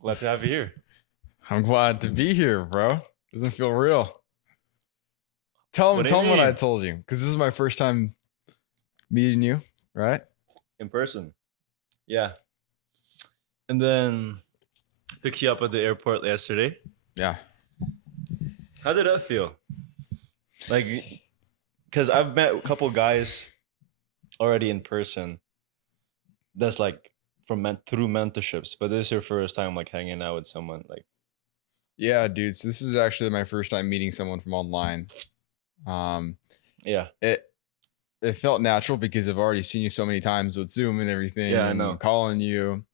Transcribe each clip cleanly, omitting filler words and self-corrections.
Glad to have you here. I'm glad to be here, bro. Doesn't feel real. Tell What him, do you tell him what I mean? told you, because this is my first time meeting you, right? In person. Yeah. And then picked you up at the airport yesterday. Yeah. How did that feel? Like, because I've met a couple guys already in person. That's like through mentorships, but this is your first time like hanging out with someone. Like, Yeah, dude. So this is actually my first time meeting someone from online. yeah, It felt natural because I've already seen you so many times with Zoom and everything, Yeah, I and know. calling you.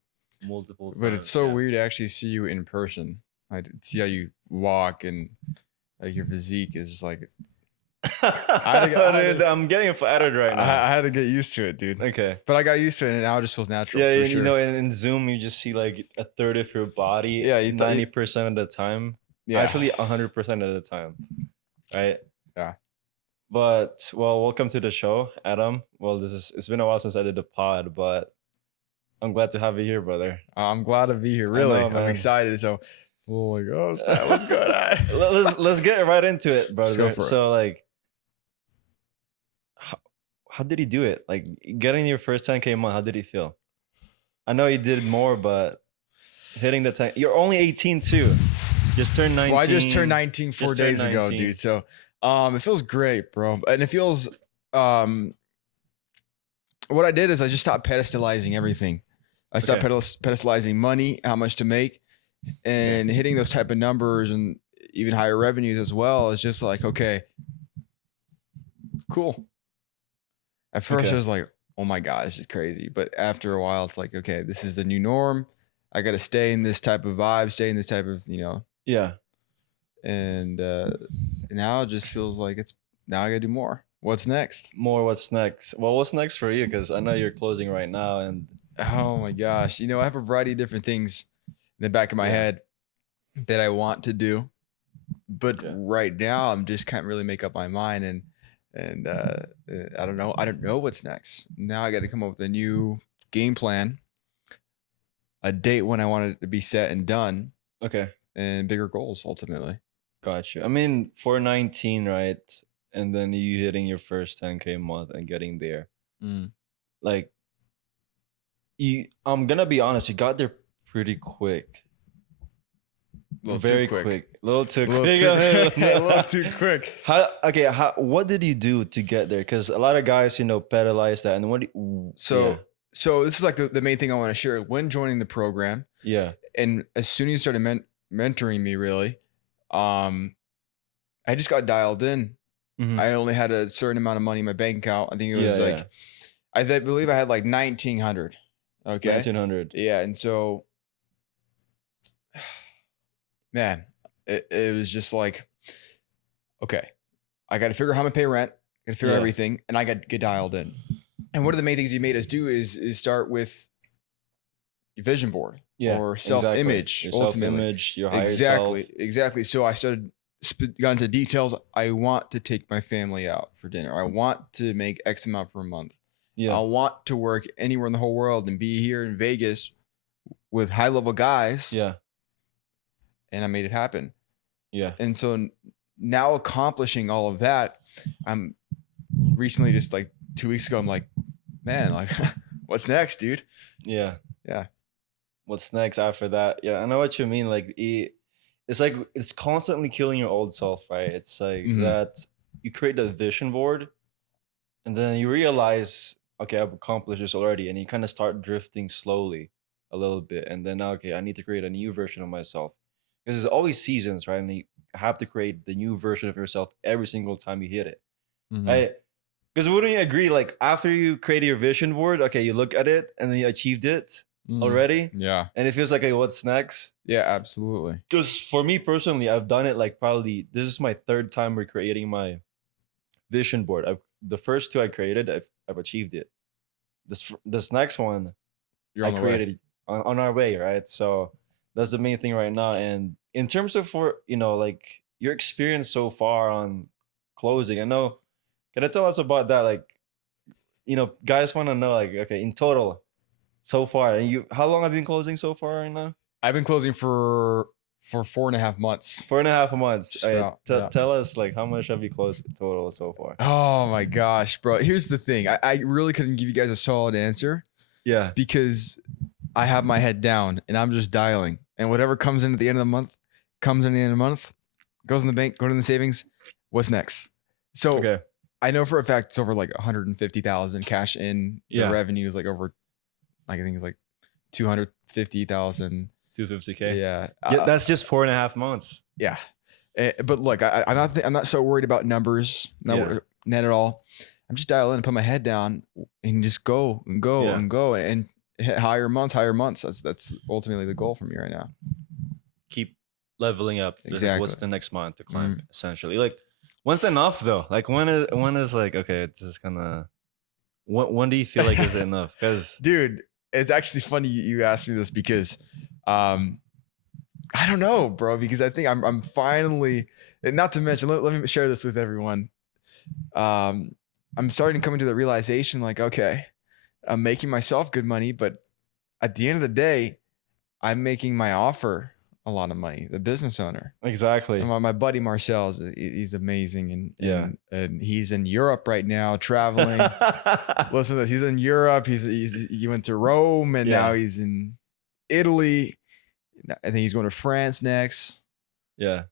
multiple times. But it's so yeah. weird to actually see you in person. I see how you walk and like your physique is just like Dude, I'm getting flattered right now. I had to get used to it, dude. Okay. But I got used to it, and now it just feels natural. Yeah, for and, sure. you know, in Zoom, you just see like a third of your body. Yeah, 90% of the time. Yeah. Actually, 100% of the time. Right. Yeah. But well, welcome to the show, Adam. Well, it's been a while since I did the pod, but I'm glad to have you here, brother. I'm glad to be here. Really, know, I'm man. excited. So, oh my gosh, what's going on? let's get right into it, brother. Let's go for it. So like, how did he do it? Like getting your first 10K month, how did he feel? I know you did more, but hitting the 10, you're only 18 too. Just turned 19. Well, I just turned 19 four Just turned days ago, 19. dude. So, it feels great, bro. And it feels, what I did is I just stopped pedestalizing everything. I stopped Okay. pedestalizing money, how much to make, and hitting those type of numbers and even higher revenues as well. It's just like, okay, cool. At first, Okay. I was like, oh my God, this is crazy. But after a while, it's like, okay, this is the new norm. I got to stay in this type of vibe, stay in this type of, Yeah. and now it just feels like now I got to do more. What's next? More. What's next? Well, what's next for you? Because I know you're closing right now, and Oh my gosh. I have a variety of different things in the back of my head that I want to do. But right now, I'm just can't really make up my mind. And I don't know. I don't know what's next. Now I got to come up with a new game plan, a date when I want it to be set and done, okay, and bigger goals ultimately. got you. I mean, for 19, right? And then you hitting your first 10K month and getting there. Like, I'm gonna be honest, you got there pretty quick. Very quick. A little too quick. A little too quick. What did you do to get there? Because a lot of guys, pedalize that. And So this is like the main thing I want to share. When joining the program, and as soon as you started mentoring me, really, I just got dialed in. Mhm. I only had a certain amount of money in my bank account. I think it was I believe I had like 1,900. Okay. 1,900. Yeah. And so, man, it was just like, okay, I got to figure out how I'm gonna pay rent, got to figure out everything, and I got to get dialed in. And one of the main things you made us do is start with your vision board or self-image. Your self-image, your higher Exactly. self. Exactly. So I got into details. I want to take my family out for dinner. I want to make X amount per month. I want to work anywhere in the whole world and be here in Vegas with high-level guys. Yeah. And I made it happen. Yeah. And so now accomplishing all of that, I'm recently just like 2 weeks ago, I'm like, man, like what's next, dude? Yeah. Yeah. What's next after that? Yeah, I know what you mean. Like it's like it's constantly killing your old self, right? It's like that you create a vision board and then you realize, okay, I've accomplished this already, and you kind of start drifting slowly a little bit. And then okay, I need to create a new version of myself. Because there's always seasons, right? And you have to create the new version of yourself every single time you hit it. Right? Because wouldn't you agree, like after you created your vision board, okay, you look at it and then you achieved it already. Yeah. And it feels like, hey, what's next? Yeah, absolutely. Because for me personally, I've done it like probably, this is my third time recreating my vision board. The first two I created, I've achieved it. This next one, You're on I the way. created on our way, right? So that's the main thing right now. And in terms of like your experience so far on closing, I know, can I tell us about that? Like, guys want to know, like, okay, in total, so far, and how long have you been closing so far right now? I've been closing for 4.5 months. 4.5 months. Just about, yeah. Tell us, like, how much have you closed total so far? Oh my gosh, bro. Here's the thing. I really couldn't give you guys a solid answer Yeah. because I have my head down and I'm just dialing. And whatever comes in at the end of the month, comes in at the end of the month, goes in the bank, go to the savings. What's next? So Okay. I know for a fact it's over like 150,000 cash in. The Yeah. revenue is like over, I think it's like 250,000. 250K. Yeah. That's just 4.5 months. Yeah. But look, I'm not so worried about numbers, not at all. I'm just dialing in and put my head down and just go and go and go and hit higher months. That's ultimately the goal for me right now. Keep leveling up. Exactly. What's the next month to climb? Essentially, like, when's enough though? Like, when is like, okay, this is gonna. When do you feel like is enough? Because dude, it's actually funny you asked me this because, I don't know, bro. Because I think I'm finally, and not to mention, let me share this with everyone. I'm starting to come into the realization, like, okay, I'm making myself good money, but at the end of the day, I'm making my offer a lot of money. The business owner, exactly. And my buddy Marcel he's amazing, and he's in Europe right now traveling. Listen to this. He's in Europe. He went to Rome, and now he's in Italy. I think he's going to France next. Yeah,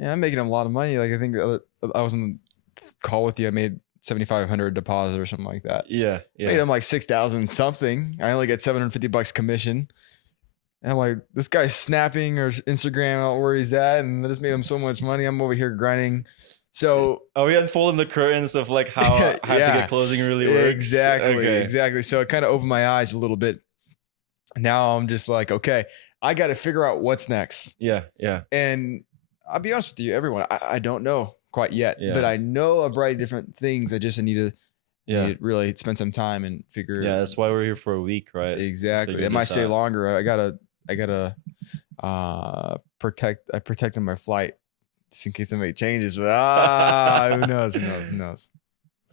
I'm making him a lot of money. Like, I think I was on the call with you. I made 7,500 deposit or something like that. Yeah. Made him like 6,000 something. I only get $750 commission. And I'm like, this guy's snapping or Instagram out where he's at, and that just made him so much money. I'm over here grinding. So are we unfolding the curtains of like how to get closing really works? Exactly. So it kind of opened my eyes a little bit. Now I'm just like, okay, I got to figure out what's next. Yeah. And I'll be honest with you, everyone, I don't know quite yet, but I know a variety of different things. I just need to really spend some time and figure. Yeah, that's why we're here for a week, right? Exactly. It might stay longer. I gotta I protected my flight just in case somebody changes. But who knows?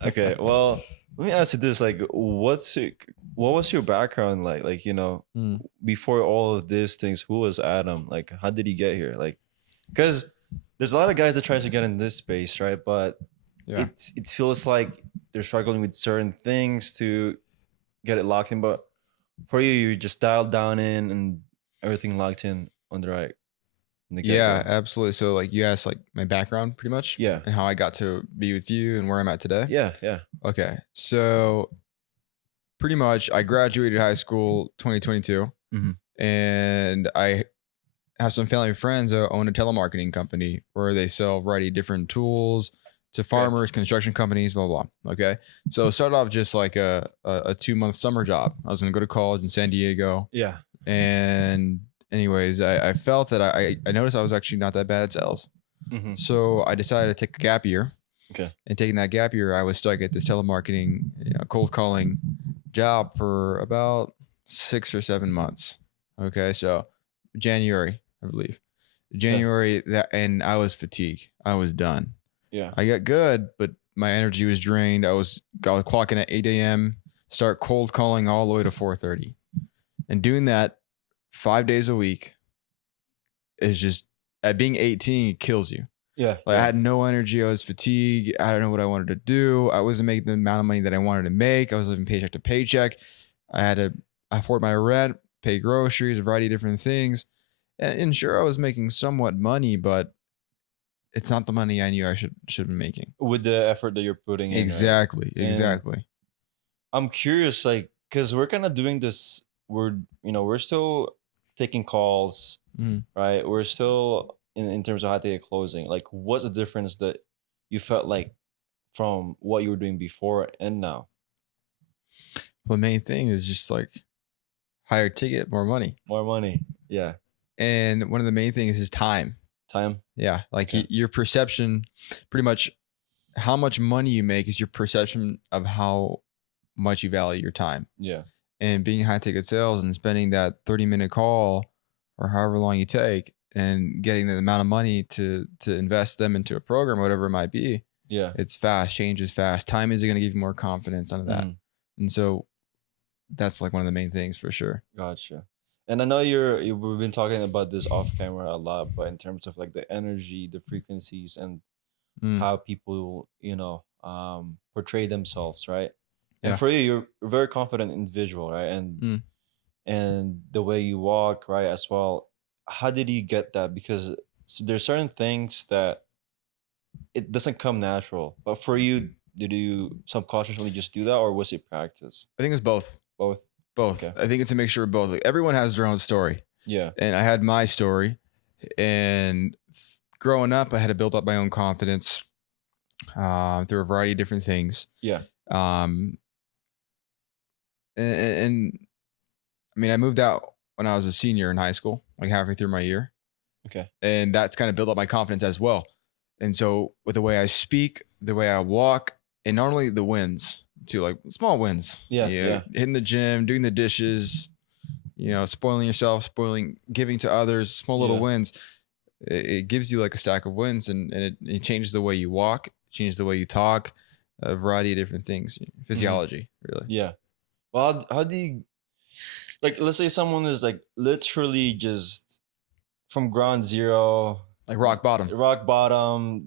Okay, well, let me ask you this: like, what was your background like? Like, before all of these things, who was Adam? Like, how did he get here? Like, because there's a lot of guys that tries to get in this space, right? But it feels like they're struggling with certain things to get it locked in. But for you just dialed down in and everything locked in on the right. Yeah, absolutely. So like you asked like my background pretty much. Yeah. And how I got to be with you and where I'm at today. Yeah. Okay. So pretty much I graduated high school 2022 and I have some family friends that own a telemarketing company where they sell a variety of different tools to farmers, construction companies, blah, blah. Okay. So it started off just like a 2-month summer job. I was going to go to college in San Diego. Yeah. And anyways, I felt that I noticed I was actually not that bad at sales. So I decided to take a gap year. Okay. And taking that gap year, I was stuck at this telemarketing, cold calling job for about 6 or 7 months. Okay. So January, I believe. And I was fatigued. I was done. Yeah. I got good, but my energy was drained. I was clocking at 8 a.m., start cold calling all the way to 4:30. And doing that 5 days a week is just, at being 18, it kills you. Yeah. I had no energy. I was fatigued. I don't know what I wanted to do. I wasn't making the amount of money that I wanted to make. I was living paycheck to paycheck. I had to afford my rent, pay groceries, a variety of different things. And sure, I was making somewhat money, but it's not the money I knew I should be making. With the effort that you're putting in. Exactly. I'm curious, like, because we're kind of doing this, we're still taking calls, right? We're still in terms of how to get closing. Like, what's the difference that you felt like from what you were doing before and now? Well, the main thing is just like higher ticket, more money. More money. Yeah. And one of the main things is time. Yeah. Like your perception, pretty much how much money you make is your perception of how much you value your time. Yeah. And being high ticket sales and spending that 30-minute call or however long you take and getting the amount of money to invest them into a program, whatever it might be. Yeah. It's fast, changes fast. Time is going to give you more confidence on that. And so that's like one of the main things for sure. Gotcha. And I know we've been talking about this off camera a lot, but in terms of like the energy, the frequencies, and Mm, how people, portray themselves, right? And yeah. for you, you're a very confident individual, right? Mm. And the way you walk, right, as well. How did you get that? Because there's certain things that it doesn't come natural. But for you, did you subconsciously just do that, or was it practiced? I think it's both. Both. Both. Okay. I think it's a mixture of both. Like, everyone has their own story, Yeah. and I had my story. And growing up, I had to build up my own confidence through a variety of different things. Yeah. Um, and I mean, I moved out when I was a senior in high school, like halfway through my year, Okay. and that's kind of built up my confidence as well. And so, with the way I speak, the way I walk, and not only the wins too, like small wins, Yeah. you know, Yeah. hitting the gym, doing the dishes, you know, spoiling yourself, giving to others, small little Yeah. wins. It gives you like a stack of wins, and it changes the way you walk, changes the way you talk, a variety of different things, physiology, really. Yeah. Well, how do you, like, let's say someone is like literally just from ground zero, Like rock bottom. rock bottom.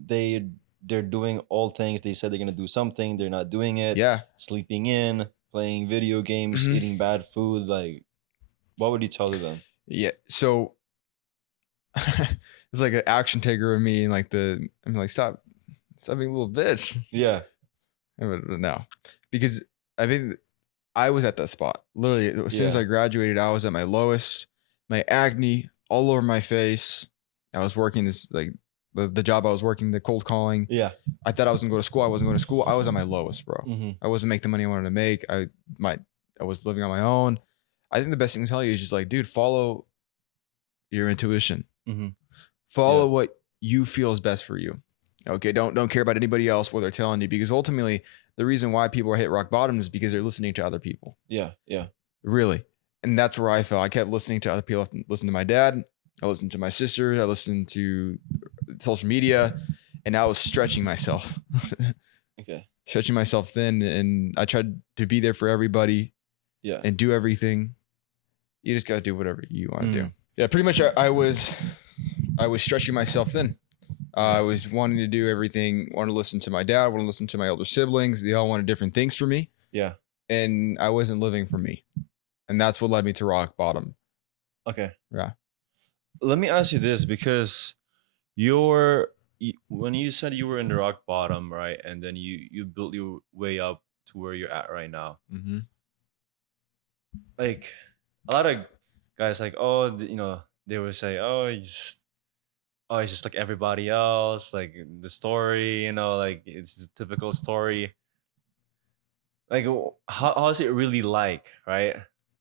They're doing all things. They said they're gonna do something. They're not doing it. Yeah. Sleeping in, playing video games, Mhm. eating bad food. Like, what would you tell them? Yeah. So it's like an action taker of me, and like I'm like, stop being a little bitch. Yeah. No, because I mean, I was at that spot. Literally, as soon as Yeah. I graduated, I was at my lowest. My acne all over my face. I was working this like the job I was working, the cold calling. Yeah. I thought I was gonna go to school. I wasn't going to school. I was at my lowest, bro. Mm-hmm. I wasn't making the money I wanted to make. I was living on my own. I think the best thing to tell you is just like, dude, follow your intuition. Mm-hmm. Follow Yeah. what you feel is best for you. Okay, don't care about anybody else, what they're telling you, because ultimately the reason why people are hit rock bottom is because they're listening to other people. Yeah. Yeah. Really. And that's where I felt. I kept listening to other people. I listened to my dad. I listened to my sister. I listened to social media, and I was stretching myself, Okay. stretching myself thin. And I tried to be there for everybody Yeah. and do everything. You just got to do whatever you want to do. Mm. Yeah, pretty much. I was stretching myself thin. I was wanting to do everything. Want to listen to my dad. Want to listen to my older siblings. They all wanted different things for me, Yeah. and I wasn't living for me. And that's what led me to rock bottom. Okay. Yeah. Let me ask you this, because when you said you were in the rock bottom, right, and then you built your way up to where you're at right now. Mm-hmm. Like, a lot of guys, like, oh, they would say, oh, it's just like everybody else, like the story, like it's the typical story. Like, how's it really like, right?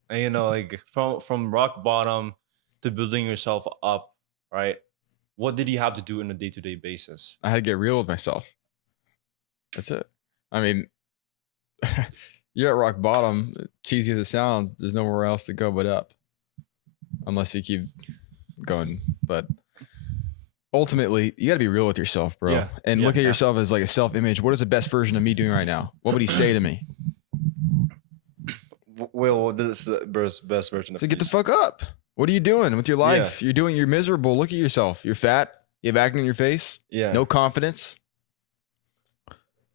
And, like from rock bottom to building yourself up, right? What did you have to do on a day-to-day basis? I had to get real with myself. That's it. I mean, you're at rock bottom. Cheesy as it sounds, there's nowhere else to go but up, unless you keep going. But ultimately, you got to be real with yourself, bro. Yeah. And Yeah. look at Yeah. yourself as like a self-image. What is the best version of me doing right now? What would he say to me? Well, this is the best version of So get the you. fuck up. What are you doing with your life? You're miserable. Look at yourself. You're fat. You have acne in your face. Yeah. No confidence.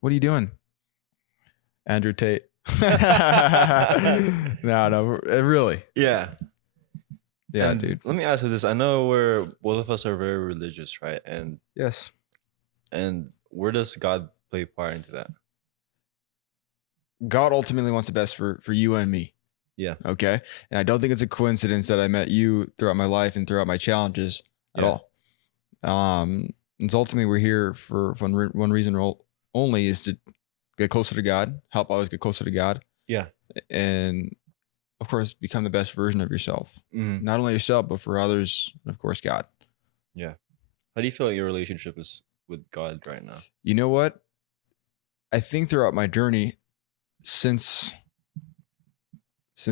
What are you doing? Andrew Tate. No, really. Yeah. Yeah, And dude. let me ask you this. I know both of us are very religious, right? Yes. And where does God play a part into that? God ultimately wants the best for you and me. Yeah. Okay. And I don't think it's a coincidence that I met you throughout my life and throughout my challenges at Yeah. all. And so ultimately we're here for one reason only is to get closer to God, help always get closer to God. Yeah. And of course, become the best version of yourself. Mm. Not only yourself, but for others, and of course, God. Yeah. How do you feel like your relationship is with God right now? You know what? I think throughout my journey, since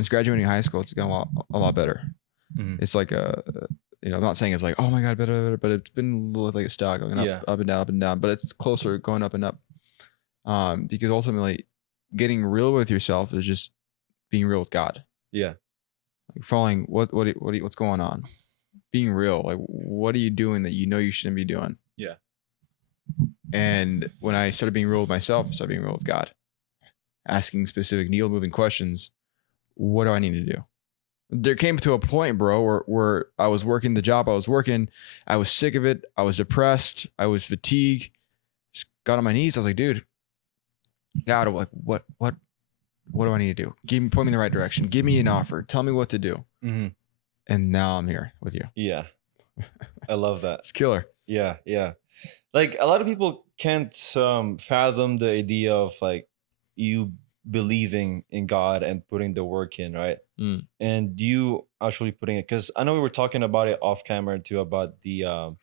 graduating high school, it's gotten a lot better. Mhm. It's like I'm not saying it's like, oh my God, better, but it's been a little like a stock going Yeah. up and down, but it's closer going up and up. Because ultimately getting real with yourself is just being real with God. Yeah. Like falling, what's going on? Being real, like what are you doing that you know you shouldn't be doing? Yeah. And when I started being real with myself, I started being real with God, asking specific needle moving questions. What do I need to do? There came to a point, bro, where I was working the job I was working. I was sick of it. I was depressed. I was fatigued. Just got on my knees. I was like, dude, God, like what do I need to do? Point me in the right direction. Give me an offer. Tell me what to do. Mm-hmm. And now I'm here with you. Yeah. I love that. It's killer. Yeah. Yeah. Like a lot of people can't fathom the idea of like you believing in God and putting the work in, right? Mm. And you actually putting it, because I know we were talking about it off camera too, about the one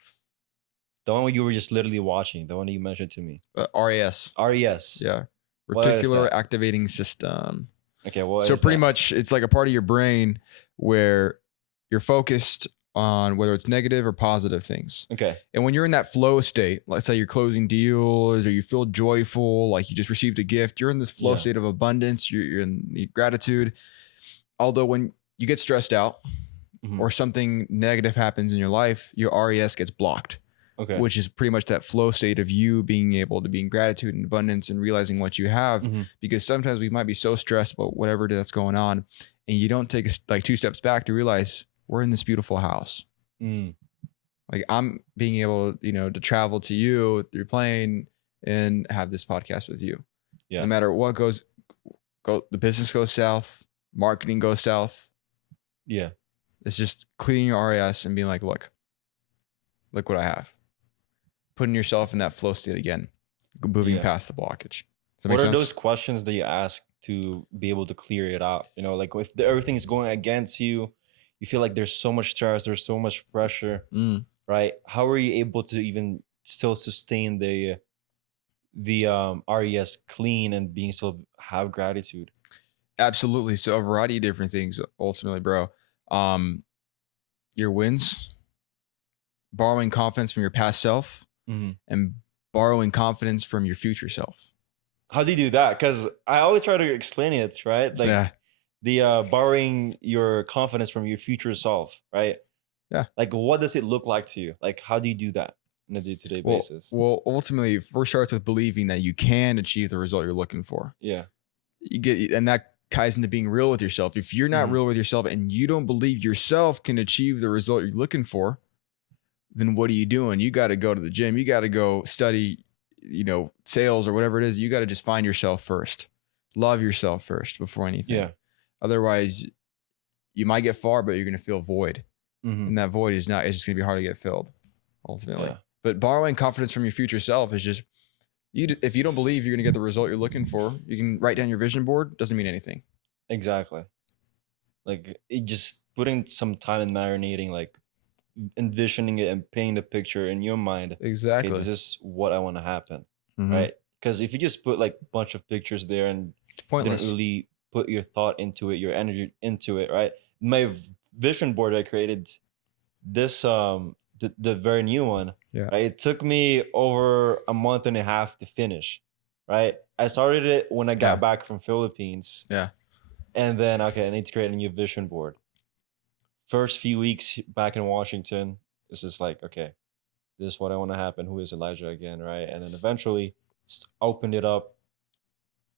where you were just literally watching, the one that you mentioned to me. RAS. RES. Yeah. What is Reticular that? activating system. Okay, what So is pretty that? much it's like a part of your brain where you're focused on whether it's negative or positive things. Okay. And when you're in that flow state, let's say you're closing deals or you feel joyful, like you just received a gift, you're in this flow Yeah. state of abundance, you're in gratitude. Although when you get stressed out Mhm. or something negative happens in your life, your RES gets blocked. Okay. Which is pretty much that flow state of you being able to be in gratitude and abundance and realizing what you have. Mhm. Because sometimes we might be so stressed about whatever that's going on, and you don't take like 2 steps back to realize we're in this beautiful house. Mm. Like I'm being able, to travel to you through plane and have this podcast with you. Yeah. No matter what the business goes south, marketing goes south. Yeah. It's just cleaning your RAS and being like, look what I have. Putting yourself in that flow state again, moving Yeah. past the blockage. Does that What make are sense? those questions that you ask to be able to clear it out? You know, like if everything is going against you, you feel like there's so much stress, there's so much pressure, right? How are you able to even still sustain the RES clean and being still have gratitude? Absolutely. So a variety of different things ultimately, bro. Your wins, borrowing confidence from your past self, Mhm. and borrowing confidence from your future self. How do you do that? Because I always try to explain it, right? Like Yeah. the borrowing your confidence from your future self, right? Yeah. Like what does it look like to you? Like how do you do that on a day-to-day basis? Well, ultimately, it first starts with believing that you can achieve the result you're looking for. Yeah. And that ties into being real with yourself. If you're not Mhm. real with yourself and you don't believe yourself can achieve the result you're looking for, then what are you doing? You got to go to the gym. You got to go study, sales or whatever it is. You got to just find yourself first. Love yourself first before anything. Yeah. Otherwise, you might get far, but you're going to feel void. Mhm. And that void it's just going to be hard to get filled ultimately. Yeah. But borrowing confidence from your future self is just, if you don't believe you're going to get the result you're looking for, you can write down your vision board. Doesn't mean anything. Exactly. Like it just putting some time and marinating, like envisioning it and painting the picture in your mind. Exactly. Okay, this is what I want to happen, Mhm. right? Because if you just put like a bunch of pictures there and It's pointless. didn't really put your thought into it, your energy into it, right? My vision board I created, this the very new one, Yeah. right? It took me over a month and a half to finish, right? I started it when I got Yeah. back from Philippines. Yeah. And then okay, I need to create a new vision board. First few weeks back in Washington, it's just like, okay, this is what I want to happen. Who is Elijah again, right? And then eventually opened it up,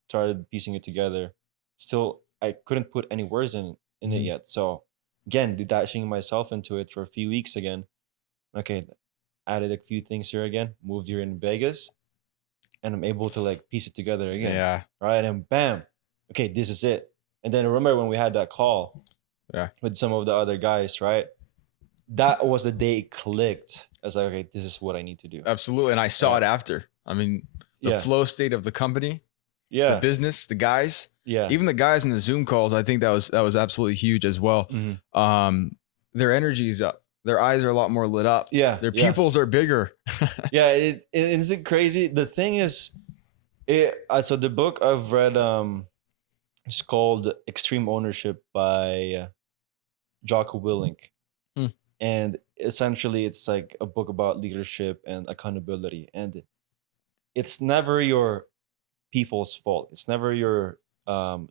started piecing it together. Still, I couldn't put any words in it Mhm. yet. So again, detaching myself into it for a few weeks again. Okay, added a few things here again. Moved here in Vegas, and I'm able to like piece it together again. Yeah. Right, and bam, okay, this is it. And then remember when we had that call, Yeah. with some of the other guys, right? That was the day it clicked. I was like, okay, this is what I need to do. Absolutely. And I saw Right. it after. I mean, the Yeah. flow state of the company, the Yeah. business, the guys, Yeah. even the guys in the Zoom calls, I think that was absolutely huge as well. Mhm. Their energy is up. Their eyes are a lot more lit up. Yeah. Their Yeah. pupils are bigger. Yeah. Isn't crazy? The thing is, so the book I've read, it's called Extreme Ownership by Jocko Willink. Mm. And essentially it's like a book about leadership and accountability. And it's never your people's fault. It's never your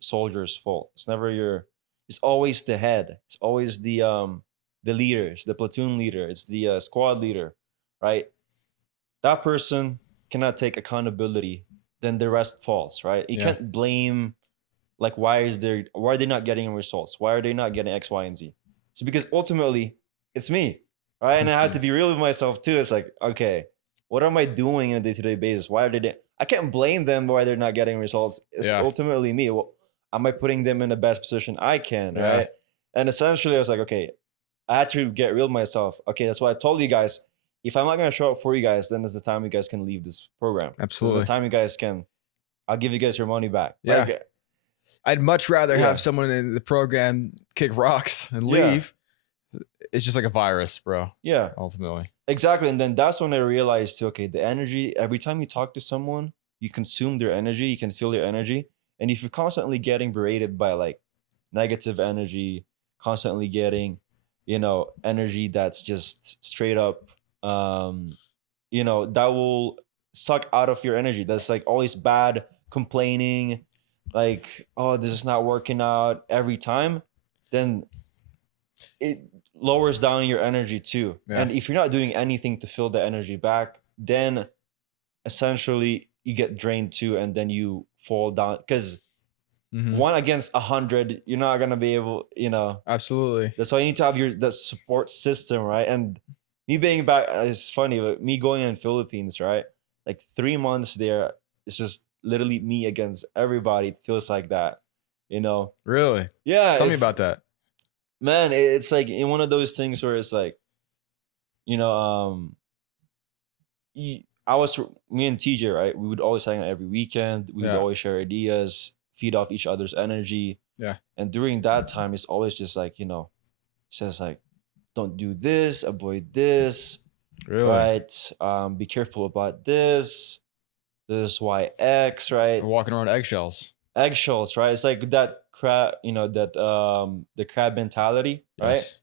soldiers' fault. It's never is always the head. It's always the leader. It's the platoon leader. It's the squad leader, right? That person cannot take accountability, then the rest falls, right? You Yeah. can't blame like why are they not getting results? Why are they not getting X, Y, and Z? So because ultimately it's me, right? And I have to be real with myself too. It's like, okay, what am I doing on a day-to-day basis? Why are they? I can't blame them why they're not getting results. It's ultimately me. Well, am I putting them in the best position I can, right? And essentially, I was like, okay, I had to get real with myself. Okay, that's why I told you guys. If I'm not gonna show up for you guys, then it's the time you guys can leave this program. Absolutely. It's the time you guys can. I'll give you guys your money back. Yeah. Like, I'd much rather have someone in the program kick rocks and leave. It's just like a virus, bro. Yeah. Ultimately. Exactly. And then that's when I realized, okay, the energy, every time you talk to someone, you consume their energy, you can feel their energy. And if you're constantly getting berated by like negative energy, constantly getting, energy that's just straight up, that will suck out of your energy. That's like always bad, complaining, like, oh, this is not working out every time. Then it lowers down your energy too. Yeah. And if you're not doing anything to fill the energy back, then essentially you get drained too, and then you fall down because 1 against 100, you're not gonna be able, Absolutely. That's why you need to have that support system, right? And me being back is funny, but me going in Philippines, right? Like 3 months there, it's just literally me against everybody. It feels like that, Really? Yeah. Tell me about that. Man, it's like in one of those things where it's like, me and TJ, right? We would always hang out every weekend. We would always share ideas, feed off each other's energy. Yeah. And during that time, it's always just like, says like, don't do this, avoid this. Really? Right? Be careful about this. This is why X, right? We're walking around eggshells. Eggshells, right? It's like that crab, the crab mentality, right? Yes.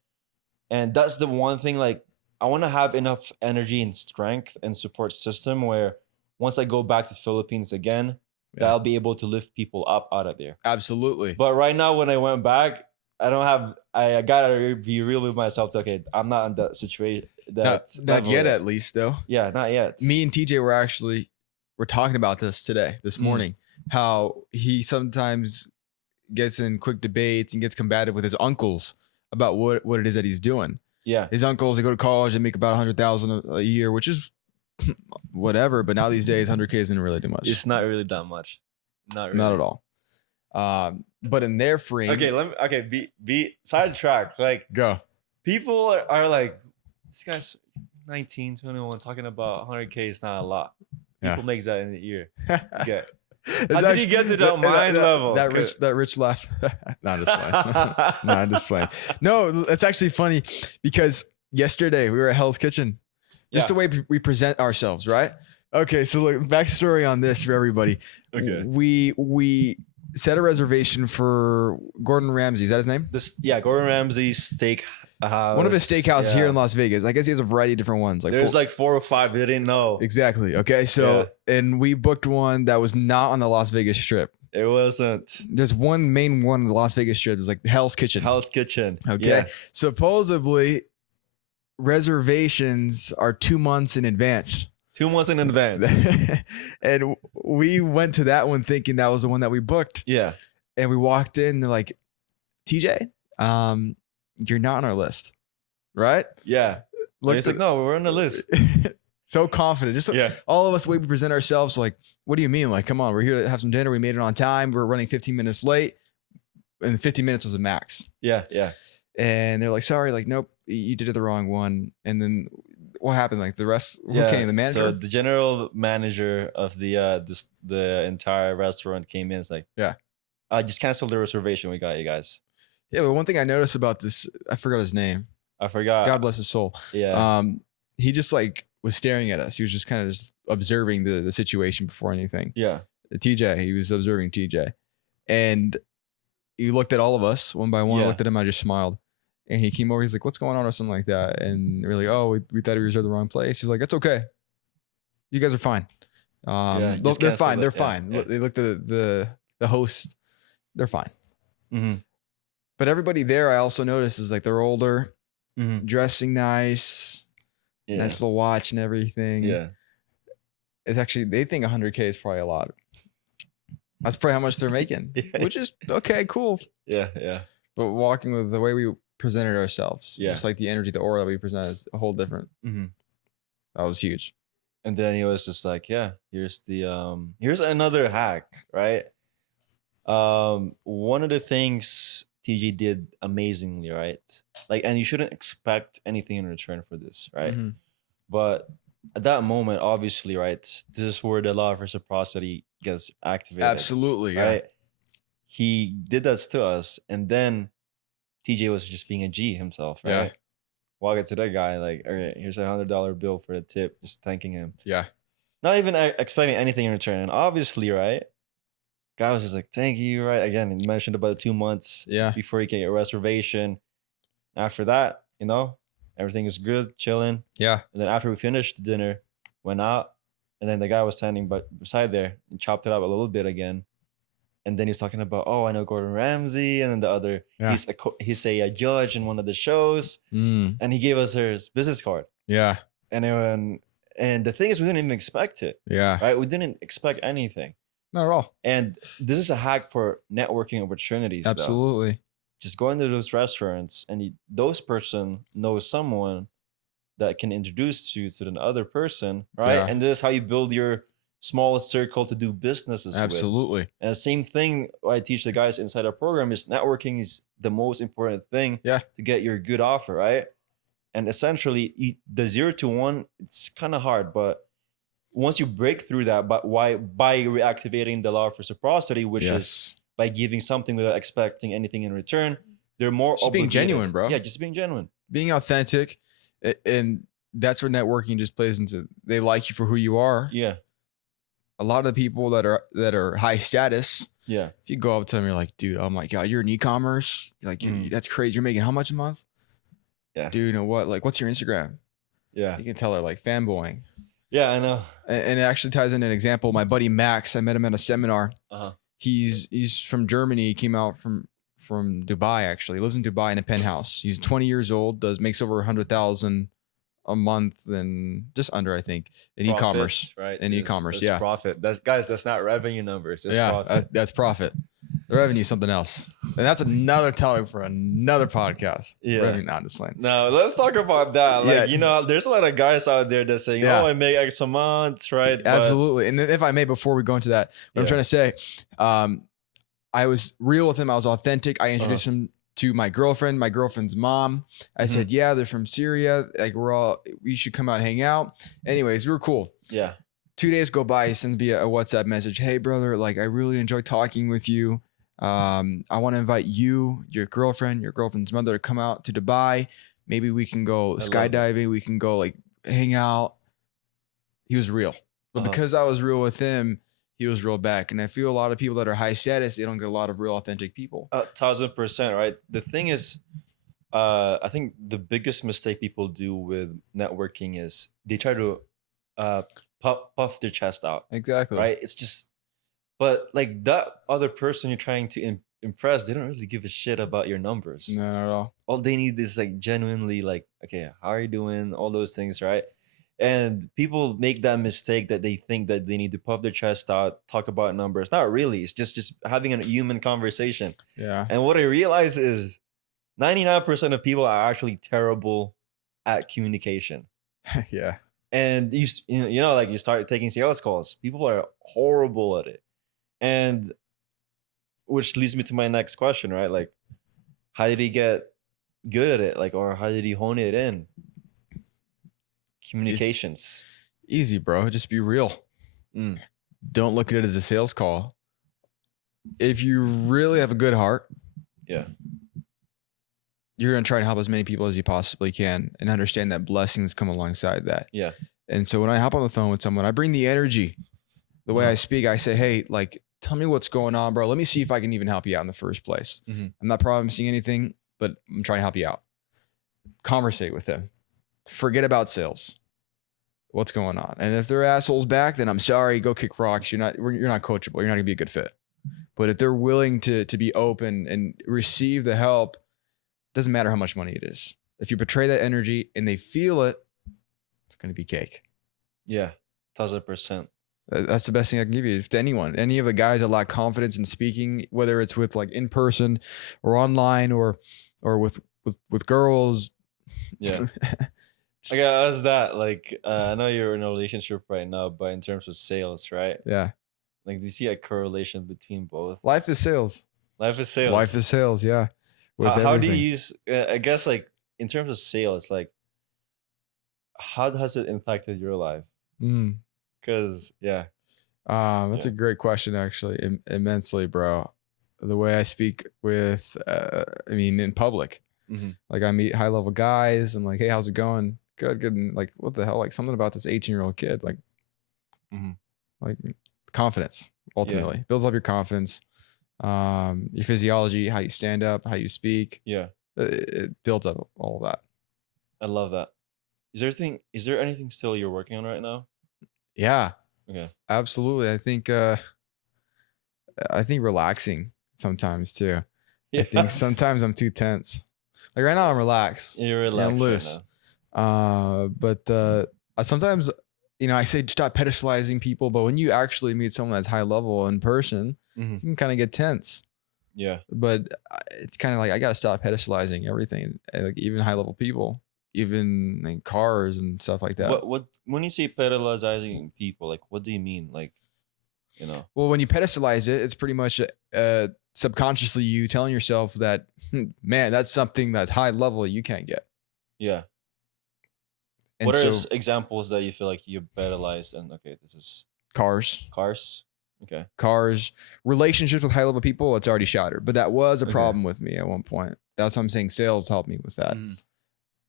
And that's the one thing, like, I want to have enough energy and strength and support system where once I go back to the Philippines again, that I'll be able to lift people up out of there. Absolutely. But right now, when I went back, I gotta be real with myself. Okay, I'm not in that situation. Not yet, at least, though. Yeah, not yet. Me and TJ we're talking about this morning, how he sometimes gets in quick debates and gets combative with his uncles about what it is that he's doing. Yeah. His uncles, they go to college and make about $100,000 a year, which is whatever. But now these days, 100K isn't really too much. It's not really that much. Not really. Not at all. But in their frame. Okay, be sidetrack. Like, go. People are like, this guy's 19, 21, talking about 100K is not a lot. People makes that in a year. Okay. How did you get to that mind level? That rich laugh. No, I'm just playing. No, I'm just playing. No, it's actually funny because yesterday we were at Hell's Kitchen. Just the way we present ourselves, right? Okay, so look, backstory on this for everybody. Okay. We set a reservation for Gordon Ramsay. Is that his name? Gordon Ramsay's steak. One of his steakhouses here in Las Vegas. I guess he has a variety of different ones. There's like 4 or 5 we didn't know. Exactly. Okay. So, and we booked one that was not on the Las Vegas Strip. It wasn't. There's one main one on the Las Vegas Strip. It's like Hell's Kitchen. Hell's Kitchen. Okay. Yeah. Supposedly, reservations are 2 months in advance. 2 months in advance. And we went to that one thinking that was the one that we booked. Yeah. And we walked in, they're like, TJ, you're not on our list, right? Yeah. It's like, no, we're on the list. So confident. Just all of us, the way we present ourselves, like, what do you mean? Like, come on, we're here to have some dinner. We made it on time. We're running 15 minutes late. And 15 minutes was the max. Yeah, yeah. And they're like, sorry, like, nope, you did it the wrong one. And then what happened? Like the rest, who came? The manager? So the general manager of the entire restaurant came in. It's like, I just canceled the reservation. We got you guys. Yeah, but one thing I noticed about this, I forgot his name. I forgot. God bless his soul. Yeah. He just like was staring at us. He was just kind of just observing the situation before anything. Yeah. TJ, he was observing TJ. And he looked at all of us one by one. I looked at him. I just smiled. And he came over. He's like, what's going on or something like that. And we're like, oh, we thought we reserved the wrong place. He's like, it's okay. You guys are fine. They're fine. They're fine. Yeah. They looked at the host. They're fine. Mm-hmm. But everybody there, I also noticed, is like they're older, dressing nice, nice little watch and everything. Yeah. It's actually, they think 100K is probably a lot. That's probably how much they're making, which is okay, cool. Yeah. Yeah. But walking with the way we presented ourselves, Yeah. just like the energy, the aura that we present is a whole different. Mm-hmm. That was huge. And then he was just like, yeah, here's another hack, right? One of the things TG did amazingly, right? Like, and you shouldn't expect anything in return for this, right? Mm-hmm. But at that moment, obviously, right, this is where the law of reciprocity gets activated. Absolutely, right? Yeah. He did that to us, and then TJ was just being a G himself, right? Yeah. Walk it to that guy, like, all right, here's $100 bill for the tip, just thanking him. Yeah. Not even expecting anything in return. And obviously, right, guy was just like, thank you, right? Again, you mentioned about 2 months before you can get a reservation. After that, everything was good, chilling. Yeah. And then after we finished the dinner, went out, and then the guy was standing beside there and chopped it up a little bit again. And then he's talking about, oh, I know Gordon Ramsay, and then the other, he's a judge in one of the shows, and he gave us his business card. Yeah. And the thing is, we didn't even expect it. Yeah. Right? We didn't expect anything. Not at all. And this is a hack for networking opportunities. Absolutely. Though. Just go into those restaurants, and those person knows someone that can introduce you to the other person, right? Yeah. And this is how you build your small circle to do businesses. Absolutely. With. And the same thing I teach the guys inside our program is networking is the most important thing to get your good offer, right? And essentially, the 0 to 1, it's kind of hard, but once you break through that, by reactivating the law of reciprocity, which is by giving something without expecting anything in return, they're more just being genuine, bro. Yeah, just being genuine, being authentic, and that's where networking just plays into. They like you for who you are. Yeah. A lot of the people that are high status. Yeah. If you go up to them, you're like, dude, oh my God, you're in e-commerce. You're like, that's crazy. You're making how much a month? Yeah. Dude, you know what? Like, what's your Instagram? Yeah. You can tell they're like fanboying. Yeah, I know. And it actually ties in an example. My buddy Max, I met him at a seminar. He's from Germany. He came out from Dubai, actually. He lives in Dubai in a penthouse. He's 20 years old, makes over 100,000 a month, and just under, I think, in e-commerce. Right. In e-commerce, yeah. Profit. That's not revenue numbers. It's profit. That's profit. The revenue is something else. And that's another topic for another podcast. Yeah. Revenue, not just playing. No, let's talk about that. Like, there's a lot of guys out there that saying, oh, I make X amount, right? Absolutely. And if I may, before we go into that, what I'm trying to say, I was real with him. I was authentic. I introduced him to my girlfriend's mom. I said, yeah, they're from Syria. Like, we should come out and hang out. Anyways, we were cool. Yeah. 2 days go by. He sends me a WhatsApp message. Hey, brother, like, I really enjoyed talking with you. I want to invite you, your girlfriend's mother to come out to Dubai. Maybe we can go skydiving. We can go like hang out. He was real. But because I was real with him, he was real back. And I feel a lot of people that are high status, they don't get a lot of real authentic people. 1000%, right? The thing is, I think the biggest mistake people do with networking is they try to puff their chest out. Exactly. Right? It's just, but like that other person you're trying to impress, they don't really give a shit about your numbers. No, not at all. All they need is like genuinely like, okay, how are you doing? All those things, right? And people make that mistake that they think that they need to puff their chest out, talk about numbers. Not really. It's just having a human conversation. Yeah. And what I realize is 99% of people are actually terrible at communication. Yeah. And you like you start taking sales calls. People are horrible at it. And which leads me to my next question, right? Like, how did he get good at it? Like, or how did he hone it in? Communications. It's easy, bro. Just be real. Don't look at it as a sales call. If you really have a good heart, you're going to try and help as many people as you possibly can and understand that blessings come alongside that. Yeah. And so when I hop on the phone with someone, I bring the energy. The way I speak, I say, hey, like, tell me what's going on, bro. Let me see if I can even help you out in the first place. I'm not promising anything, but I'm trying to help you out. Conversate with them. Forget about sales. What's going on? And if they're assholes back, then I'm sorry. Go kick rocks. You're not coachable. You're not gonna be a good fit. But if they're willing to be open and receive the help, doesn't matter how much money it is. If you portray that energy and they feel it, it's going to be cake. Yeah, 1000%. That's the best thing I can give you. If to anyone, any of the guys that lack confidence in speaking, whether it's with like in person or online or with girls. Yeah. I gotta ask that. Like, I know you're in a relationship right now, but in terms of sales, right? Yeah. Like, do you see a correlation between both? Life is sales. Life is sales. Life is sales. Yeah. With How do you everything. use? I guess like in terms of sales, like how has it impacted your life? Mm. Because yeah, That's a great question, actually, immensely, bro. The way I speak with, in public, like I meet high level guys. I'm like, hey, how's it going? Good, good. And like, what the hell? Like something about this 18-year-old kid, like confidence ultimately builds up your confidence, your physiology, how you stand up, how you speak. Yeah, it builds up all of that. I love that. Is there anything still you're working on right now? Yeah. Okay. Absolutely. I think relaxing sometimes too. Yeah. I think sometimes I'm too tense. Like right now I'm relaxed. You're relaxed I'm loose. right now. But sometimes, I say stop pedestalizing people, but when you actually meet someone that's high level in person, you can kind of get tense. Yeah. But it's kind of like I gotta stop pedestalizing everything, like even high level people, even like cars and stuff like that. What when you say pedalizing people, like what do you mean? Like, Well, when you pedestalize it, it's pretty much subconsciously you telling yourself that, man, that's something that's high level you can't get. Yeah. And what are so examples that you feel like you pedalized and okay, this is cars. Okay. Cars, relationships with high level people, it's already shattered. But that was a problem with me at one point. That's what I'm saying. Sales helped me with that.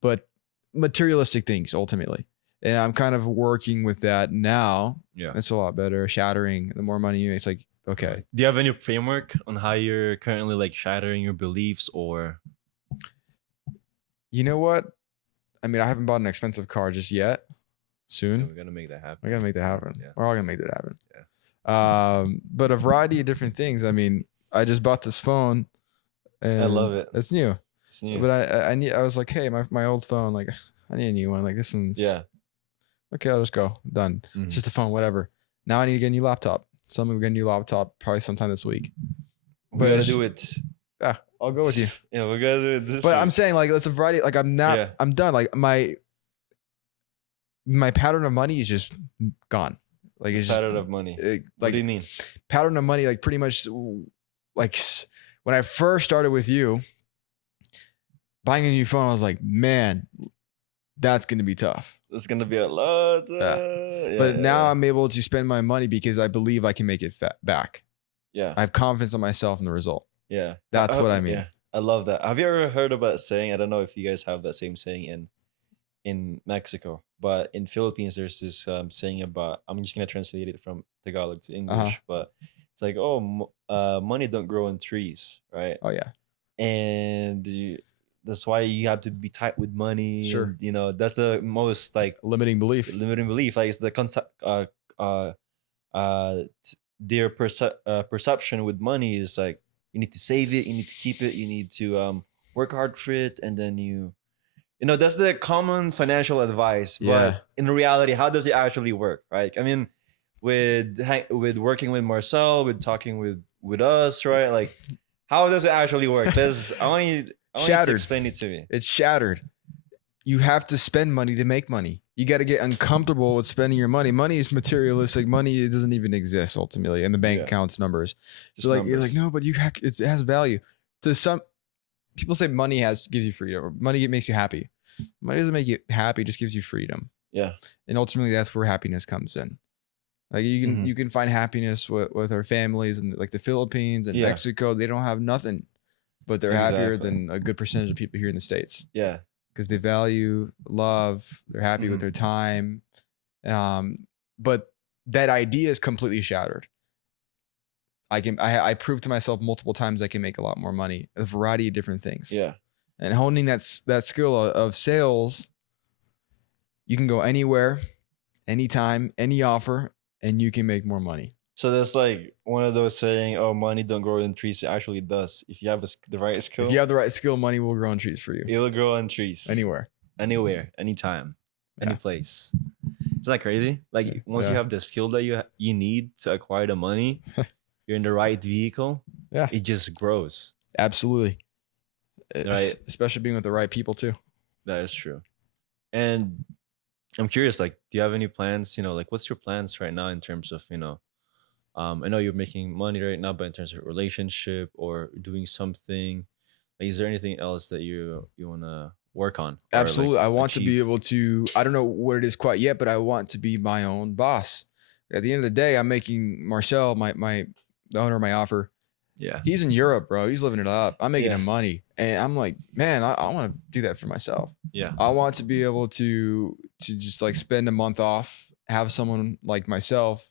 But materialistic things ultimately. And I'm kind of working with that now. Yeah. It's a lot better. Shattering, the more money you make, it's like, okay. Do you have any framework on how you're currently like shattering your beliefs or? You know what? I mean, I haven't bought an expensive car just yet. Soon. Yeah, we're gonna make that happen. We're gonna make that happen. Yeah. We're all gonna make that happen. Yeah. But a variety of different things. I mean, I just bought this phone and I love it. It's new. It's new. But I was like, hey, my old phone, like I need a new one. Like this one's okay, I'll just go. Done. It's just a phone, whatever. Now I need to get a new laptop. So I'm gonna get a new laptop probably sometime this week. We gotta do it. Yeah, I'll go with you. Yeah, we gotta do it this But week. I'm saying like it's a variety. Like I'm done. Like my pattern of money is just gone. Like it's pattern of money. What do you mean? Pattern of money, like pretty much like when I first started with you, buying a new phone, I was like, man, that's gonna be tough. It's gonna be a lot. But now I'm able to spend my money because I believe I can make it back. Yeah. I have confidence in myself and the result. Yeah. That's what I mean. Yeah. I love that. Have you ever heard about saying? I don't know if you guys have that same saying in Mexico, but in Philippines there's this saying about. I'm just gonna translate it from Tagalog to English, but it's like, money don't grow on trees, right? Oh yeah. And that's why you have to be tight with money. Sure. And, that's the most like limiting belief. Like it's the concept. Their perception with money is like you need to save it, you need to keep it, you need to work hard for it, and then that's the common financial advice. But in reality, how does it actually work, right? I mean, with working with Marcel, with talking with us, right? Like, how does it actually work? Because I want you to explain it to me. It's shattered. You have to spend money to make money. You got to get uncomfortable with spending your money. Money is materialistic. Money, it doesn't even exist ultimately in the bank accounts numbers. So like, you're like, no, but it has value. To some people say money gives you freedom. Or money makes you happy. Money doesn't make you happy. It just gives you freedom. Yeah. And ultimately that's where happiness comes in. Like you can find happiness with our families and like the Philippines and Mexico. They don't have nothing, but they're happier than a good percentage of people here in the States. Yeah. Because they value love, they're happy with their time, but that idea is completely shattered. I proved to myself multiple times I can make a lot more money, a variety of different things. Yeah, and honing that skill of sales, you can go anywhere, anytime, any offer, and you can make more money. So that's like one of those saying, "Oh, money don't grow in trees." It actually does. If you have the right If skill, you have the right skill, money will grow on trees for you it will grow on trees anywhere. anywhere, anytime, any Yeah. place. Isn't that crazy? Like once you Yeah. have the skill that you need to acquire the money, you're in the right vehicle. Yeah. It just grows. Absolutely. Right. Especially being with the right people too. That is true. And I'm curious, like, do you have any plans? Like, what's your plans right now in terms of, I know you're making money right now, but in terms of relationship or doing something, like, is there anything else that you wanna work on or like Absolutely. I want to be achieve? able to, I don't know what it is quite yet, but I want to be my own boss. At the end of the day, I'm making Marcel, the owner of my offer. Yeah. He's in Europe, bro. He's living it up. I'm making Yeah. him money. And I'm like, man, I want to do that for myself. Yeah. I want to be able to just like spend a month off, have someone like myself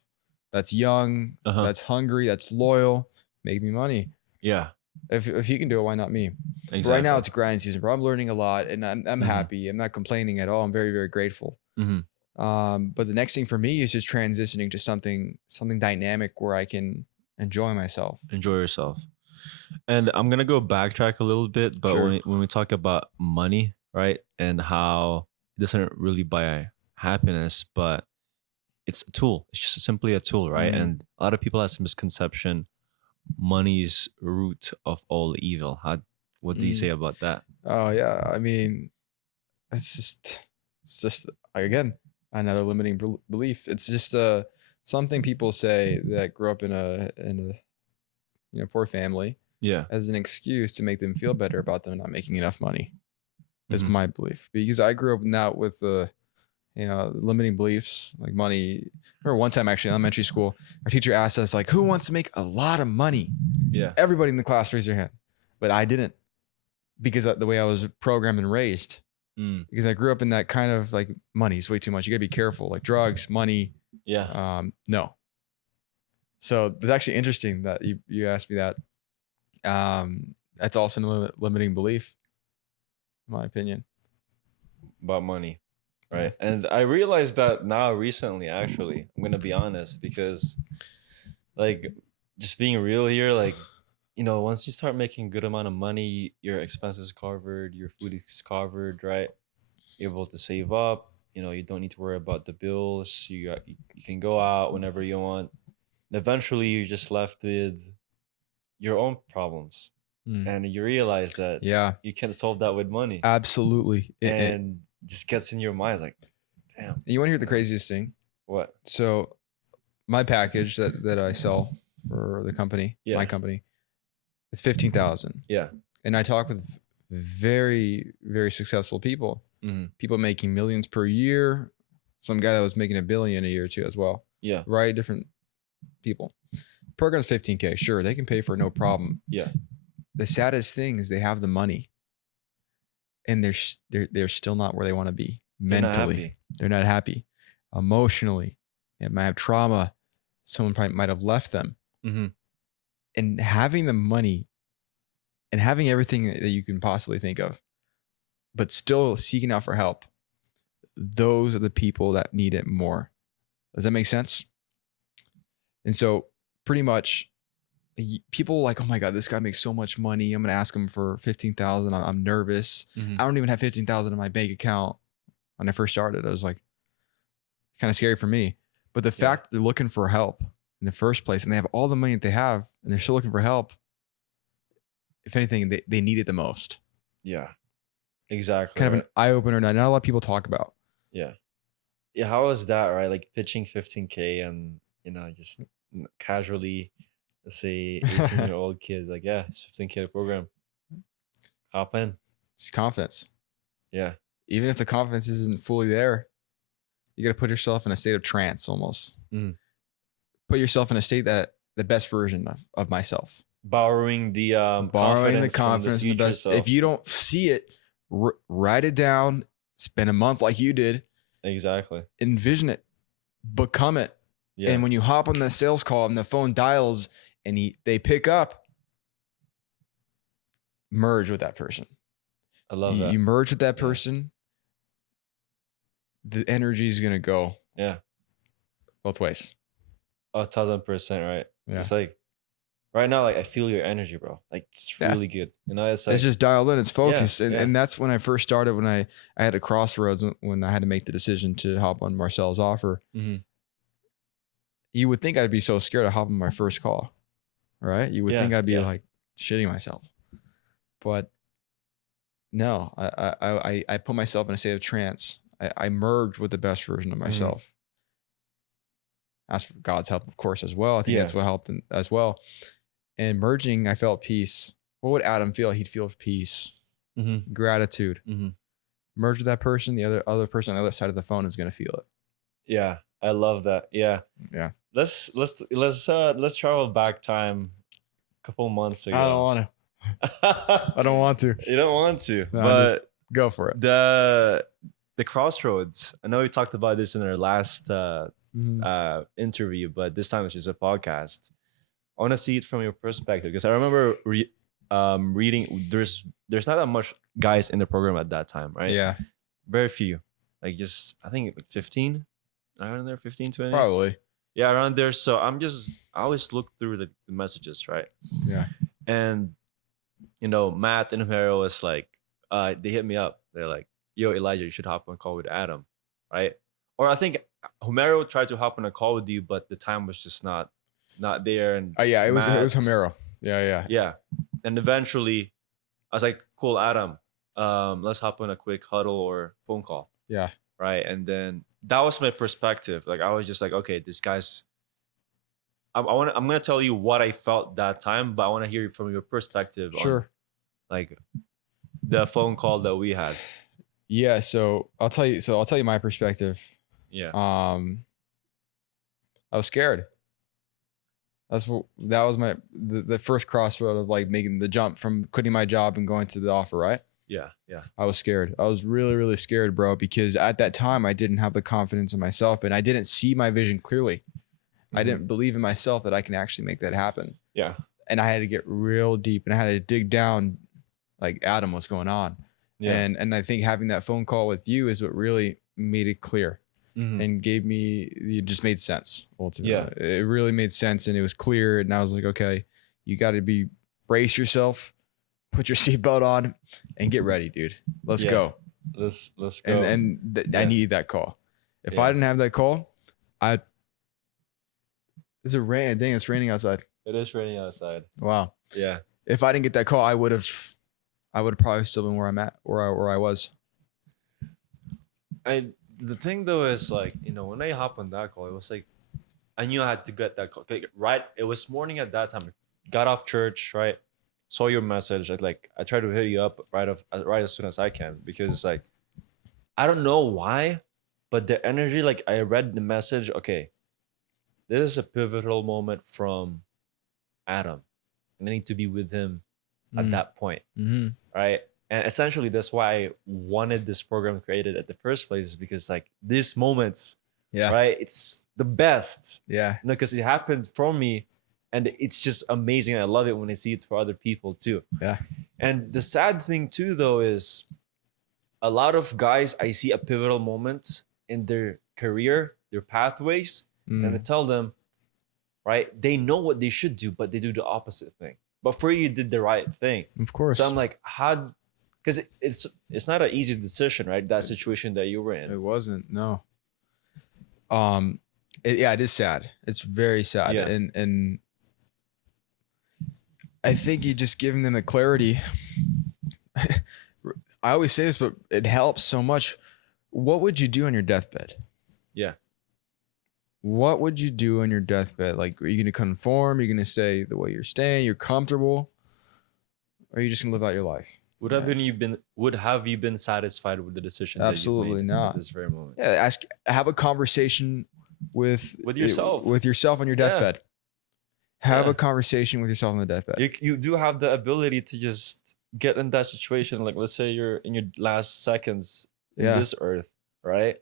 that's young, Uh-huh. that's hungry, that's loyal, make me money. Yeah. If he can do it, why not me? Exactly. But right now it's grind season, bro. I'm learning a lot and I'm Mhm. happy. I'm not complaining at all. I'm very, very grateful. Mhm. But the next thing for me is just transitioning to something dynamic where I can enjoy myself. Enjoy yourself. And I'm gonna go backtrack a little bit, but Sure. when we talk about money, right, and how it doesn't really buy happiness, but it's a tool. It's just simply a tool, right? Mhm. And a lot of people have this misconception: money's root of all evil. What do you say about that? Oh yeah. I mean, it's just again another limiting belief. It's just something people say that grew up in a poor family Yeah. as an excuse to make them feel better about them not making enough money. Is Mhm. my belief because I grew up not with the limiting beliefs like money. I remember one time actually in elementary school, our teacher asked us like, "Who wants to make a lot of money?" Yeah. Everybody in the class raised their hand, but I didn't because of the way I was programmed and raised. Mm. Because I grew up in that kind of like money's way too much. You gotta be careful, like drugs, money. Yeah. No. So it's actually interesting that you asked me that. That's also a limiting belief, in my opinion. About money, Yeah. right? And I realized that now recently, actually. I'm gonna be honest, because like just being real here, like once you start making good amount of money, your expenses covered, your food is covered, right? You're able to save up. You don't need to worry about the bills. You can go out whenever you want. And eventually, you're just left with your own problems, Mm. and you realize that Yeah, you can't solve that with money, absolutely. and just gets in your mind like, damn. You want to hear the craziest thing? What? So my package that I sell for the company, Yeah. my company, it's 15,000. Yeah. And I talk with very, very successful people, Mhm. people making millions per year. Some guy that was making $1 billion a year too as well. Yeah. Right, different people. Program's 15K. Sure, they can pay for it, no problem. Yeah. The saddest thing is they have the money, and they're still not where they want to be They're not mentally. happy. They're not happy emotionally. They might have trauma. Someone probably might have left them. Mhm. And having the money and having everything that you can possibly think of, but still seeking out for help, those are the people that need it more. Does that make sense? And so pretty much people like, oh my God, this guy makes so much money. I'm going to ask him for 15,000. I'm nervous. Mhm. I don't even have 15,000 in my bank account. When I first started, I was like, kind of scary for me. But the fact they're looking for help in the first place and they have all the money that they have and they're still looking for help, if anything, they need it the most. Yeah. Exactly. Kind of right? an eye opener that not a lot of people talk about. Yeah. Yeah. How is that, right? Like pitching 15K and just casually, let's say 18-year-old kid, like, yeah, it's 15K program. Hop in. It's confidence. Yeah. Even if the confidence isn't fully there, you got to put yourself in a state of trance almost. Mhm. Put yourself in a state that the best version of myself. Borrowing the confidence from the the future best. self. If you don't see it, write it down. Spend a month like you did. Exactly. Envision it. Become it. Yeah. And when you hop on the sales call and the phone dials and they pick up, merge with that person. I love that. You merge with that person, the energy is going to go Yeah. both ways. 1,000%, right? Yeah. It's like right now, like I feel your energy, bro. Like it's Yeah. really good. You know, it's like It's just dialed in. It's focused, yeah. and that's when I first started. When I had a crossroads when I had to make the decision to hop on Marcel's offer. Mhm. You would think I'd be so scared to hop on my first call, right? You would Yeah, think I'd be yeah. like shitting myself, but no. I put myself in a state of trance. I merged with the best version of Mhm. myself. Asked for God's help, of course, as well. I think Yeah. that's what helped as well. And merging, I felt peace. What would Adam feel? He'd feel peace, Mhm. gratitude. Mhm. Merge with that person, the other person on the other side of the phone is gonna feel it. Yeah, I love that. Yeah. Yeah. Let's travel back time a couple months I don't ago. want to. I don't want to. You don't want to, No, but go for it. the crossroads. I know we talked about this in our last Mhm. interview, but this time it's just a podcast. I want to see it from your perspective because I remember reading. There's not that much guys in the program at that time, right? Yeah, Very few. Like just I think like 15 around there, 15, 20. probably. Yeah, around there. So I always look through the messages, right? Yeah. And you know, Matt and Homero was like, they hit me up. They're like, yo, Elijah, you should hop on a call with Adam, right? Or I think Homero tried to hop on a call with you, but the time was just not there. And Oh yeah, it was Matt, Homero. Yeah. yeah. And eventually I was like, cool, Adam, let's hop on a quick huddle or phone call. Yeah. Right. And then that was my perspective. Like I was just like, okay, this guy's I'm gonna tell you what I felt that time, but I want to hear from your perspective on Sure. like the phone call that we had. Yeah. So I'll tell you my perspective. Yeah. I was scared. That was the first crossroad of like making the jump from quitting my job and going to the offer, right? Yeah. Yeah. I was scared. I was really, really scared, bro, because at that time I didn't have the confidence in myself and I didn't see my vision clearly. I didn't believe in myself that I can actually make that happen. Yeah. And I had to get real deep and I had to dig down like, Adam, what's going on? Yeah. And I think having that phone call with you is what really made it clear and gave me, it just made sense ultimately. Yeah. It really made sense and it was clear. And I was like, okay, you got to brace yourself, put your seatbelt on and get ready, dude. Let's go. Let's go. I needed that call. If I didn't have that call, is it rain? Dang, it's raining outside. It is raining outside. Wow. Yeah. If I didn't get that call, I would have probably still been where I'm at, where I was. The thing though is like, you know, when I hop on that call, it was like I knew I had to get that call. Right. It was morning at that time. Got off church, right? Saw your message. I tried to hit you up right as soon as I can because it's like I don't know why, but the energy, like I read the message, okay, this is a pivotal moment from Adam. And I need to be with him at that point. Mm-hmm. Right. And essentially that's why I wanted this program created at the first place, because like these moments, right, it's the best. Yeah. You know, because it happened for me and it's just amazing. I love it when I see it for other people too. Yeah. And the sad thing too, though, is a lot of guys, I see a pivotal moment in their career, their pathways, and I tell them, right, they know what they should do, but they do the opposite thing. But for you did the right thing. Of course. So I'm like, how? Because it's not an easy decision, right? That situation that you were in. It wasn't. No. It is sad. It's very sad. Yeah. And I think you just giving them the clarity. I always say this, but it helps so much. What would you do on your deathbed? Yeah. What would you do on your deathbed? Like, are you going to conform? Are you going to stay the way you're staying? You're comfortable? Or are you just going to live out your life? Would have you been satisfied with the decision? Absolutely that you've made not. at this very moment. Yeah, have a conversation with yourself. With yourself on your deathbed. Have a conversation with yourself on the deathbed. You do have the ability to just get in that situation. Like, let's say you're in your last seconds in this earth, right?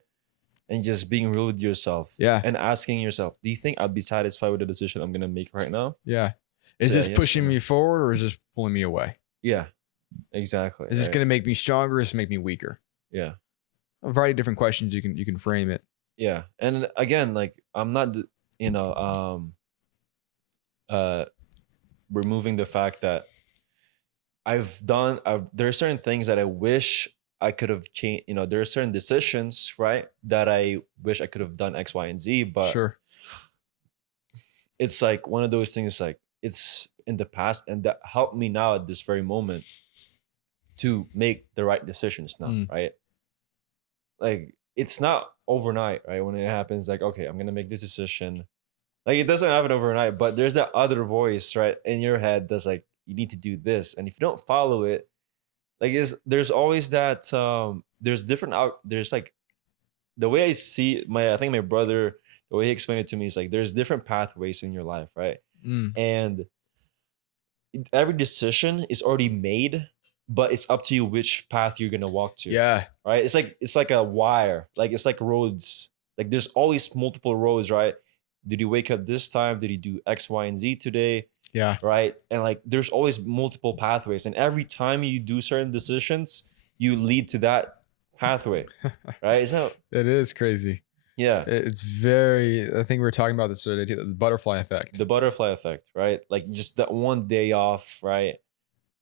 And just being real with yourself. Yeah. And asking yourself, do you think I'd be satisfied with the decision I'm going to make right now? Yeah. Is this pushing me forward or is this pulling me away? Yeah, exactly. Is this going to make me stronger or is this make me weaker? Yeah. A variety of different questions you can frame it. Yeah. And again, like I'm not, you know, uh, removing the fact that there are certain things that I wish I could have changed. You know, there are certain decisions, right, that I wish I could have done X, Y, and Z, but Sure. it's like one of those things, like it's in the past, and that helped me now at this very moment to make the right decisions now, right? Like it's not overnight, right? When it happens, like, okay, I'm gonna make this decision. Like it doesn't happen overnight, but there's that other voice, right, in your head that's like, you need to do this. And if you don't follow it, like there's always that there's different out there's like the way I see I think my brother, the way he explained it to me is like there's different pathways in your life, right? And every decision is already made, but it's up to you which path you're gonna walk to. Yeah. Right. It's like a wire. Like it's like roads. Like there's always multiple roads, right? Did you wake up this time? Did you do X, Y, and Z today? Yeah. Right. And like there's always multiple pathways. And every time you do certain decisions, you lead to that pathway. Right? Isn't that It is crazy. yeah. It's very, I think we were talking about this today, the butterfly effect. The butterfly effect, right? Like just that one day off, right?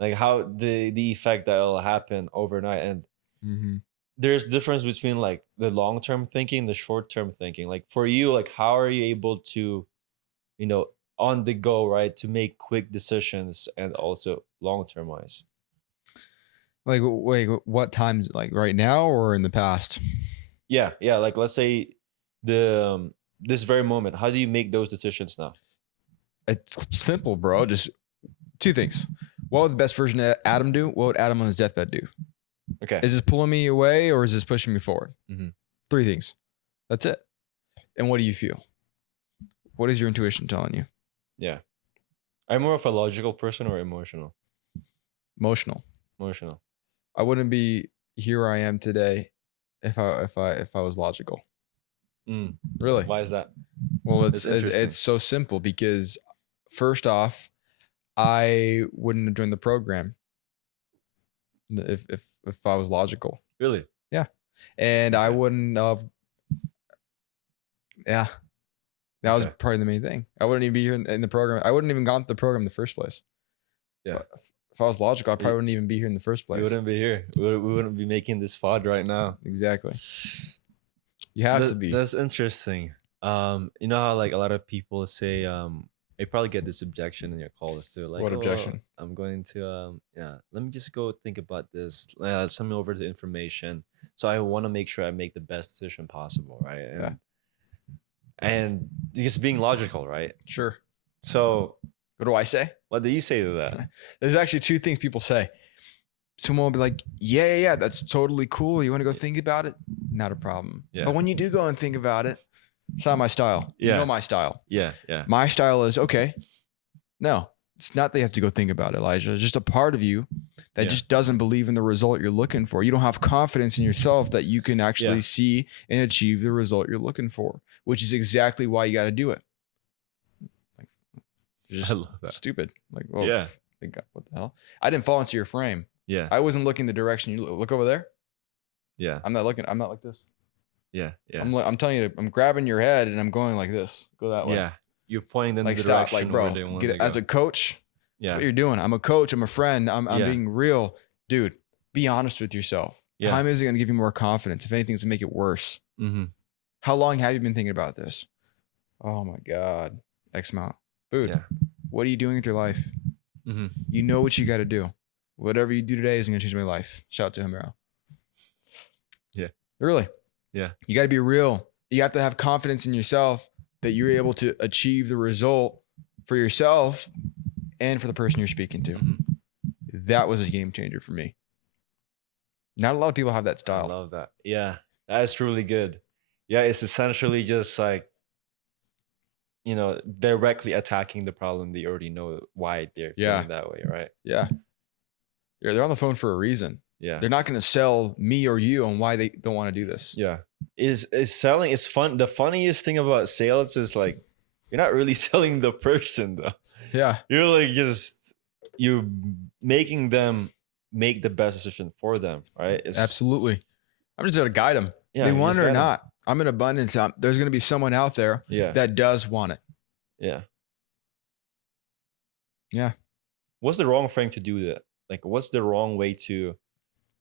Like how the effect that will happen overnight. And there's difference between like the long-term thinking, the short-term thinking. Like for you, like how are you able to, you know, on the go, right, to make quick decisions and also long-term wise? Like, wait, what times? Like right now or in the past? Yeah, yeah. Like let's say this very moment, how do you make those decisions now? It's simple, bro. Just two things. What would the best version of Adam do? What would Adam on his deathbed do? Okay. Is this pulling me away or is this pushing me forward? Mhm. Three things. That's it. And what do you feel? What is your intuition telling you? Yeah. Are you more of a logical person or emotional? Emotional. Emotional. I wouldn't be here where I am today if I was logical. Really? Why is that? Well, It's interesting. it's so simple because first off, I wouldn't have joined the program if I was logical. Really? Yeah. And I wouldn't have. Yeah. That was probably the main thing. I wouldn't even be here in the program. I wouldn't even gone to the program in the first place. Yeah. But if I was logical, I probably wouldn't even be here in the first place. You wouldn't be here. We wouldn't be making this pod right now. Exactly. You have to be. That's interesting. You know how like a lot of people say, they probably get this objection in your calls too. Like, What objection? I'm going to let me just go think about this. Send me over the information. So I want to make sure I make the best decision possible, right? And just being logical, right? Sure. So what do I say? What do you say to that? There's actually two things people say. Someone will be like, yeah, that's totally cool. You want to go think about it? Not a problem. Yeah. But when you do go and think about it, it's not my style. Yeah. You know my style. Yeah. My style is, okay, no, it's not that you have to go think about it, Elijah. It's just a part of you that just doesn't believe in the result you're looking for. You don't have confidence in yourself that you can actually see and achieve the result you're looking for, which is exactly why you got to do it. Like, you're just stupid. Like, well, what the hell? I didn't fall into your frame. Yeah. I wasn't looking the direction you look over there. Yeah. I'm not looking. I'm not like this. Yeah. I'm telling you, I'm grabbing your head and I'm going like this. Go that way. Yeah. You're pointing in like the stop. direction. Like, bro, as a coach, that's what you're doing. I'm a coach. I'm a friend. I'm being real. Dude, be honest with yourself. Time isn't going to give you more confidence. If anything, it's going to make it worse. Mm-hmm. How long have you been thinking about this? Oh my God. X amount. Dude, what are you doing with your life? Mm-hmm. You know what you got to do. Whatever you do today is going to change my life. Shout out to Figueroa. Yeah. Really? Yeah. You got to be real. You have to have confidence in yourself that you're able to achieve the result for yourself and for the person you're speaking to. Mm-hmm. That was a game changer for me. Not a lot of people have that style. I love that. Yeah. That's really good. Yeah. It's essentially just like, you know, directly attacking the problem. They already know why they're feeling that way, right? Yeah. They're on the phone for a reason. Yeah. They're not going to sell me or you on why they don't want to do this. Yeah. Is selling is fun. The funniest thing about sales is like, you're not really selling the person though. Yeah. You're like you're making them make the best decision for them, right? Absolutely. I'm just going to guide them. Yeah, they want it or not. I'm in abundance. There's going to be someone out there Yeah. that does want it. Yeah. Yeah. What's the wrong frame to do that? Like, what's the wrong way to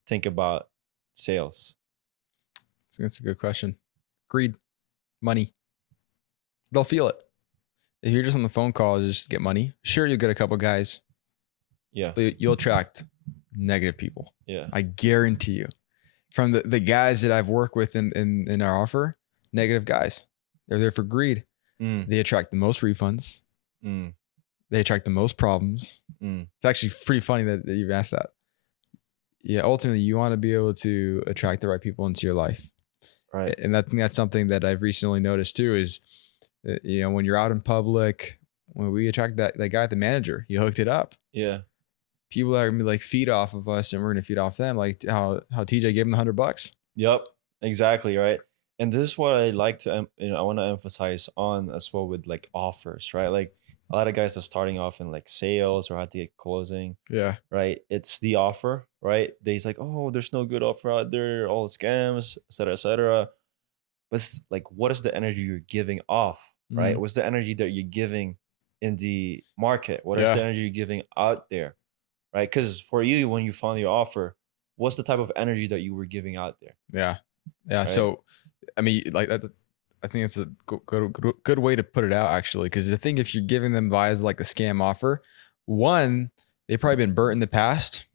think about sales? That's a good question. Greed, money. They'll feel it. If you're just on the phone call, just get money. Sure, you'll get a couple guys, Yeah. but you'll attract negative people. Yeah. I guarantee you. From the guys that I've worked with in our offer, negative guys. They're there for greed. They attract the most refunds. They attract the most problems. It's actually pretty funny that you've asked that. Yeah, ultimately, you want to be able to attract the right people into your life. Right. And I think that's something that I've recently noticed too is, when you're out in public, when we attract that guy, the manager, he hooked it up. Yeah. People that are gonna be like feed off of us and we're gonna feed off them, like how TJ gave him the $100. Yep. Exactly. Right. And this is what I like to, I want to emphasize on as well with like offers, right? Like a lot of guys that starting off in like sales or how to get closing, Yeah. right? It's the offer, right? They's like, oh, there's no good offer out there, all scams, et cetera, et cetera. But it's like, what is the energy you're giving off, right? Mhm. What's the energy that you're giving in the market? What is the energy you're giving out there, right? Because for you, when you found your offer, what's the type of energy that you were giving out there? Yeah. Yeah. Right? So, I mean, like that, I think it's a good way to put it out, actually. Because I think if you're giving them via like a scam offer, one, they've probably been burnt in the past.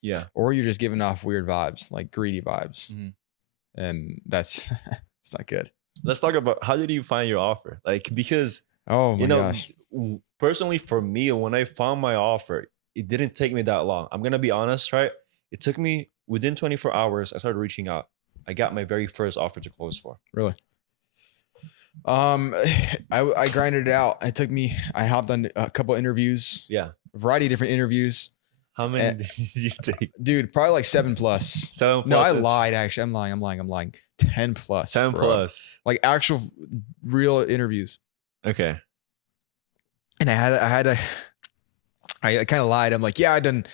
Yeah. Or you're just giving off weird vibes, like greedy vibes. Mhm. And that's, it's not good. Let's talk about how did you find your offer? Like, because, Oh my gosh. personally for me, when I found my offer, it didn't take me that long. I'm going to be honest, right? It took me within 24 hours. I started reaching out. I got my very first offer to close for. Really? I grinded it out. It took me, I hopped on a couple interviews. Yeah. A variety of different interviews. How many did you take? Dude, probably like 7+. 7+. No, I lied. Actually, I'm lying. 10+. 10+. Bro. Like actual real interviews. Okay. And I kind of lied. I'm like, yeah, I've been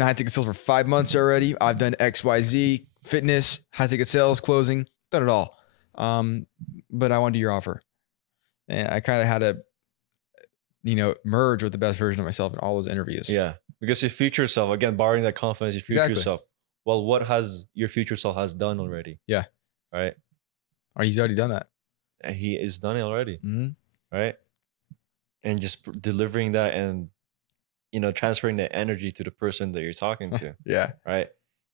a high ticket sales for 5 months already. I've done XYZ, fitness, high ticket sales, closing, done it all. But I want to do your offer. And I kind of had to, merge with the best version of myself in all those interviews. Yeah. Because your future self, again, borrowing that confidence, your future self. Well, what has your future self has done already? Yeah. Right. Oh, he's already done that. He is done it already. Mm-hmm. Right. And just delivering that and, transferring the energy to the person that you're talking to. Yeah. Right.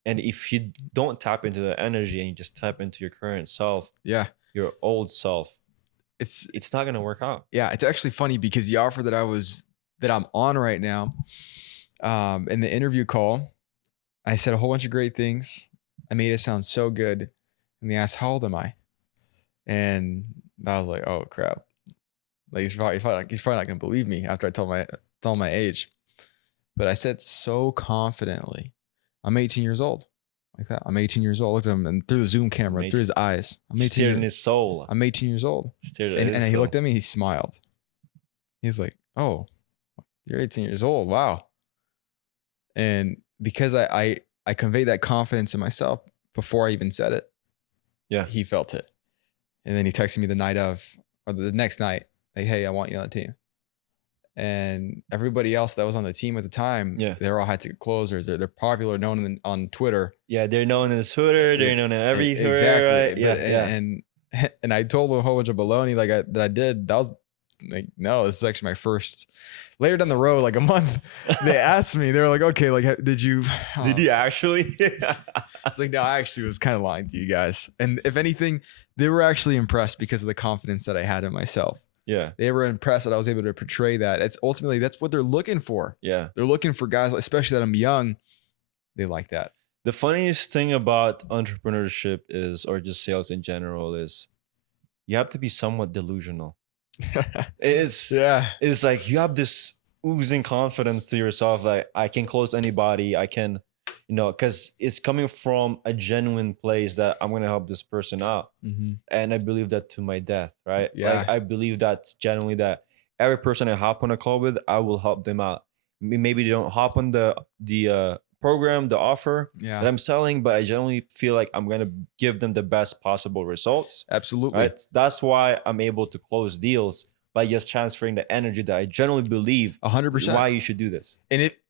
And if you don't tap into the energy and you just tap into your current self, your old self, it's not going to work out. Yeah. It's actually funny because the offer that I'm on right now, in the interview call, I said a whole bunch of great things. I made it sound so good. And they asked, how old am I? And I was like, oh crap. Like he's probably not gonna believe me after I told my age. But I said so confidently, I'm 18 years old. Like that. I'm 18 years old. I looked at him and through the Zoom camera, Amazing. through his eyes. I'm 18 Stared in his soul. I'm 18 years old. And he looked at me, he smiled. He's like, oh, you're 18 years old. Wow. And because I conveyed that confidence in myself before I even said it. Yeah. He felt it. And then he texted me the next night, like, hey, I want you on the team. And everybody else that was on the team at the time, they're all high ticket closers. They're popular, known on Twitter. Yeah, they're known in Twitter. They're known in everywhere. Exactly. Right? And I told them a whole bunch of baloney that I did. That was like, no, this is actually my first. Later down the road, like a month, they asked me. They were like, okay, like, did you actually? It's like, no, I actually was kind of lying to you guys. And if anything, they were actually impressed because of the confidence that I had in myself. Yeah. They were impressed that I was able to portray that. It's ultimately, that's what they're looking for. Yeah. They're looking for guys, especially that I'm young. They like that. The funniest thing about entrepreneurship or just sales in general is you have to be somewhat delusional. It's like you have this oozing confidence to yourself that I can close anybody. I can, because it's coming from a genuine place that I'm going to help this person out. Mm-hmm. And I believe that to my death, right? Yeah. Like I believe that genuinely that every person I hop on a call with, I will help them out. Maybe they don't hop on the program, the offer Yeah. that I'm selling, but I generally feel like I'm gonna give them the best possible results. Absolutely. Right. That's why I'm able to close deals by just transferring the energy that I generally believe 100%. why you should do this. And it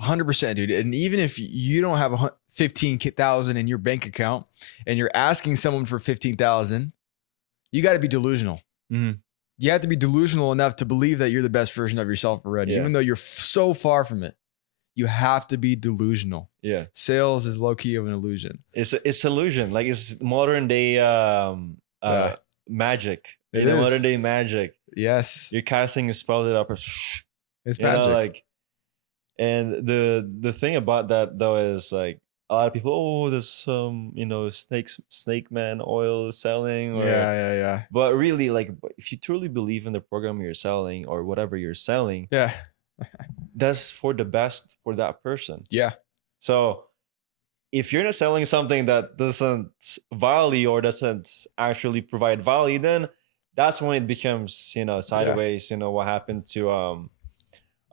100%, dude. And even if you don't have 15,000 in your bank account and you're asking someone for 15,000, you got to be delusional. Mhm. You have to be delusional enough to believe that you're the best version of yourself already, Yeah. even though you're so far from it. You have to be delusional. Yeah. Sales is low key of an illusion. It's illusion. Like it's modern day Yeah. magic. It Modern is. day magic. Yes. You're casting a spell it up. It's You know, magic. like, and the thing about that though is like a lot of people, oh, there's some, snake man oil selling, or Yeah. but really, like, if you truly believe in the program you're selling or whatever you're selling, Yeah. that's for the best for that person. Yeah. So if you're not selling something that doesn't value or doesn't actually provide value, then that's when it becomes, sideways. You know what happened to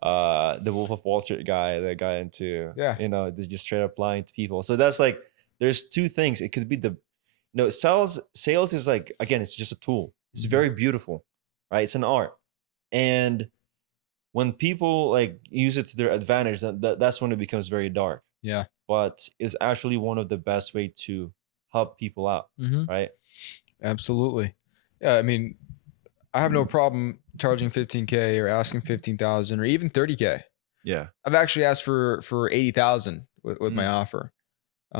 the Wolf of Wall Street guy that got into, Yeah. they're just straight up lying to people. So that's like, there's two things. It could be sales is like, again, it's just a tool. It's very beautiful, right? It's an art. And when people like use it to their advantage, that's when it becomes very dark. Yeah. But it's actually one of the best way to help people out, right? Absolutely. Yeah. I mean, I have no problem charging 15K or asking 15,000 or even 30K. Yeah. I've actually asked for 80,000 with my offer. He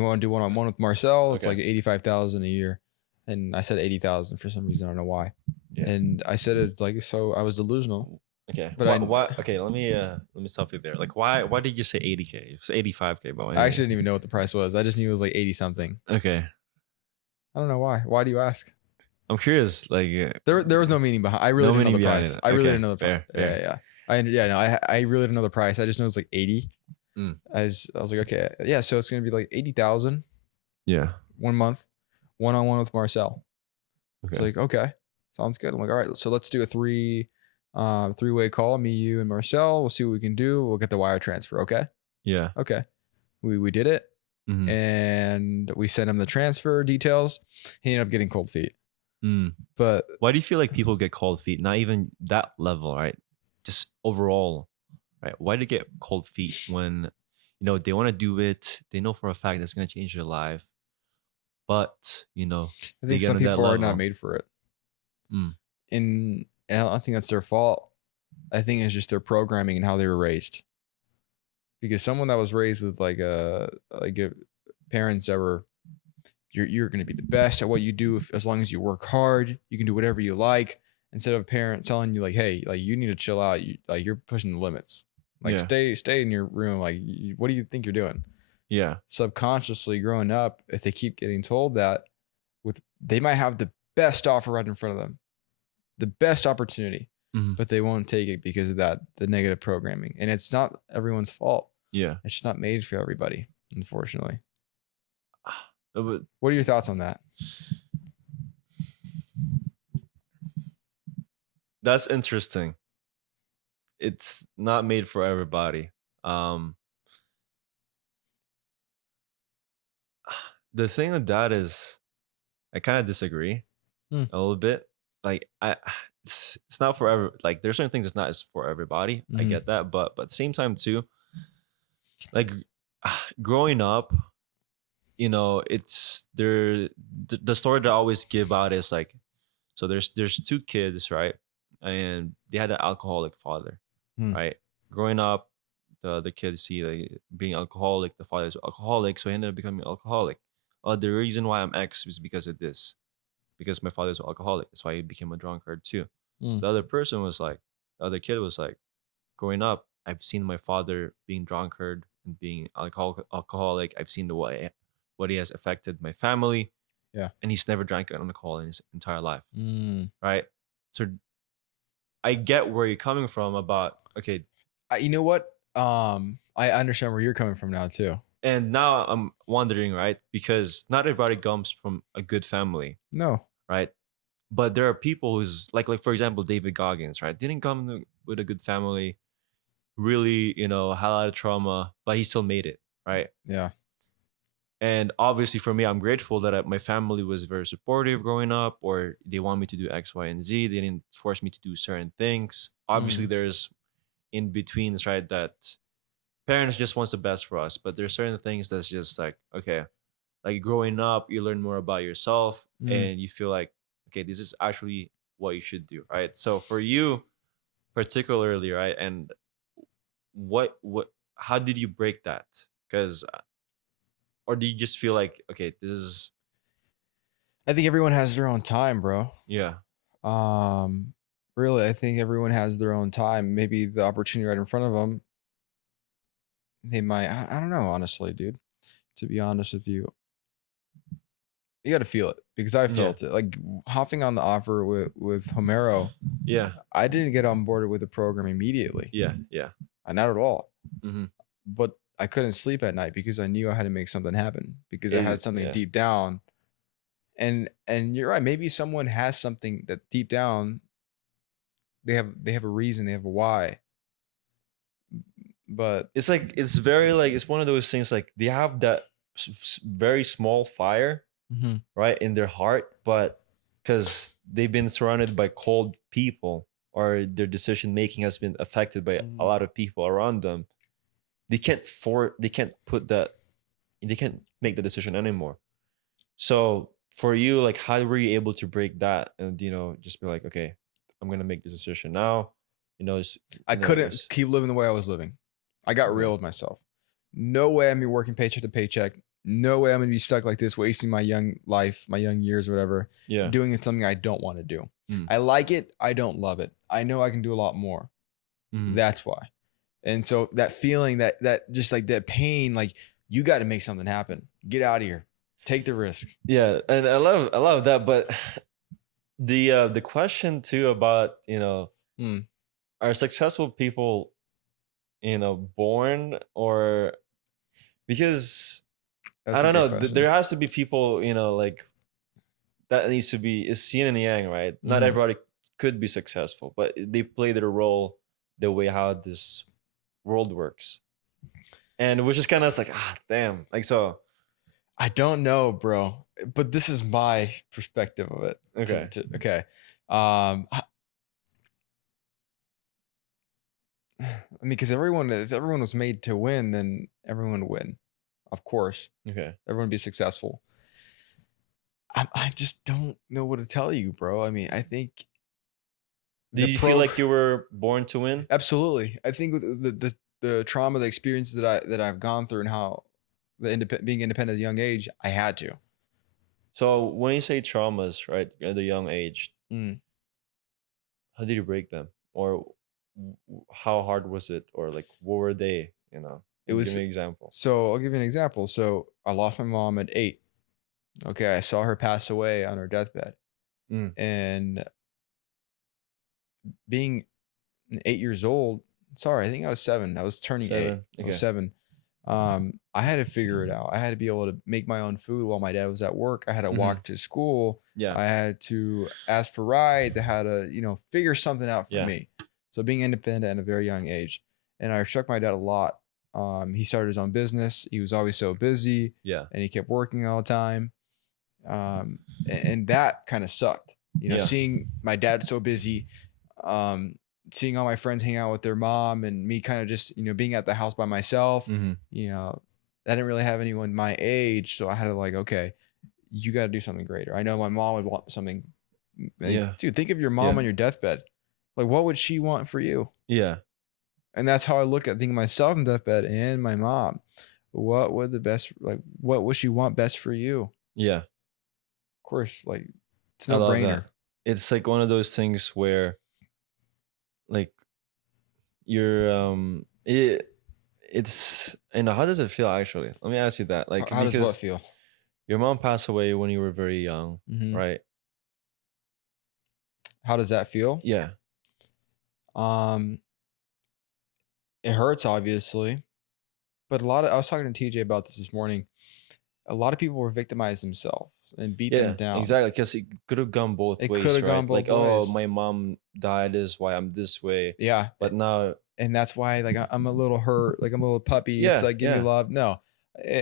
wanted to do one-on-one with Marcel. It's Okay. like 85,000 a year. And I said 80,000 for some reason. I don't know why. Yeah. And I said it like, so I was delusional. Okay. But Why? Okay. Let me stop you there. Like, why did you say 80K? It's 85K, but I actually didn't even know what the price was. I just knew it was like 80 something. Okay. I don't know why. Why do you ask? I'm curious. Like, There was no meaning behind. I really No didn't know meaning the behind price. it. I really Okay, didn't know the price. fair. I really didn't know the price. I just know it's like 80. I was like, okay, yeah. So it's gonna be like 80,000 yeah. 1 month, one-on-one with Marcel. Okay. It's like, okay, sounds good. I'm like, all right, so let's do a three-way call. Me, you, and Marcel. We'll see what we can do. We'll get the wire transfer. Okay. Yeah. Okay. We did it. And we sent him the transfer details. He ended up getting cold feet. But why do you feel like people get cold feet? Not even that level, right? Just overall, right? Why do they get cold feet when they want to do it? They know for a fact that's going to change their life, but I they think get some on that people are not level. made for it. And I don't think that's their fault. I think it's just their programming and how they were raised. Because someone that was raised with parents that were, you're going to be the best at what you do as long as you work hard, you can do whatever you like. Instead of a parent telling you like, hey, like you need to chill out. You're pushing the limits. Like Yeah. stay in your room. Like, what do you think you're doing? Yeah. Subconsciously growing up, if they keep getting told that, they might have the best offer right in front of them, the best opportunity, but they won't take it because of the negative programming. And it's not everyone's fault. Yeah. It's just not made for everybody, unfortunately. But What are your thoughts on that? that's interesting. It's not made for everybody. The thing with that is, I kind of disagree a little bit. Like, it's not for like, there's certain things it's not as for everybody. I get that, but at the same time too, like, growing up, it's the story that I always give out is like, so there's two kids, right, and they had an alcoholic father, right. Growing up, the kids see like being alcoholic, the father's alcoholic, so he ended up becoming alcoholic. The reason why I'm X is because of this, because my father's alcoholic. That's why he became a drunkard too. The other person was like, the other kid was like, growing up, I've seen my father being drunkard and being alcoholic. I've seen what he has affected my family. Yeah. And he's never drank alcohol in his entire life. Right. So I get where you're coming from about, okay. You know what? I understand where you're coming from now too. And now I'm wondering, right? Because not everybody comes from a good family. No. Right. But there are people who's like for example, David Goggins, right? Didn't come with a good family. really, had a lot of trauma, but he still made it, right? Yeah. And obviously for me, I'm grateful that my family was very supportive growing up, or they want me to do X, Y, and Z. They didn't force me to do certain things. Obviously, Mm. there's in betweens, right? That parents just wants the best for us, but there's certain things that's just like, okay, like growing up, you learn more about yourself Mm. and you feel like, okay, this is actually what you should do, right? So for you particularly, right? And what how did you break that? Because or do you just feel like, okay, this is I think everyone has their own time, bro. yeah, Um, Really, I think everyone has their own time. Maybe the opportunity right in front of them, they might. I don't know, honestly, dude. To be honest with you got to feel it because I yeah, felt it. Like hopping on the offer with Homero, yeah, I didn't get on board with the program immediately. yeah, yeah. Not at all. Mm-hmm. But I couldn't sleep at night because I knew I had to make something happen because I had something Yeah, deep down. And you're right. Maybe someone has something that deep down they have a reason, they have a why. But it's like it's very like it's one of those things like they have that very small fire, Mhm. right, in their heart, but because they've been surrounded by cold people or their decision making has been affected by a Mhm. lot of people around them, they can't put that, they can't make the decision anymore. So for you, like how were you able to break that and just be like, okay, I'm gonna make this decision now, it's, I couldn't it's keep living the way I was living. I got okay. real with myself. No way I'm gonna be working paycheck to paycheck. No way I'm gonna be stuck like this, wasting my young life, my young years, or whatever, Yeah. doing something I don't want to do. Mm. I like it. I don't love it. I know I can do a lot more. Mm. That's why. And so that feeling, that just like that pain, like you got to make something happen. Get out of here. Take the risk. Yeah, and I love that, but the question too about Mm, are successful people born, or because I that's a don't good know, question. there has to be people like that needs to be is yin and yang, right? Not Mhm. everybody could be successful, but they play their role the way how this world works, and which is kind of like damn, like so I don't know, bro, but this is my perspective of it. okay, Okay. Um, I mean, because if everyone was made to win, then everyone would win. Of course, okay. everyone would be successful. I just don't know what to tell you, bro. I mean, I think Did the you feel pro like you were born to win? absolutely. I think with the trauma, the experiences that I've gone through, and how being independent at a young age, I had to. So when you say traumas, right, at a young age, Mm. how did you break them, or how hard was it, or like what were they? It Give was me an example. so I'll give you an example. So I lost my mom at 8. Okay, I saw her pass away on her deathbed, Mm, and being 8 years old. Sorry, I think I was 7. I was turning 8. 7. I was Okay. 7. I had to figure it out. I had to be able to make my own food while my dad was at work. I had to Hmm. walk to school. Yeah. I had to ask for rides. I had to, figure something out for Yeah. me. So being independent at a very young age, and I respect my dad a lot. He started his own business. He was always so busy, Yeah. and he kept working all the time. And that kind of sucked. Yeah. Seeing my dad so busy, um, seeing all my friends hang out with their mom, and me kind of just being at the house by myself. Hmm. You know, I didn't really have anyone my age, so I had to like, okay, you got to do something greater. I know my mom would want something. Like, Yeah. dude, think of your mom Yeah. on your deathbed. Like, what would she want for you? Yeah. And that's how I look at thinking myself in deathbed and my mom. What would the best like? What would she want best for you? Yeah. Of course, like it's I no love that. brainer. It's like one of those things where like you're it's how does it feel actually? Let me ask you that. Like How does what because feel? your mom passed away when you were very young, Mhm. right? How does that feel? Yeah. Um, it hurts obviously, but I was talking to TJ about this morning. a lot of people were victimized themselves and beat them Yeah, down. exactly. Because it could have gone both It could ways, have gone right? Like, both oh, ways. my mom died, is why I'm this way. Yeah. But now, And that's why like I'm a little hurt, like I'm a little puppy. It's yeah, like give me yeah, love. No,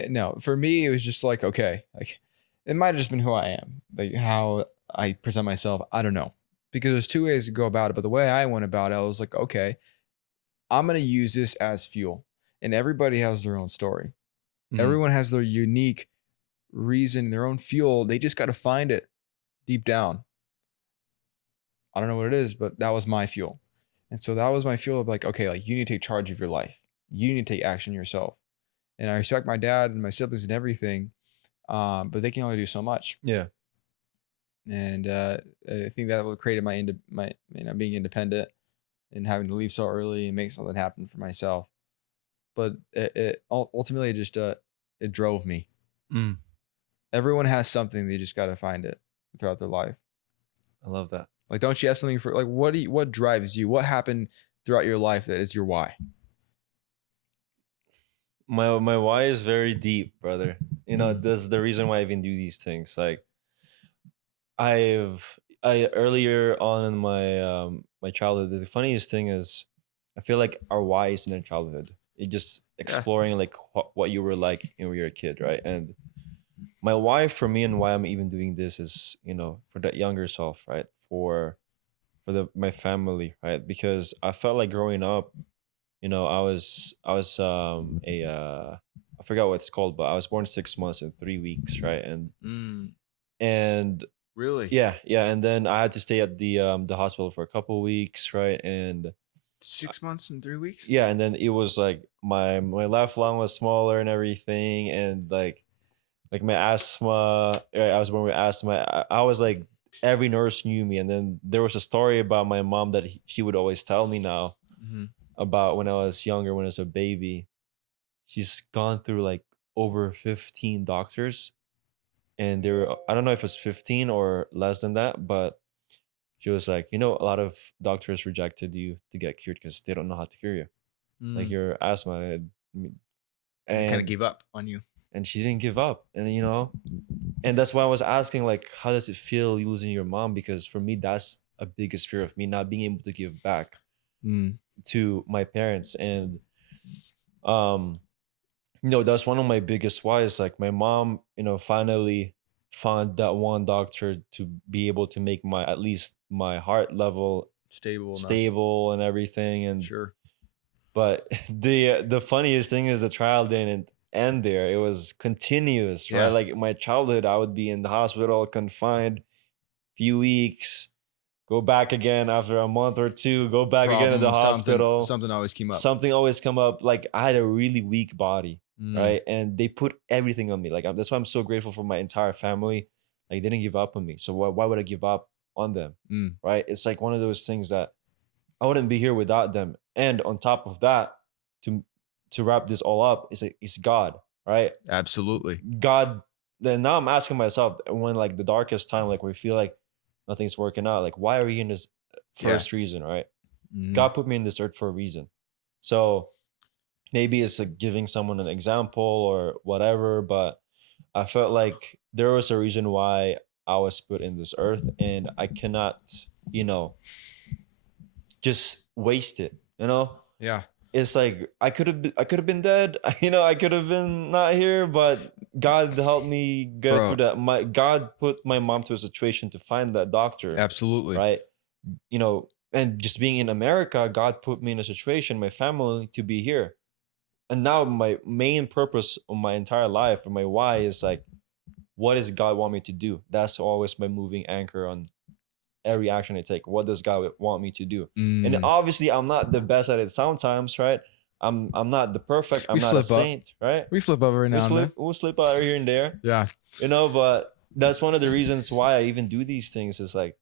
no. For me, it was just like okay, like it might have just been who I am, like how I present myself. I don't know because there's two ways to go about it, but the way I went about it, I was like, okay, I'm gonna use this as fuel, and everybody has their own story. mhm, Everyone has their unique reason, their own fuel. They just got to find it deep down. I don't know what it is, but that was my fuel. And so that was my fuel of like, okay, like you need to take charge of your life. You need to take action yourself. And I respect my dad and my siblings and everything, but they can only do so much. yeah, And I think that what created my being independent and having to leave so early and make something happen for myself. But ultimately just it drove me. mm, Everyone has something, they just got to find it throughout their life. I love that. Like, don't you have something for like what drives you? What happened throughout your life that is your why? My why is very deep, brother. You know, Mm. this is the reason why I even do these things. Like, I earlier on in my childhood, the funniest thing is I feel like our why is in our childhood. It just Yeah. exploring like what you were like when you were a kid, right? And my why for me and why I'm even doing this is, you know, for that younger self, right? For the my family, right? Because I felt like growing up, you know, I was a I forgot what it's called, but I was born 6 months and 3 weeks, right? Mm, And really? yeah, yeah, and then I had to stay at the hospital for a couple weeks, right? And 6 months and 3 weeks? yeah, and then it was like my left lung was smaller and everything, and like my asthma, I was born with asthma. I was like every nurse knew me, and then there was a story about my mom that she would always tell me now Mm-hmm. about when I was younger, when I was a baby. She's gone through like over 15 doctors, and there were, I don't know if it's 15 or less than that, but she was like, you know, a lot of doctors rejected you to get cured because they don't know how to cure you, like Mm. your asthma, They kind of and gave up on you. she didn't give up, and you know, and that's why I was asking, like, how does it feel losing your mom? Because for me, that's a biggest fear of me not being able to give back Mm. to my parents, and um, you know, that's one of my biggest whys. Like my mom, you know, finally found that one doctor to be able to make my at least my heart level Stable enough. stable and everything, and Sure. but the funniest thing is the trial didn't end there. It was continuous, right? Yeah. Like my childhood, I would be in the hospital confined few weeks, go back again after a month or two, go back again to the Problem. Something. hospital. Something always came up. Something always come up. Like I had a really weak body, Mm. right? And they put everything on me. Like that's why I'm so grateful for my entire family. Like they didn't give up on me. So why would I give up on them, Mm. right? It's like one of those things that I wouldn't be here without them. And on top of that, to to wrap this all up, it's God, right? Absolutely. God. Then now I'm asking myself when like the darkest time, like we feel like nothing's working out, like why are we in this Yeah. first reason, right? Mm. God put me in this earth for a reason. So maybe it's like giving someone an example or whatever, but I felt like there was a reason why I was put in this earth, and I cannot, you know, just waste it. You know, Yeah. it's like I could have been dead. You know, I could have been not here, but God helped me get through Bro. that. My God put my mom to a situation to find that doctor, Absolutely. right? You know, and just being in America, God put me in a situation, my family, to be here. And now my main purpose of my entire life, or my why, is like, what does God want me to do? That's always my moving anchor on every action I take. What does God want me to do? And Mm. obviously, I'm not the best at it sometimes, right? I'm not the perfect. We I'm not a slip up. saint, right? We slip up every now and then. We'll slip out here and there, Yeah. you know. But that's one of the reasons why I even do these things. Is like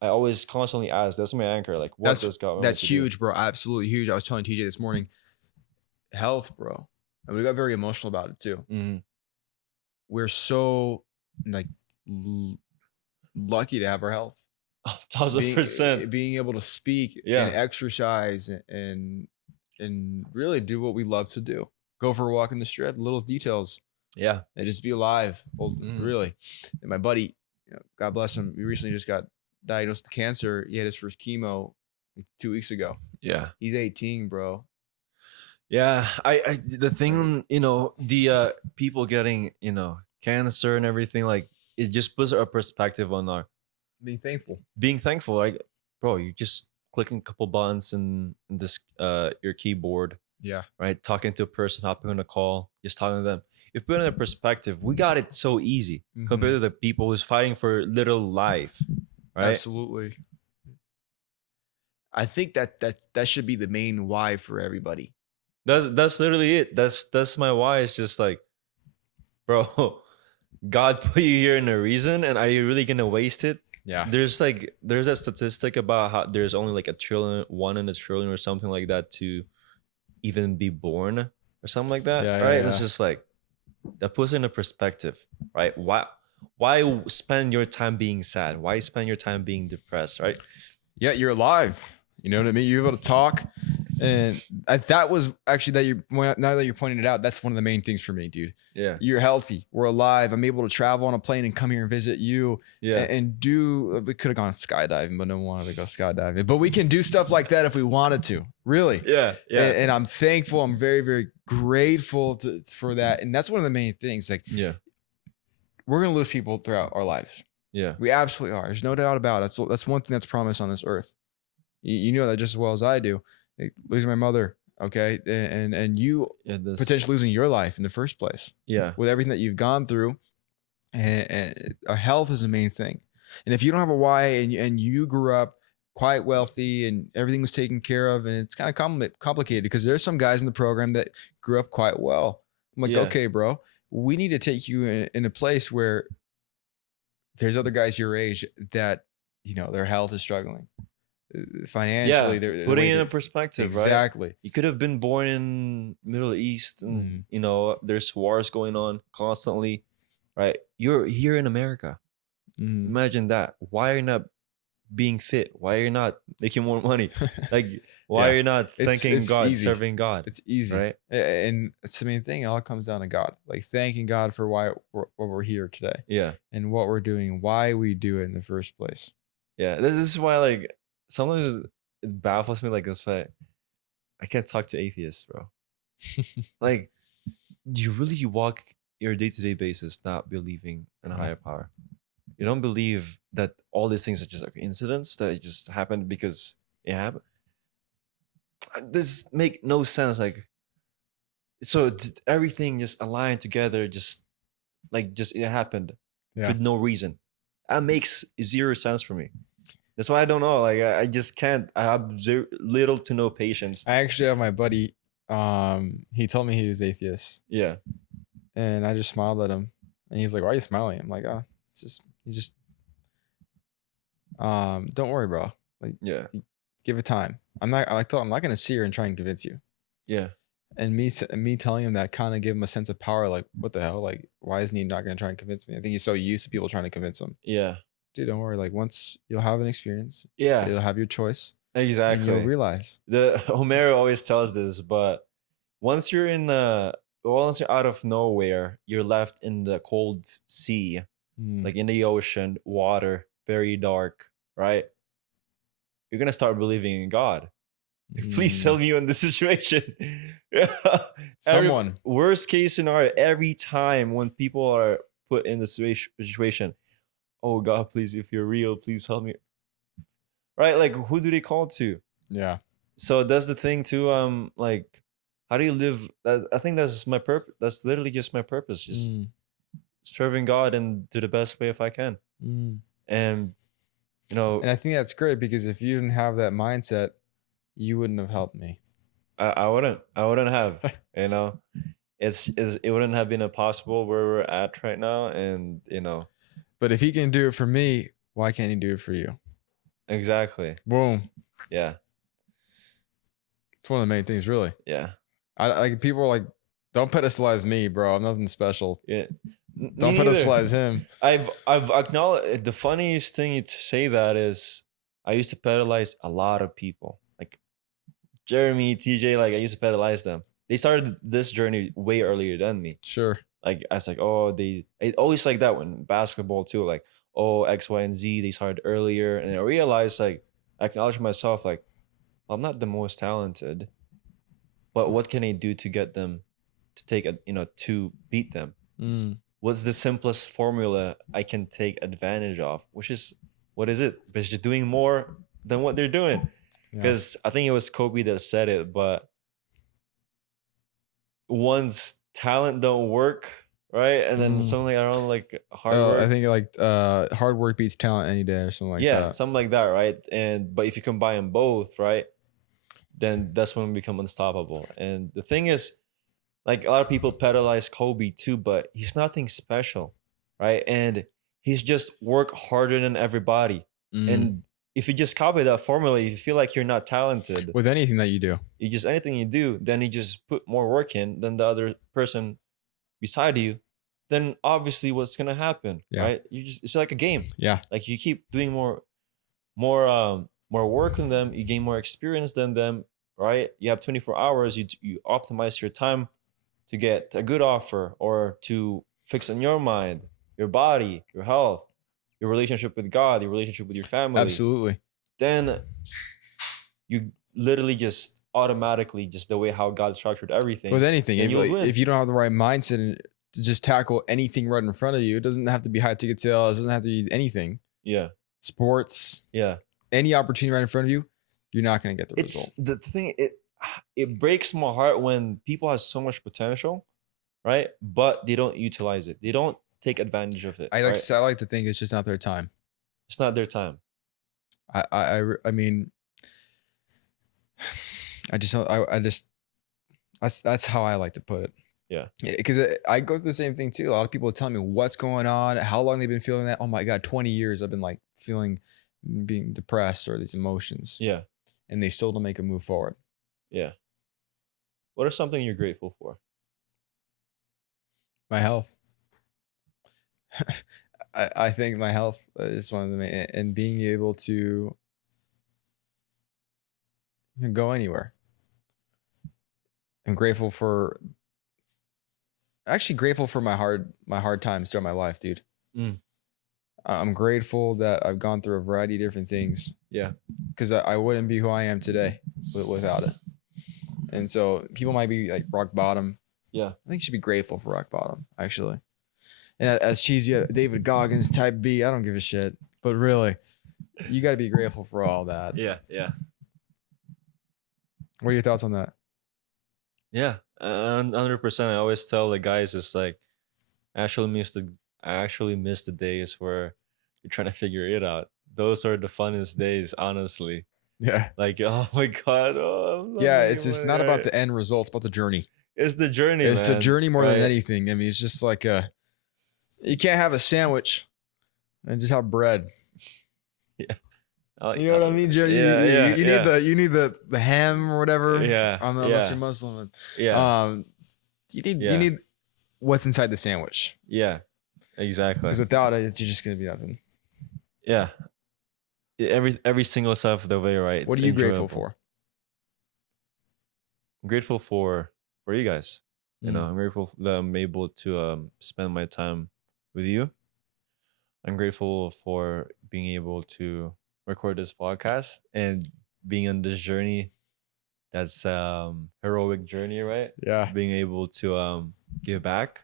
I always constantly ask. That's my anchor. Like, what That's does God want me that's to do? huge, bro. Absolutely huge. I was telling TJ this morning, health, bro. And we got very emotional about it too. Mhm. We're so like lucky to have our health. 1,000%. Being able to speak and Yeah. exercise and really do what we love to do. Go for a walk in the strip, little details. Yeah. and just be alive. Well, Mm. really. And my buddy, God bless him, he recently just got diagnosed with cancer. He had his first chemo like 2 weeks ago. Yeah. He's 18, bro. Yeah. The thing, the people getting, cancer and everything, like it just puts a perspective on our Being thankful. being thankful. Like, bro, you just clicking a couple buttons in this your keyboard, Yeah. right? Talking to a person, hopping on a call, just talking to them. If put in a perspective, we got it so easy compared to the people who's fighting for little life, right? Absolutely. I think that should be the main why for everybody. That's literally it. That's my why. It's just like, bro, God put you here in a reason, and are you really gonna waste it? Yeah. There's a statistic about how there's only like one in a trillion or something like that to even be born or something like that, Yeah, right? yeah, It's yeah. just like that puts it in a perspective, right? Why spend your time being sad? Why spend your time being depressed, right? Yeah, you're alive. You know what I mean? You're able to talk. And that was actually now that you're pointing it out, that's one of the main things for me, dude. Yeah, You're healthy. We're alive. I'm able to travel on a plane and come here and visit you yeah, and do. We could have gone skydiving, but no one wanted to go skydiving. But we can do stuff like that if we wanted to, really. yeah, yeah, And I'm thankful. I'm very, very grateful for that. And that's one of the main things. Like, yeah, we're gonna lose people throughout our lives. yeah, We absolutely are. There's no doubt about it. That's one thing that's promised on this earth. You know that just as well as I do. Like, losing my mother, okay, and you yeah. potentially losing your life in the first place Yeah, with everything that you've gone through, and our health is the main thing. And if you don't have a why, and you grew up quite wealthy and everything was taken care of, and it's kind of complicated because there's some guys in the program that grew up quite well. I'm like, yeah, okay, bro, we need to take you in a place where there's other guys your age that their health is struggling financially. yeah. The Putting way it in that perspective, right? exactly. You could have been born in Middle East, and there's wars going on constantly, right? You're here in America. Mhm. Imagine that. Why are you not being fit? Why are you not making more money? Like, why Yeah. are you not thanking It's God, easy. serving God? It's easy, right? And it's the main thing. It all comes down to God, like thanking God for why we're here today Yeah, and what we're doing, why we do it in the first place. yeah. This is why, like, sometimes it baffles me, like this fact. I can't talk to atheists, bro. Like, do you really walk your day-to-day basis not believing in a No. higher power? You don't believe that all these things are just like incidents that it just happened because it happened. This make no sense. Like, so everything just aligned together, just it happened Yeah. for no reason. That makes zero sense for me. That's why I don't know. Like, I just can't. I have little to no patience. I actually have my buddy. He told me he was atheist, Yeah, and I just smiled at him, and he's like, "Why are you smiling?" I'm like, "Oh, it's just he just don't worry, bro. Like, yeah, give it time. I'm not. I told him I'm not gonna sit here and try and convince you." yeah, And me telling him that kind of gave him a sense of power. Like, what the hell? Like, why isn't he not going to try and convince me? I think he's so used to people trying to convince him. yeah, Dude, don't worry. Like, once you'll have an experience, yeah. you'll have your choice, and you'll Exactly. realize. The Homero always tells this, but once you're once you're out of nowhere, you're left in the cold sea, like in the ocean, water, very dark, right? You're gonna start believing in God. Please help me in this situation. Someone. Worst case scenario, every time when people are put in the situation, oh God, please, if you're real, please help me. Right? Like, who do they call to? Yeah. So that's the thing too. Like, how do you live? I think that's my purpose. That's literally just my purpose. Just serving God and do the best way if I can. And And I think that's great because if you didn't have that mindset, you wouldn't have helped me. I wouldn't have. It wouldn't have been possible where we're at right now. And But if he can do it for me, why can't he do it for you? exactly. Boom. Yeah. It's one of the main things, really. Yeah. I like people are like, don't pedestalize me, bro. I'm nothing special. Yeah. Don't pedestalize him. I've acknowledged the funniest thing to say that is I used to pedalize a lot of people. Like Jeremy, TJ, like I used to pedalize them. They started this journey way earlier than me. Sure. Like I was like, oh, it always like that when basketball too, like, oh, X, Y, and Z, they started earlier. And I realized like I acknowledge myself like I'm not the most talented, but what can I do to get them to take a to beat them? Mm, What's the simplest formula I can take advantage of? Which is what is it? It's just doing more than what they're doing. yeah. Because I think it was Kobe that said it, but once talent don't work, right? And then Mm. something around like hard Oh, I work. think like hard work beats talent any day or something like Yeah, that. something like that, right? And but if you combine them both, right, then that's when we become unstoppable. And the thing is, like a lot of people pedalize Kobe too, but he's nothing special, right? And he's just work harder than everybody. Mm. And if you just copy that formula, if you feel like you're not talented, With anything that you do. you just anything you do, then you just put more work in than the other person beside you, then obviously what's gonna happen, Yeah. right? You just it's like a game. Yeah. Like you keep doing more work than them, you gain more experience than them, right? You have 24 hours, you optimize your time to get a good offer or to fix on your mind, your body, your health, your relationship with God, your relationship with your family. Absolutely. Then you literally just automatically just the way how God structured everything. With anything, then if, you'll like, win. if you don't have the right mindset to just tackle anything right in front of you, it doesn't have to be high ticket sales. It doesn't have to be anything. Yeah. Sports, Yeah. any opportunity right in front of you, you're not going to get the result. It's the thing, it breaks my heart when people have so much potential, right? But they don't utilize it. They don't take advantage of it. I right? like to think it's just not their time. It's not their time. I mean, I just don't. I just that's how I like to put it. Yeah. Because I go through the same thing too. A lot of people tell me what's going on, how long they've been feeling that. Oh my God, 20 years I've been like feeling being depressed or these emotions. Yeah. And they still don't make a move forward. Yeah. What is something you're grateful for? My health. I think my health is one of the main, and being able to go anywhere. I'm grateful for actually grateful for my hard times throughout my life, dude. Mm. I'm grateful that I've gone through a variety of different things. Yeah. Because I wouldn't be who I am today without it. And so people might be like rock bottom. Yeah. I think you should be grateful for rock bottom, actually. And as cheesy, David Goggins type B, I don't give a shit. But really, you got to be grateful for all that. Yeah. Yeah. What are your thoughts on that? Yeah. 100%. I always tell the guys it's like I actually miss the days where you're trying to figure it out. Those are the funnest days, honestly. Yeah. Like, oh my God. Oh, I'm not Yeah, making it's money, not about right? the end result. It's about the journey. It's the journey, It's the man, journey more than right? anything. I mean, it's just like you can't have a sandwich and just have bread. Yeah. You know what I mean, Joe? Yeah. You need the ham or whatever. Yeah. Unless you're Muslim. Yeah. You need what's inside the sandwich. Yeah. Exactly. Because without it, you're just gonna be nothing. Yeah. Every single step of the way, right? What It's are you grateful enjoyable. for? I'm grateful for you guys. You know, Mm. I'm grateful that I'm able to spend my time with you. I'm grateful for being able to record this podcast and being on this journey. That's heroic journey, right? Yeah. Being able to give back.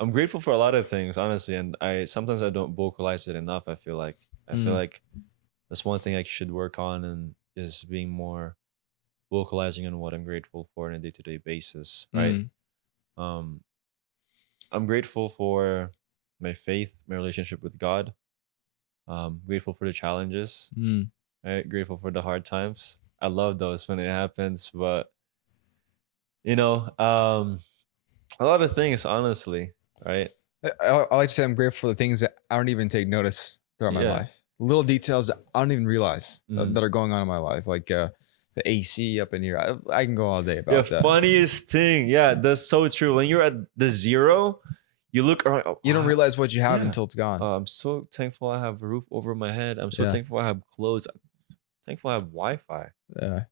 I'm grateful for a lot of things, honestly, and I sometimes I don't vocalize it enough. I feel like that's one thing I should work on, and is being more vocalizing on what I'm grateful for on a day-to-day basis, right? Mm. I'm grateful for my faith, my relationship with God. Grateful for the challenges, Mm. right? Grateful for the hard times. I love those when it happens, but you know, a lot of things, honestly, right? I like to say I'm grateful for the things that I don't even take notice throughout my Yeah. life. Little details that I don't even realize Mm. that are going on in my life, like the AC up in here. I can go all day The about that. funniest thing, yeah, that's so true. When you're at the zero, you look around. Oh, You don't realize what you have Yeah. until it's gone. I'm so thankful I have a roof over my head. I'm so Yeah. thankful I have clothes. I'm thankful I have Wi-Fi. Yeah.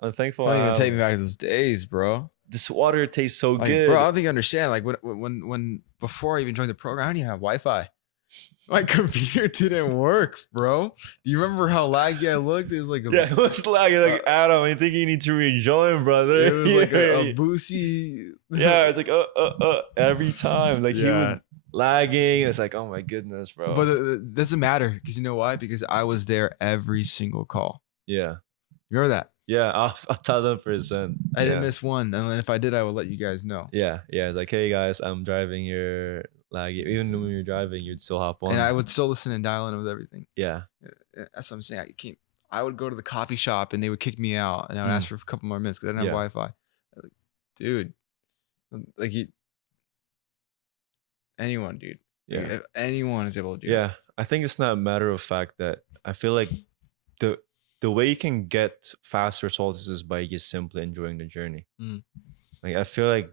I'm thankful. Don't I even have, take me back to those days, bro. this water tastes so Like, good. bro, I don't think you understand. Like when before I even joined the program, I didn't even have Wi-Fi. My computer didn't work, bro. Do you remember how laggy I looked? It was like Yeah, it was like Adam, I think you need to rejoin, brother. it was like a Yeah. boosie. Yeah, it's like every time, like he Yeah. would lagging. It's like, oh my goodness, bro. But it doesn't matter because you know why? Because I was there every single call. Yeah, You remember that? yeah, I'll tell them %. I didn't Yeah. miss one, and then if I did, I would let you guys know. Yeah, yeah. It's like, hey guys, I'm driving. You're lagging. Even when you're driving, you'd still hop on. And I would still listen and dial in with everything. Yeah, That's what I'm saying. I would go to the coffee shop and they would kick me out, and I would ask for a couple more minutes because I didn't have Yeah. Wi-Fi. Like, dude, like anyone, dude. yeah, Like, if anyone is able to do yeah. I think it's not a matter of fact that I feel like the way you can get fast results is by just simply enjoying the journey. Mm. Like I feel like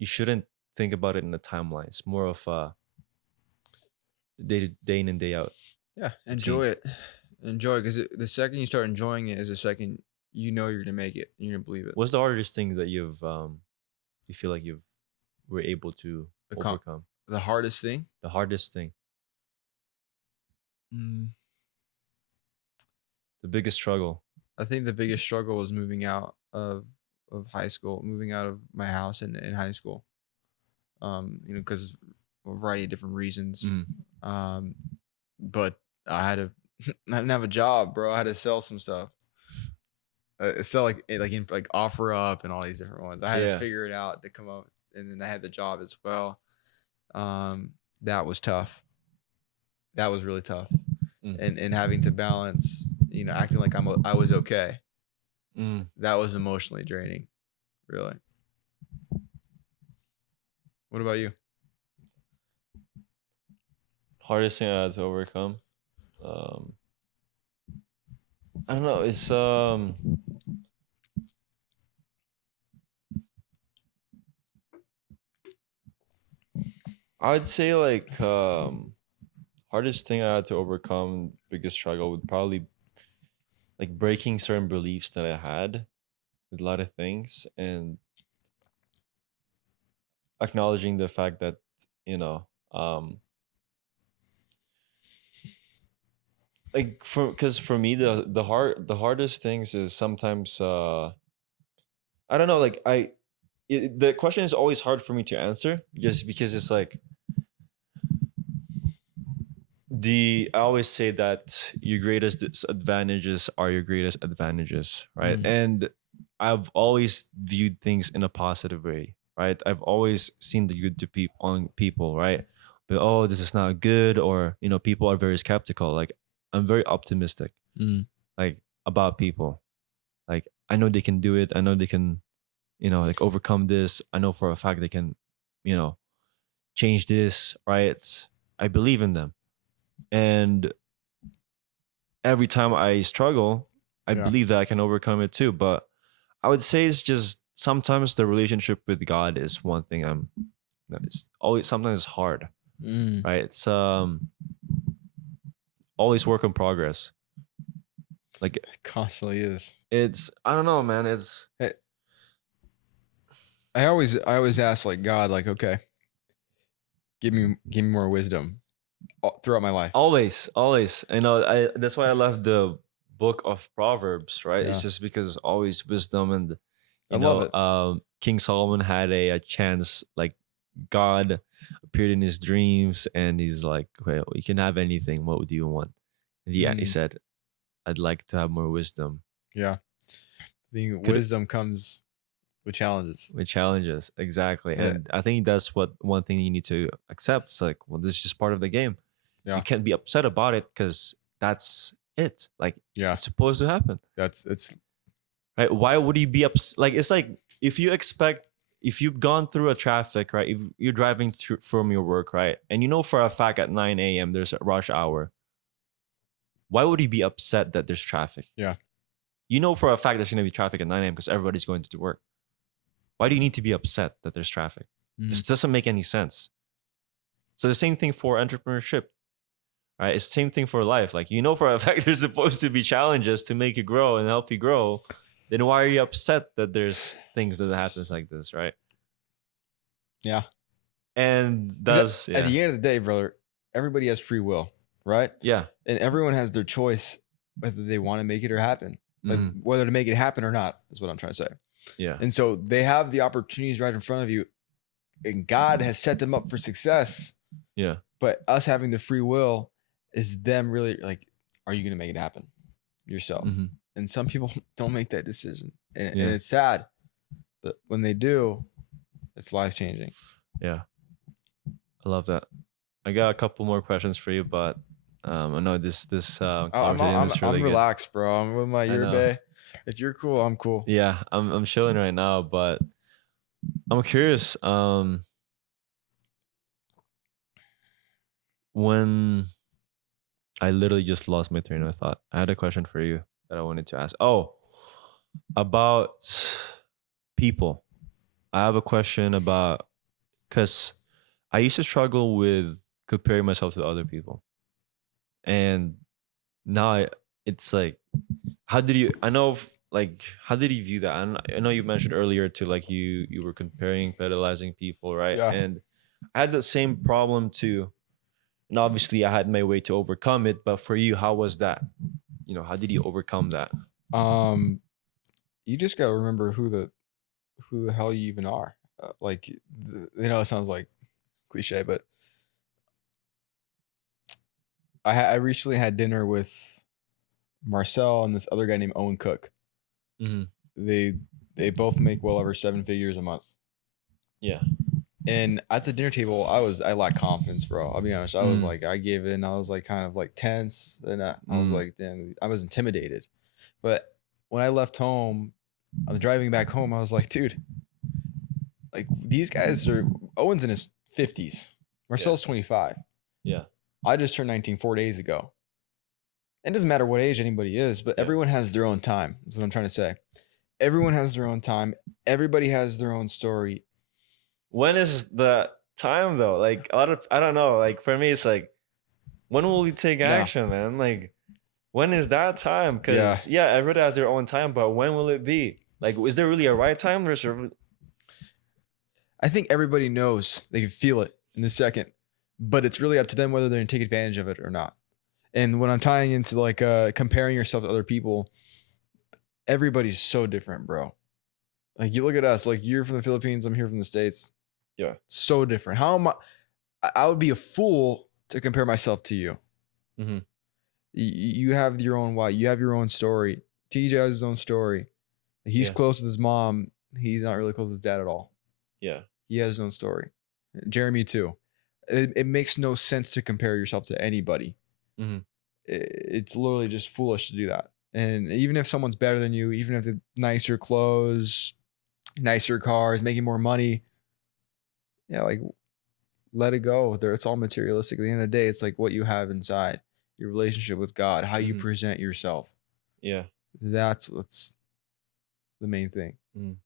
you shouldn't think about it in a timeline. It's more of a day in and day out. Yeah, enjoy it. Enjoy it because the second you start enjoying it is the second you know you're gonna make it. You're gonna believe it. What's the hardest thing that you feel like you've were able to overcome? The hardest thing? The hardest thing, Mm, the biggest struggle. I think the biggest struggle was moving out of high school, moving out of my house in high school. Because a variety of different reasons. Mm. But I had to. I didn't have a job, bro. I had to sell some stuff. Sell like offer up and all these different ones. I had to figure it out to come up, and then I had the job as well. That was tough. That was really tough, and having to balance, acting like I was okay. That was emotionally draining, really. What about you? Hardest thing I had to overcome. I don't know. It's I'd say like hardest thing I had to overcome, biggest struggle would probably like breaking certain beliefs that I had with a lot of things and acknowledging the fact that like for me the hardest things is sometimes I don't know, like the question is always hard for me to answer just because it's like I always say that your greatest disadvantages are your greatest advantages, right? And I've always viewed things in a positive way, right? I've always seen the good to people, right? But oh, this is not good, or people are very skeptical. Like I'm very optimistic, like about people. Like I know they can do it. I know they can, like overcome this. I know for a fact they can, change this, right? I believe in them. And every time I struggle, I believe that I can overcome it too. But I would say it's just sometimes the relationship with God is one thing it's always sometimes hard. Right? It's always work in progress. Like it constantly is. It's I don't know, man. It's I always ask like God, like, okay, give me more wisdom throughout my life. Always. That's why I love the book of Proverbs, right? It's just because always wisdom, and love it. King Solomon had a chance, like God appeared in his dreams and he's like, well, you can have anything. What do you want? And he said, I'd like to have more wisdom. Yeah. I think wisdom comes with challenges. With challenges, exactly. Yeah. And I think that's one thing you need to accept. It's like, well, this is just part of the game. Yeah. You can't be upset about it because that's it. Like, it's supposed to happen. It's right. Why would you be upset? Like, it's like if you've gone through a traffic, right? If you're driving from your work, right? And you know for a fact at 9 a.m. there's a rush hour. Why would you be upset that there's traffic? Yeah. You know for a fact there's going to be traffic at 9 a.m. because everybody's going to work. Why do you need to be upset that there's traffic? This doesn't make any sense. So the same thing for entrepreneurship, right? It's the same thing for life. Like, for a fact there's supposed to be challenges to make you grow and help you grow. then why are you upset that there's things that happens like this, right? Yeah. And 'Cause at the end of the day, brother, everybody has free will, right? yeah. And everyone has their choice whether they want to make it or happen. Like Mhm. whether to make it happen or not is what I'm trying to say. Yeah. And so they have the opportunities right in front of you, and God has set them up for success. Yeah. But us having the free will is them really like, are you going to make it happen yourself? Mhm. And some people don't make that decision, and Yeah. it's sad. But when they do, it's life changing. Yeah. I love that. I got a couple more questions for you, but I know this conversation is really I'm good. relaxed, bro. I'm with my I know. year. If you're cool, I'm cool. Yeah, I'm chilling right now, but I'm curious. When I literally just lost my train of thought. I had a question for you that I wanted to ask. Oh, about people. I have a question about because I used to struggle with comparing myself to other people, and now it's like, how did you? I know, like, how did you view that? I know you mentioned earlier to like you were comparing, pedalizing people, right? Yeah. And I had the same problem too. And obviously, I had my way to overcome it. But for you, how was that? You know, how did you overcome that? You just got to remember who the hell you even are. Like, it sounds like cliche, but I recently had dinner with Marcel and this other guy named Owen Cook. Mm-hmm. They both make well over 7 figures a month. Yeah. And at the dinner table, I lacked confidence, bro. I'll be honest. I was like, I gave in. I was like, kind of like tense, and I was like, damn, I was intimidated. But when I left home, I was driving back home. I was like, dude, like these guys are. Owen's in his 50s. Marcel's 25. Yeah. I just turned 19 4 days ago. It doesn't matter what age anybody is, but everyone has their own time. That's what I'm trying to say. Everyone has their own time. Everybody has their own story. When is the time though? Like I don't know. Like for me, it's like, when will we take action, man? Like, when is that time? Because everybody has their own time, but when will it be? Like, is there really a right time? I think everybody knows, they can feel it in the second, but it's really up to them whether they're going to take advantage of it or not. And when I'm tying into like comparing yourself to other people, everybody's so different, bro. Like you look at us, like you're from the Philippines, I'm here from the States. Yeah. So different. How am I would be a fool to compare myself to you. Mm-hmm. You have your own why. You have your own story. TJ has his own story. He's close with his mom. He's not really close with his dad at all. Yeah. He has his own story. Jeremy too. It makes no sense to compare yourself to anybody. Mm-hmm. It's literally just foolish to do that. And even if someone's better than you, even if they nicer clothes, nicer cars, making more money, like let it go. It's all materialistic. At the end of the day, it's like what you have inside, your relationship with God, how you present yourself. Yeah. That's what's the main thing. Mm.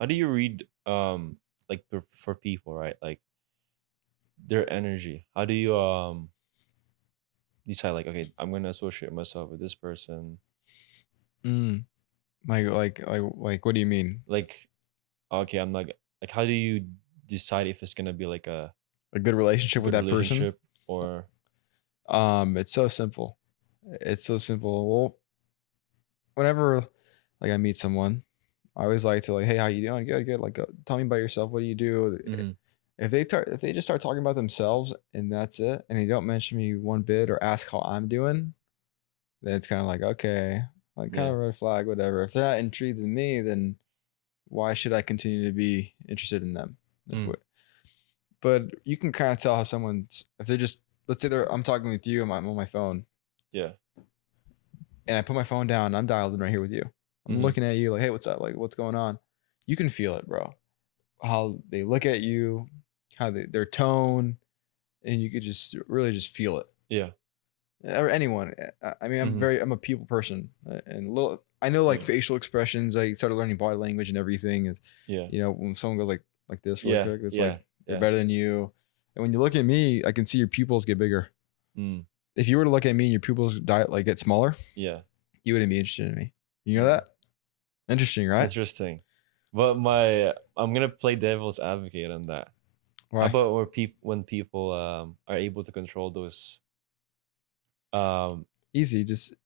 How do you read like for people, right? Like their energy. How do you decide like, okay, I'm gonna associate myself with this person? Like what do you mean? Like, okay, I'm like how do you decide if it's gonna be like a good relationship with that person? Or it's so simple. It's so simple. Well, whenever like I meet someone, I always like to like, hey, how you doing? Good. Like, tell me about yourself. What do you do? If they just start talking about themselves and that's it, and they don't mention me one bit or ask how I'm doing, then it's kind of like, okay, like kind of a red flag, whatever. If they're not intrigued in me, then why should I continue to be interested in them? But you can kind of tell how someone's, if they're just, let's say I'm talking with you, I'm on my phone. Yeah. And I put my phone down, I'm dialed in right here with you. I'm looking at you like, hey, what's up? Like, what's going on? You can feel it, bro. How they look at you, how their tone, and you could just really just feel it. Yeah. Or anyone. I mean, I'm a people person, and I know like facial expressions. I started learning body language and everything. And, when someone goes like this real quick, it's like they're better than you. And when you look at me, I can see your pupils get bigger. If you were to look at me and your pupils get smaller, you wouldn't be interested in me. You know that? Interesting, right? Interesting. But I'm gonna play devil's advocate on that. How Why? about when people are able to control um Easy. Just if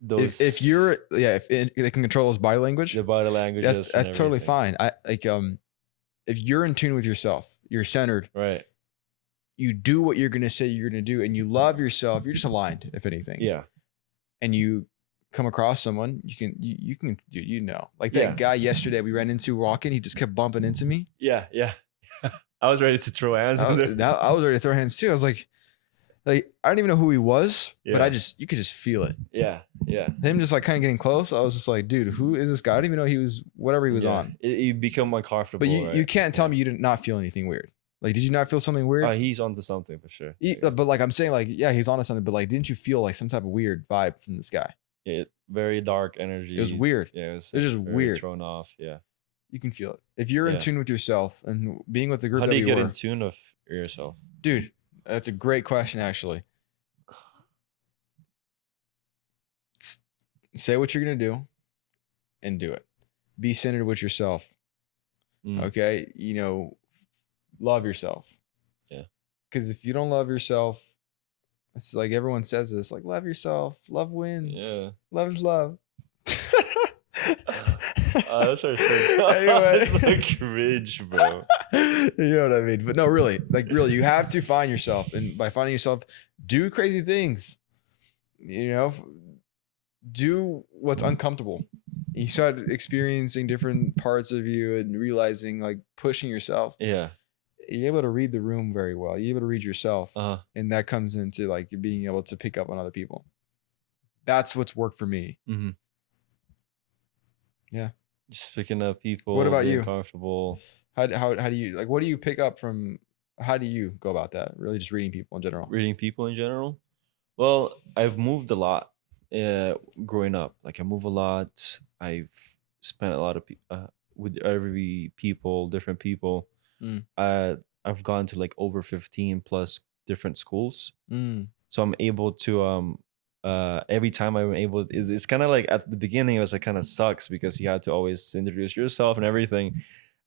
those you're if they can control his body language, the body languages and that's totally everything. fine. I like if you're in tune with yourself, you're centered, Right. you do what you're gonna say you're gonna do, and you love yourself, you're just aligned, if anything. Yeah. And you come across someone, you can like Yeah. that guy yesterday we ran into walking, he just kept bumping into me. Yeah. Yeah. I was ready to throw hands I, with him. I was ready to throw hands too. I was like I don't even know who he was, but Yeah. you could just feel it. Yeah. Yeah. Him just like kind of getting close. I was just like, dude, who is this guy? I didn't even know he was whatever he was Yeah. on. You become uncomfortable. But you right? can't tell Yeah. me you did not feel anything weird. Like, did you not feel something weird? He's onto something for sure. But like I'm saying, like, yeah, he's onto something. But like, didn't you feel like some type of weird vibe from this guy? Yeah, very dark energy. It was weird. Yeah, It was just very weird. thrown off. Yeah. You can feel it if you're in Yeah. tune with yourself and being with the group How that do you we get were. in tune with yourself? Dude, that's a great question, actually. Say what you're gonna do, and do it. Be centered with yourself. Mm. Okay, love yourself. Yeah. Because if you don't love yourself, it's like everyone says this, like love yourself, love wins. Yeah. Love is love. That's our thing. Anyway. It's like cringe, bro. You know what I mean? But no, really, you have to find yourself, and by finding yourself, do crazy things. Do what's uncomfortable. You start experiencing different parts of you and realizing, like, pushing yourself. Yeah. You're able to read the room very well. You're able to read yourself, Uh-huh. and that comes into like you being able to pick up on other people. That's what's worked for me. Mm-hmm. Yeah. Speaking of people, What about being you? comfortable. How do you like? What do you pick up from? How do you go about that? Really, just reading people in general. Reading people in general. Well, I've moved a lot growing up. Like I move a lot. I've spent a lot of with every people, different people. Mm. I've gone to like over 15 plus different schools. Mm. So I'm able to every time I'm able it's kind of like at the beginning it was like kind of sucks because you had to always introduce yourself and everything,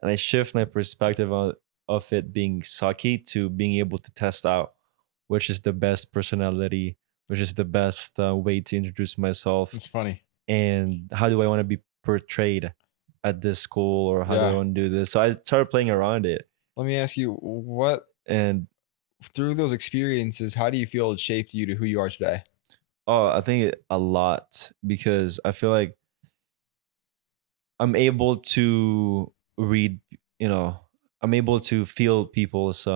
and I shift my perspective of it being sucky to being able to test out which is the best personality, which is the best way to introduce myself, It's funny. and how do I want to be portrayed at this school, or how do I want to do this. So I started playing around it. Let me ask you, what And through those experiences, how do you feel it shaped you to who you are today? I think a lot, because I feel like I'm able to read, I'm able to feel people's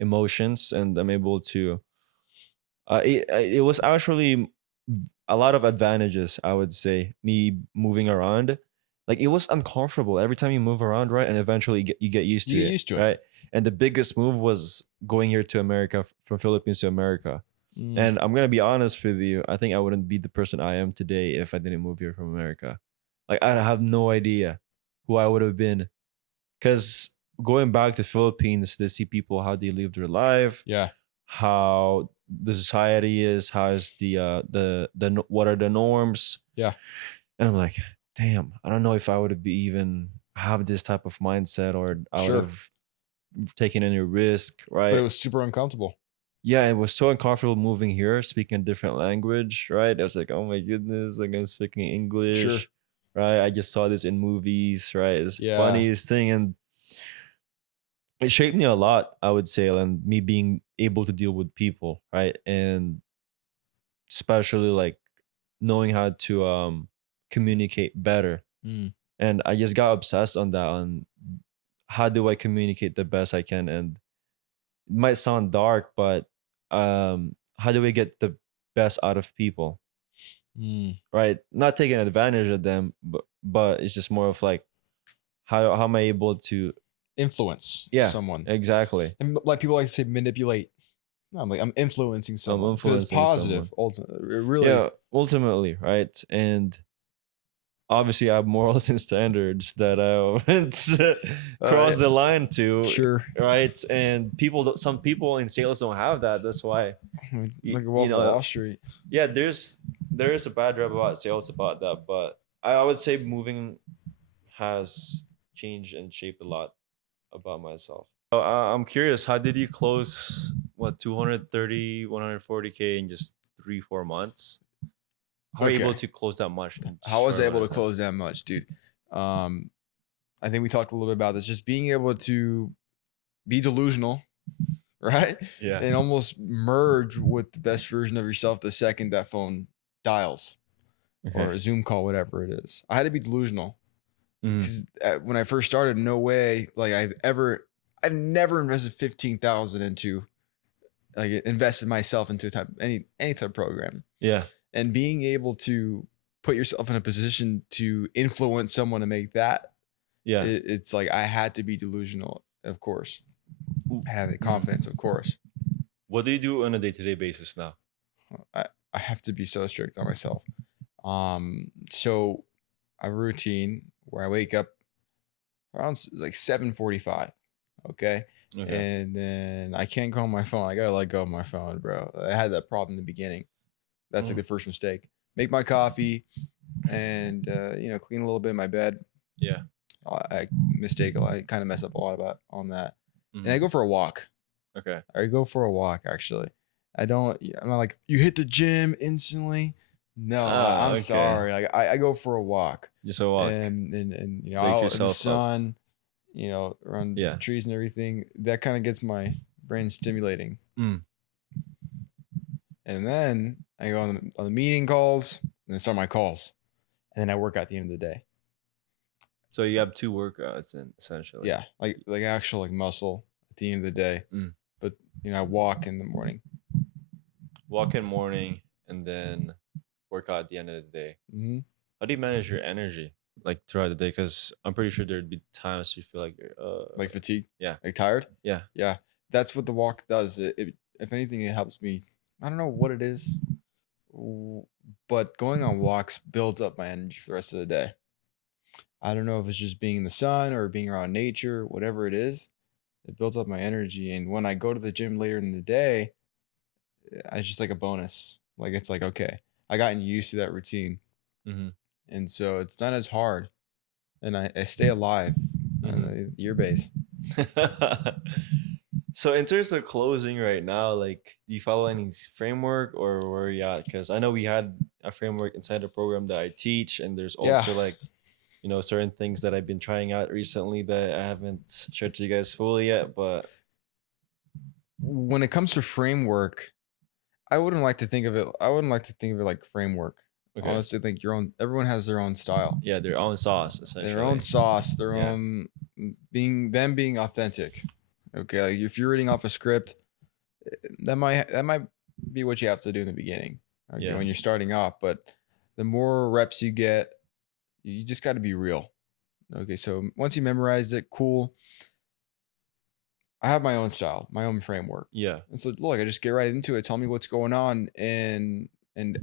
emotions, and I'm able to. It was actually a lot of advantages, I would say, me moving around. Like it was uncomfortable every time you move around, right? And eventually you get used to You it. get used to it. Right? And the biggest move was going here to America, from Philippines to America. And I'm gonna be honest with you, I think I wouldn't be the person I am today if I didn't move here from America. Like I have no idea who I would have been. Cause going back to Philippines to see people how they live their life, Yeah. how the society is, how is the what are the norms. Yeah. And I'm like, damn, I don't know if I would be even have this type of mindset, or I would Sure. have taken any risk, right? But it was super uncomfortable. Yeah, it was so uncomfortable moving here, speaking a different language, right? I was like, oh my goodness, like I'm speaking English, Sure. right? I just saw this in movies, right? It's Yeah. funniest thing. And it shaped me a lot, I would say, and me being able to deal with people, right? And especially like knowing how to communicate better. Mm. And I just got obsessed on that, on how do I communicate the best I can. And it might sound dark, but how do we get the best out of people, right? Not taking advantage of them, but it's just more of like how am I able to Influence someone. Exactly. And like people like to say manipulate. No, I'm influencing someone. Because it's influencing positive. Ultimately, really. Yeah, ultimately, right? And obviously I have morals and standards that I haven't crossed the line to. Sure. Right? And some people in sales don't have that. That's why. Like Wall Street. Yeah, there is a bad rap about sales about that, but I would say moving has changed and shaped a lot about myself. So, I'm curious, how did you close what 230, 140K in just 3-4 months? How are you able Okay. to close that much in just How was short I amount able of to time? close that much, dude? I think we talked a little bit about this. Just being able to be delusional, right? Yeah. And almost merge with the best version of yourself the second that phone dials or Okay. a Zoom call, whatever it is. I had to be delusional Mhm. because when I first started, no way, like I've never invested 15,000 into, like, invested myself into any type of program. Yeah. And being able to put yourself in a position to influence someone to make that, Yeah. it's like I had to be delusional, of course. Have the Mhm. confidence, of course. What do you do on a day-to-day basis now? I have to be so strict on myself. So I have a routine where I wake up around like 7:45. Okay. Okay. And then I can't go on my phone. I gotta let go of my phone, bro. I had that problem in the beginning. That's like the first mistake. Make my coffee and clean a little bit of my bed. Yeah. I mistake a lot. I kind of mess up a lot about on that. And I Mhm. go for a walk. Okay. I go for a walk actually. I'm not like you hit the gym instantly. No, I'm Okay. sorry. Like I go for a walk Just a walk. and Wake out in the yourself up. sun, around Yeah. trees and everything. That kind of gets my brain stimulating. Mm. And then I go on the meeting calls and then start my calls. And then I work out at the end of the day. So you have 2 workouts in essentially. Yeah, like actual like muscle at the end of the day. Mm. But I walk in the morning. Walk in morning and then work out at the end of the day. Mm-hmm. How do you manage your energy like throughout the day? Because I'm pretty sure there'd be times you feel like you're Like fatigue. yeah. Like tired. Yeah. Yeah, that's what the walk does. If anything, it helps me. I don't know what it is, but going on walks builds up my energy for the rest of the day. I don't know if it's just being in the sun or being around nature, whatever it is. It builds up my energy, and when I go to the gym later in the day, I just like a bonus. Like it's like okay, I gotten used to that routine, Mm-hmm. and so it's not as hard, and I stay alive on the year base. So in terms of closing right now, like do you follow any framework or where are you at? Because I know we had a framework inside the program that I teach, and there's Yeah, also like certain things that I've been trying out recently that I haven't shared to you guys fully yet. But when it comes to framework, I wouldn't like to think of it. I wouldn't like to think of it like framework. okay, Honestly, think your own. Everyone has their own style, yeah, their own sauce their own essentially. sauce, their Yeah, own being authentic. Okay, like if you're reading off a script, that might be what you have to do in the beginning. Okay, yeah, when you're starting off, but the more reps you get, you just got to be real. Okay, so once you memorize it, cool. I have my own style, my own framework. yeah. And so look, I just get right into it. Tell me what's going on, and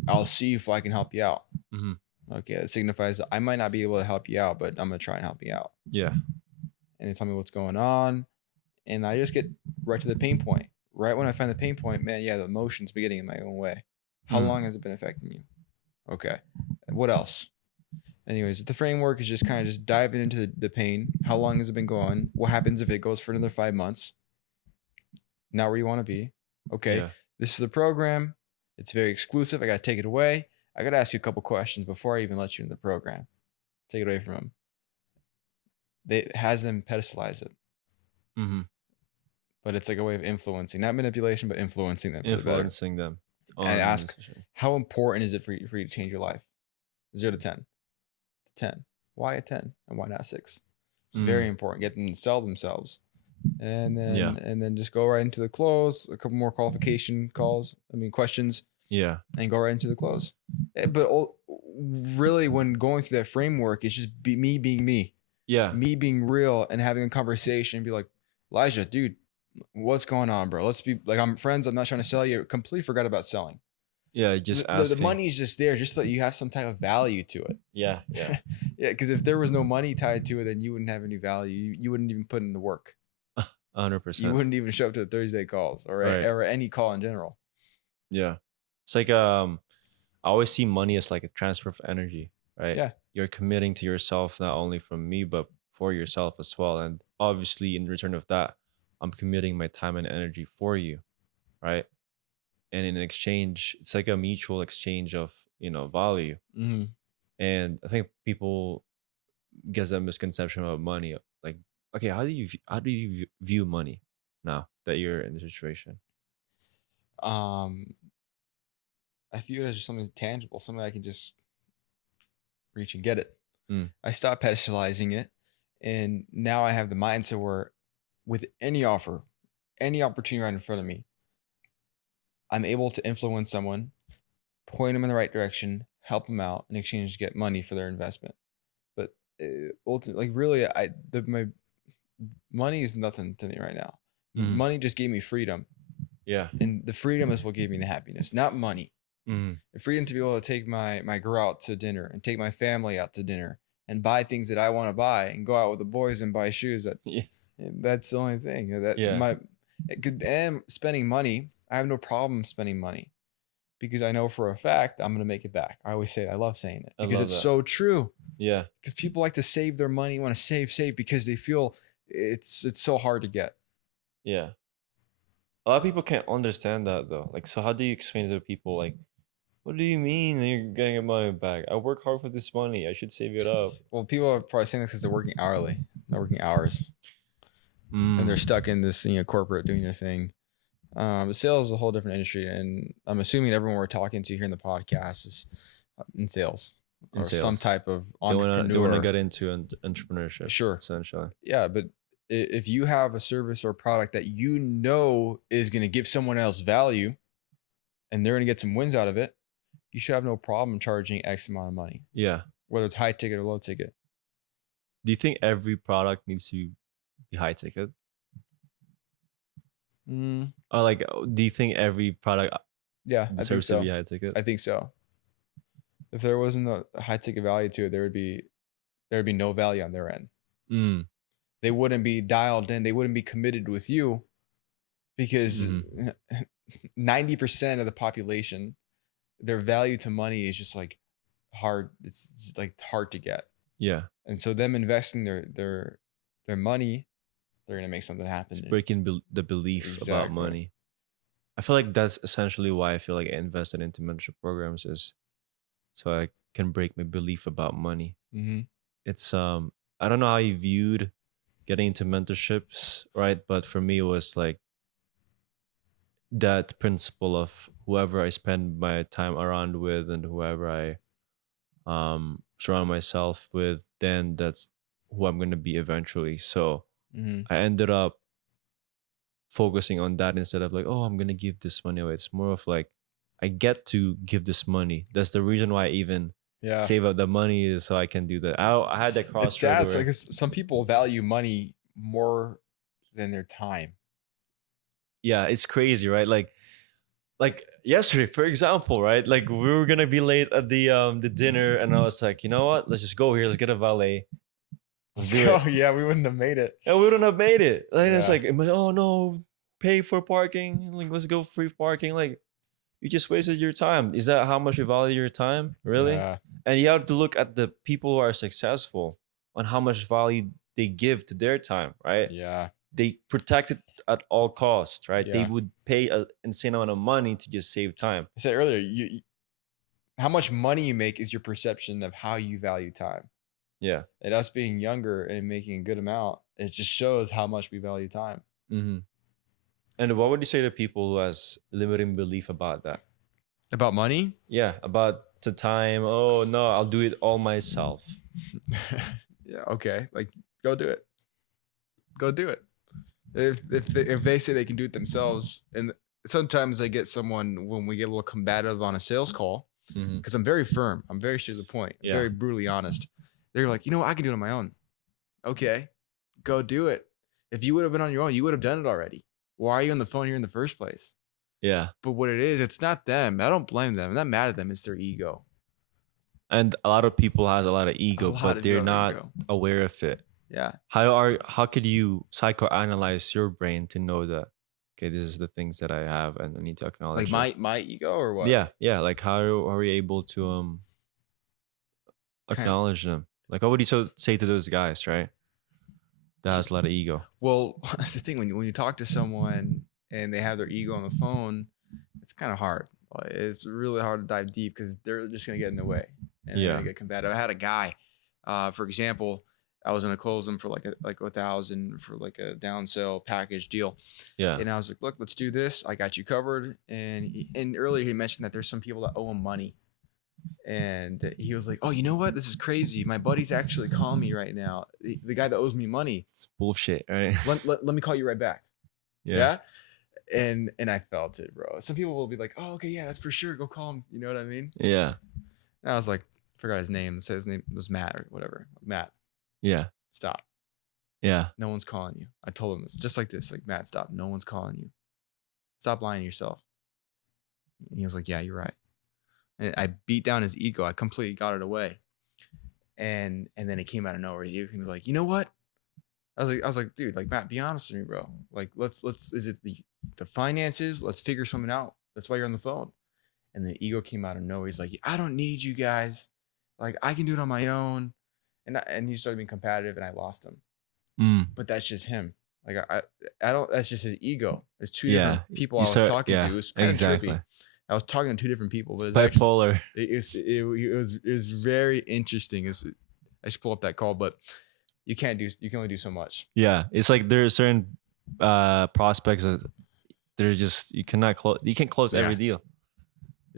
I'll see if I can help you out. Mm-hmm. Okay, that signifies that I might not be able to help you out, but I'm gonna try and help you out. Yeah, And they tell me what's going on, and I just get right to the pain point. Right when I find the pain point, man, yeah, the emotions be getting in my own way. How long has it been affecting you? Okay, what else? Anyways, the framework is just kind of just diving into the pain. How long has it been going? What happens if it goes for another 5 months? Not where you want to be. Okay, yeah, this is the program. It's very exclusive. I got to take it away. I got to ask you a couple questions before I even let you in the program. Take it away from them. It has them pedestalize it, mm-hmm. but it's like a way of influencing, not manipulation, but influencing them for the better. Influencing them And on ask, how important is it for you to change your life? 0 to 10. 10. Why a 10 and why not 6? It's very important. Get them to sell themselves, and then just go right into the close. A couple more qualification questions. Yeah, and go right into the close. But really, when going through that framework, it's just me being me. yeah, Me being real and having a conversation and be like, Elijah, dude, what's going on, bro? Let's be like, I'm friends. I'm not trying to sell you. Completely forgot about selling. yeah. Just The asking. money's just there just so that you have some type of value to it. Yeah, yeah. Yeah, because if there was no money tied to it, then you wouldn't have any value. You wouldn't even put in the work. 100%. You wouldn't even show up to the Thursday calls or any call in general. Yeah, it's like I always see money as like a transfer of energy, right? Yeah. you're committing to yourself, not only from me, but for yourself as well. And obviously, in return of that, I'm committing my time and energy for you, right? And in exchange, it's like a mutual exchange of, value. Mm-hmm. And I think people get that misconception about money. Like, okay, how do you view money now that you're in the situation? Um, I view it as just something tangible, something I can just reach and get it. Mm. I stopped pedestalizing it, and now I have the mindset where, with any offer, any opportunity right in front of me, I'm able to influence someone, point them in the right direction, help them out, in exchange to get money for their investment. But ultimately, like really, my money is nothing to me right now. Mm. Money just gave me freedom, Yeah. and the freedom is what gave me the happiness, not money. Mm. The freedom to be able to take my girl out to dinner and take my family out to dinner and buy things that I want to buy and go out with the boys and buy shoes. Yeah. That's the only thing that Yeah. and spending money. I have no problem spending money because I know for a fact I'm gonna make it back. I always say I love saying it I because love it's that. so true. Yeah. Because people like to save their money, want to save because they feel it's so hard to get. Yeah. A lot of people can't understand that though. Like, so how do you explain to people like, what do you mean you're getting your money back? I work hard for this money. I should save it up. Well, people are probably saying this because they're working hourly, not working hours, and they're stuck in this corporate doing their thing. Sales is a whole different industry, and I'm assuming everyone we're talking to here in the podcast is in sales In or some sales. type of They want entrepreneur. to get into entrepreneurship. Sure. Essentially. Yeah, but if you have a service or product that you know is going to give someone else value, and they're going to get some wins out of it, you should have no problem charging X amount of money, Yeah. whether it's high ticket or low ticket. Do you think every product needs to be high ticket? Or like, do you think every product Yeah, I think deserves to so. be high ticket? I think so. If there wasn't a high ticket value to it, there would be no value on their end. Mm. They wouldn't be dialed in. They wouldn't be committed with you because 90% of the population, their value to money is just like hard. It's just like hard to get. Yeah. And so them investing their money, they're gonna make something happen. It's breaking the belief about Exactly. money. I feel like that's essentially why I feel like I invested into mentorship programs, is so I can break my belief about money. Mm-hmm. It's I don't know how you viewed getting into mentorships, right? But for me, it was like that principle of whoever I spend my time around with and whoever I surround myself with, then that's who I'm gonna be eventually. So Mm-hmm. I ended up focusing on that instead of like, oh, I'm gonna give this money away. It's more of like, I get to give this money. That's the reason why I even save up the money, is so I can do that. I had that It's crossroad sad. It's where, like some people value money more than their time. yeah, it's crazy, right? Like yesterday, for example, right? Like we were gonna be late at the dinner, and I was like, you know what? Let's just go here. Let's get a valet. Let's do it. Yeah, we wouldn't have made it. And we wouldn't have made it. Like it's Yeah. like, oh no, pay for parking. Like let's go free parking. Like you just wasted your time. Is that how much you value your time? Really? Yeah. And you have to look at the people who are successful on how much value they give to their time, right? Yeah. They protect it at all costs, right? They Yeah. would pay an insane amount of money to just save time. I said earlier, how much money you make is your perception of how you value time. Yeah. And us being younger and making a good amount, it just shows how much we value time. Mm-hmm. And what would you say to people who has limiting belief about that? About money? Yeah, about the time. Oh no, I'll do it all myself. Yeah, okay. Like, go do it. Go do it. If they say they can do it themselves, and sometimes I get someone when we get a little combative on a sales call, because I'm very firm, I'm very straight to the point, very brutally honest. They're like, I can do it on my own. Okay, go do it. If you would have been on your own, you would have done it already. Why are you on the phone here in the first place? Yeah. But what it is, it's not them. I don't blame them. I'm not mad at them. It's their ego. And a lot of people has a lot of ego, but they're not aware of it. Yeah. How could you psychoanalyze your brain to know that, okay, this is the things that I have and I need to acknowledge? Like my ego or what? Yeah. Like how are you able to acknowledge them. Like, what would you say to those guys, right? That has a lot of ego. Well, that's the thing. When you talk to someone and they have their ego on the phone, it's kind of hard. It's really hard to dive deep because they're just gonna get in the way and they're Yeah. gonna get combative. I had a guy, for example, I was gonna close him for like 1,000 for like a down sale package deal. Yeah. And I was like, look, let's do this. I got you covered. And earlier he mentioned that there's some people that owe him money. And he was like, oh, you know what? This is crazy. My buddy's actually calling me right now. The guy that owes me money. It's bullshit, right? Let me call you right back. Yeah. And I felt it, bro. Some people will be like, oh, okay, yeah, that's for sure. Go call him. You know what I mean? Yeah. And I was like, forgot his name. Said his name was Matt or whatever. Matt, Yeah. stop. Yeah. No one's calling you. I told him this just like this. Like, Matt, stop. No one's calling you. Stop lying to yourself. And he was like, yeah, you're right. And I beat down his ego. I completely got it away. And then it came out of nowhere. He was like, you know what? I was like, dude, like, Matt, be honest with me, bro. Like, let's is it the finances? Let's figure something out. That's why you're on the phone. And the ego came out of nowhere. He's like, I don't need you guys. Like, I can do it on my own. And he started being competitive, and I lost him. But that's just him. Like, I don't. That's just his ego. There's two different people I was talking to. It was kind of trippy. I was talking to two different people, but it's bipolar. It was very interesting. I should pull up that call, but you can only do so much. Yeah, it's like there are certain prospects that they're just you can't close every deal.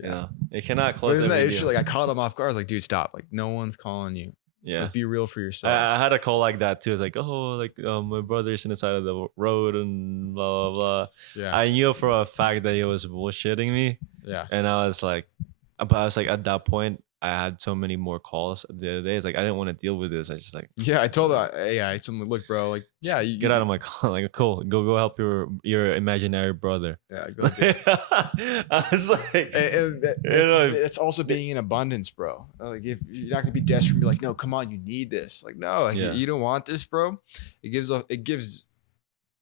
You know, it cannot close. Isn't that interesting? Like, I caught him off guard. I was like, dude, stop! Like, no one's calling you. Yeah, let's be real for yourself. I had a call like that too. It's like, oh, like my brother's in the side of the road and blah blah blah. Yeah, I knew for a fact that he was bullshitting me. Yeah, and I was like at that point, I had so many more calls the other day. It's like I didn't want to deal with this. I just like I told him, look, bro, like you get out of my call. Like, cool, go help your imaginary brother. Yeah, go do it. I was like, it's also being in abundance, bro. Like, if you're not gonna be desperate and be like, no, come on, you need this. Like, no, like, you don't want this, bro. It gives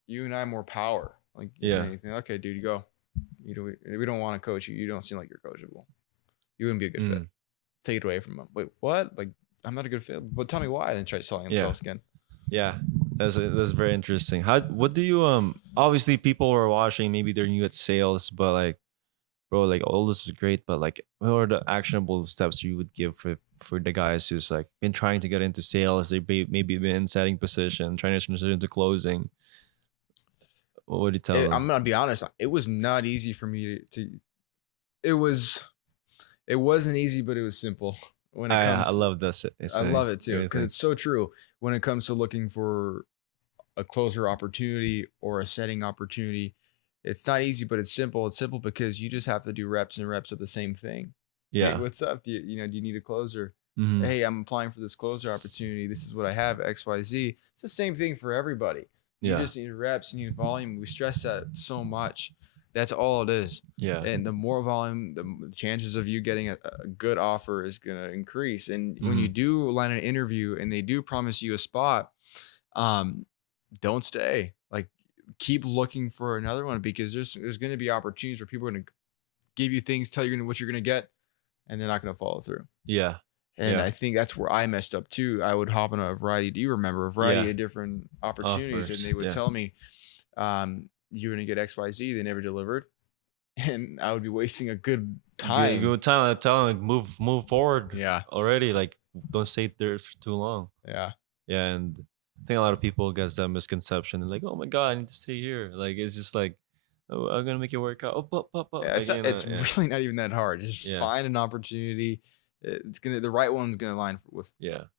you and I more power. Like, anything. Okay, dude, you go. We don't want to coach you. You don't seem like you're coachable. You wouldn't be a good fit. Take it away from him. Wait, what? Like, I'm not a good fit. But tell me why. And then try selling themselves again. Yeah, that's very interesting. What do you obviously people are watching, maybe they're new at sales, but like, bro, like all this is great, but like what are the actionable steps you would give for the guys who's like been trying to get into sales, they maybe been in setting position, trying to transition into closing? What would you tell them? I'm gonna be honest, it was not easy for me to it wasn't easy, but it was simple. When it comes, I love this. I love it too, because it's so true. When it comes to looking for a closer opportunity or a setting opportunity, it's not easy, but it's simple. It's simple because you just have to do reps and reps of the same thing. Yeah. Hey, what's up? Do you need a closer? Mm-hmm. Hey, I'm applying for this closer opportunity. This is what I have, XYZ. It's the same thing for everybody. You just need reps, you need volume. We stress that so much. That's all it is. Yeah. And the more volume, the chances of you getting a good offer is going to increase. And when you do land an interview and they do promise you a spot, don't stay. Like, keep looking for another one, because there's going to be opportunities where people are going to give you things, tell you what you're going to get, and they're not going to follow through. Yeah. And I think that's where I messed up too. I would hop on a variety. Do you remember a variety of different opportunities? And they would tell me, you're going to get XYZ. They never delivered. And I would be wasting a good time. Good time. Tell them, move forward. Yeah. Already. Like, don't stay there for too long. Yeah. Yeah. And I think a lot of people get that misconception. They're like, oh my God, I need to stay here. Like, it's just like, oh, I'm going to make it work out. It's really not even that hard. Just find an opportunity. The right one's going to line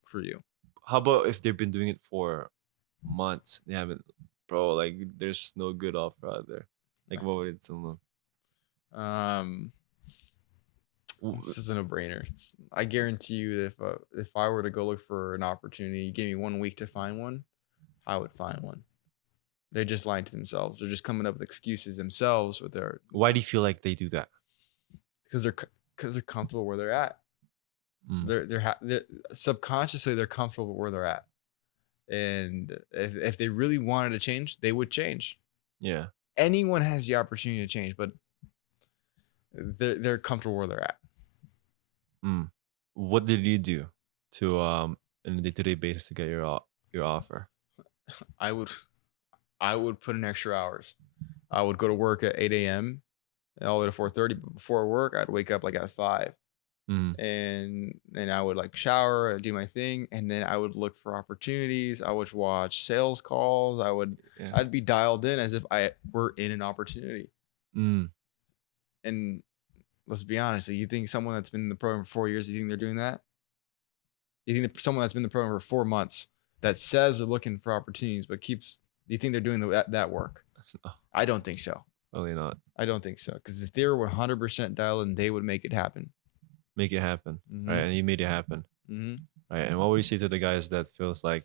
for you. How about if they've been doing it for months? They haven't, bro, like, there's no good offer out there. Like, what would it tell them? This is a no-brainer. I guarantee you, if I were to go look for an opportunity, you gave me 1 week to find one, I would find one. They're just lying to themselves. They're just coming up with excuses themselves with their. Why do you feel like they do that? Because they're comfortable where they're at. They're subconsciously they're comfortable where they're at, and if they really wanted to change, they would change. Yeah. Anyone has the opportunity to change, but they're comfortable where they're at. What did you do to in a day-to-day basis to get your offer? I would put in extra hours. I would go to work at 8 a.m. all the way to 4:30. But before work, I'd wake up like at 5. Mm, And then I would like shower, I'd do my thing, and then I would look for opportunities. I would watch sales calls. yeah. I'd be dialed in as if I were in an opportunity. Mm. And let's be honest, you think someone that's been in the program for 4 years, you think they're doing that? You think that someone that's been in the program for 4 months that says they're looking for opportunities but keeps, do you think they're doing that work? No, I don't think so. probably not. I don't think so. Because if they were 100% dialed in, they would make it happen. Make it happen, Mhm. right? And you made it happen, Mm-hmm. right? And what would you say to the guys that feels like,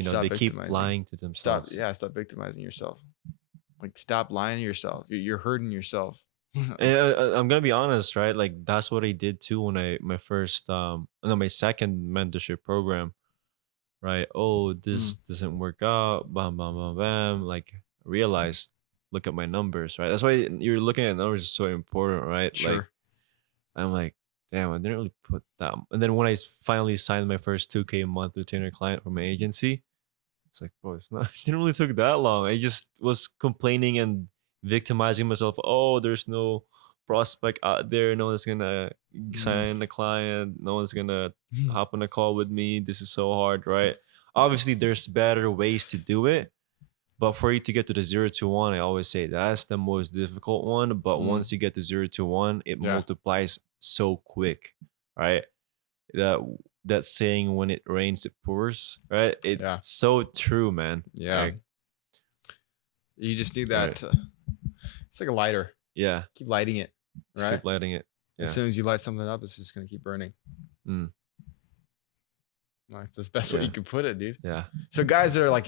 Stop they keep victimizing. lying to themselves? Stop victimizing yourself. Like, stop lying to yourself. You're hurting yourself. And, I'm gonna be honest, right? Like that's what I did too when my second mentorship program, right? Oh, this doesn't work out. Bam, bam, bam, bam. Like realized, look at my numbers, right? That's why you're looking at numbers is so important, right? Like Sure. I'm like, damn, I didn't really put that. And then when I finally signed my first 2K a month retainer client from my agency, it's like, bro, it's not. It didn't really took that long. I just was complaining and victimizing myself. Oh, there's no prospect out there. No one's gonna sign the client. No one's gonna hop on a call with me. This is so hard, right? Obviously, there's better ways to do it. But for you to get to the 0 to 1, I always say that's the most difficult one. But once you get to 0 to 1, it Yeah. multiplies so quick, right? That that saying, when it rains, it pours, right? It's Yeah. so true, man. Yeah. Like, You just need Right. that. It's like a lighter. yeah. Keep lighting it, Just right? keep lighting it. Yeah. As soon as you light something up, it's just gonna keep burning. Mm. That's the best way Yeah. you can put it, dude. Yeah. So guys that are like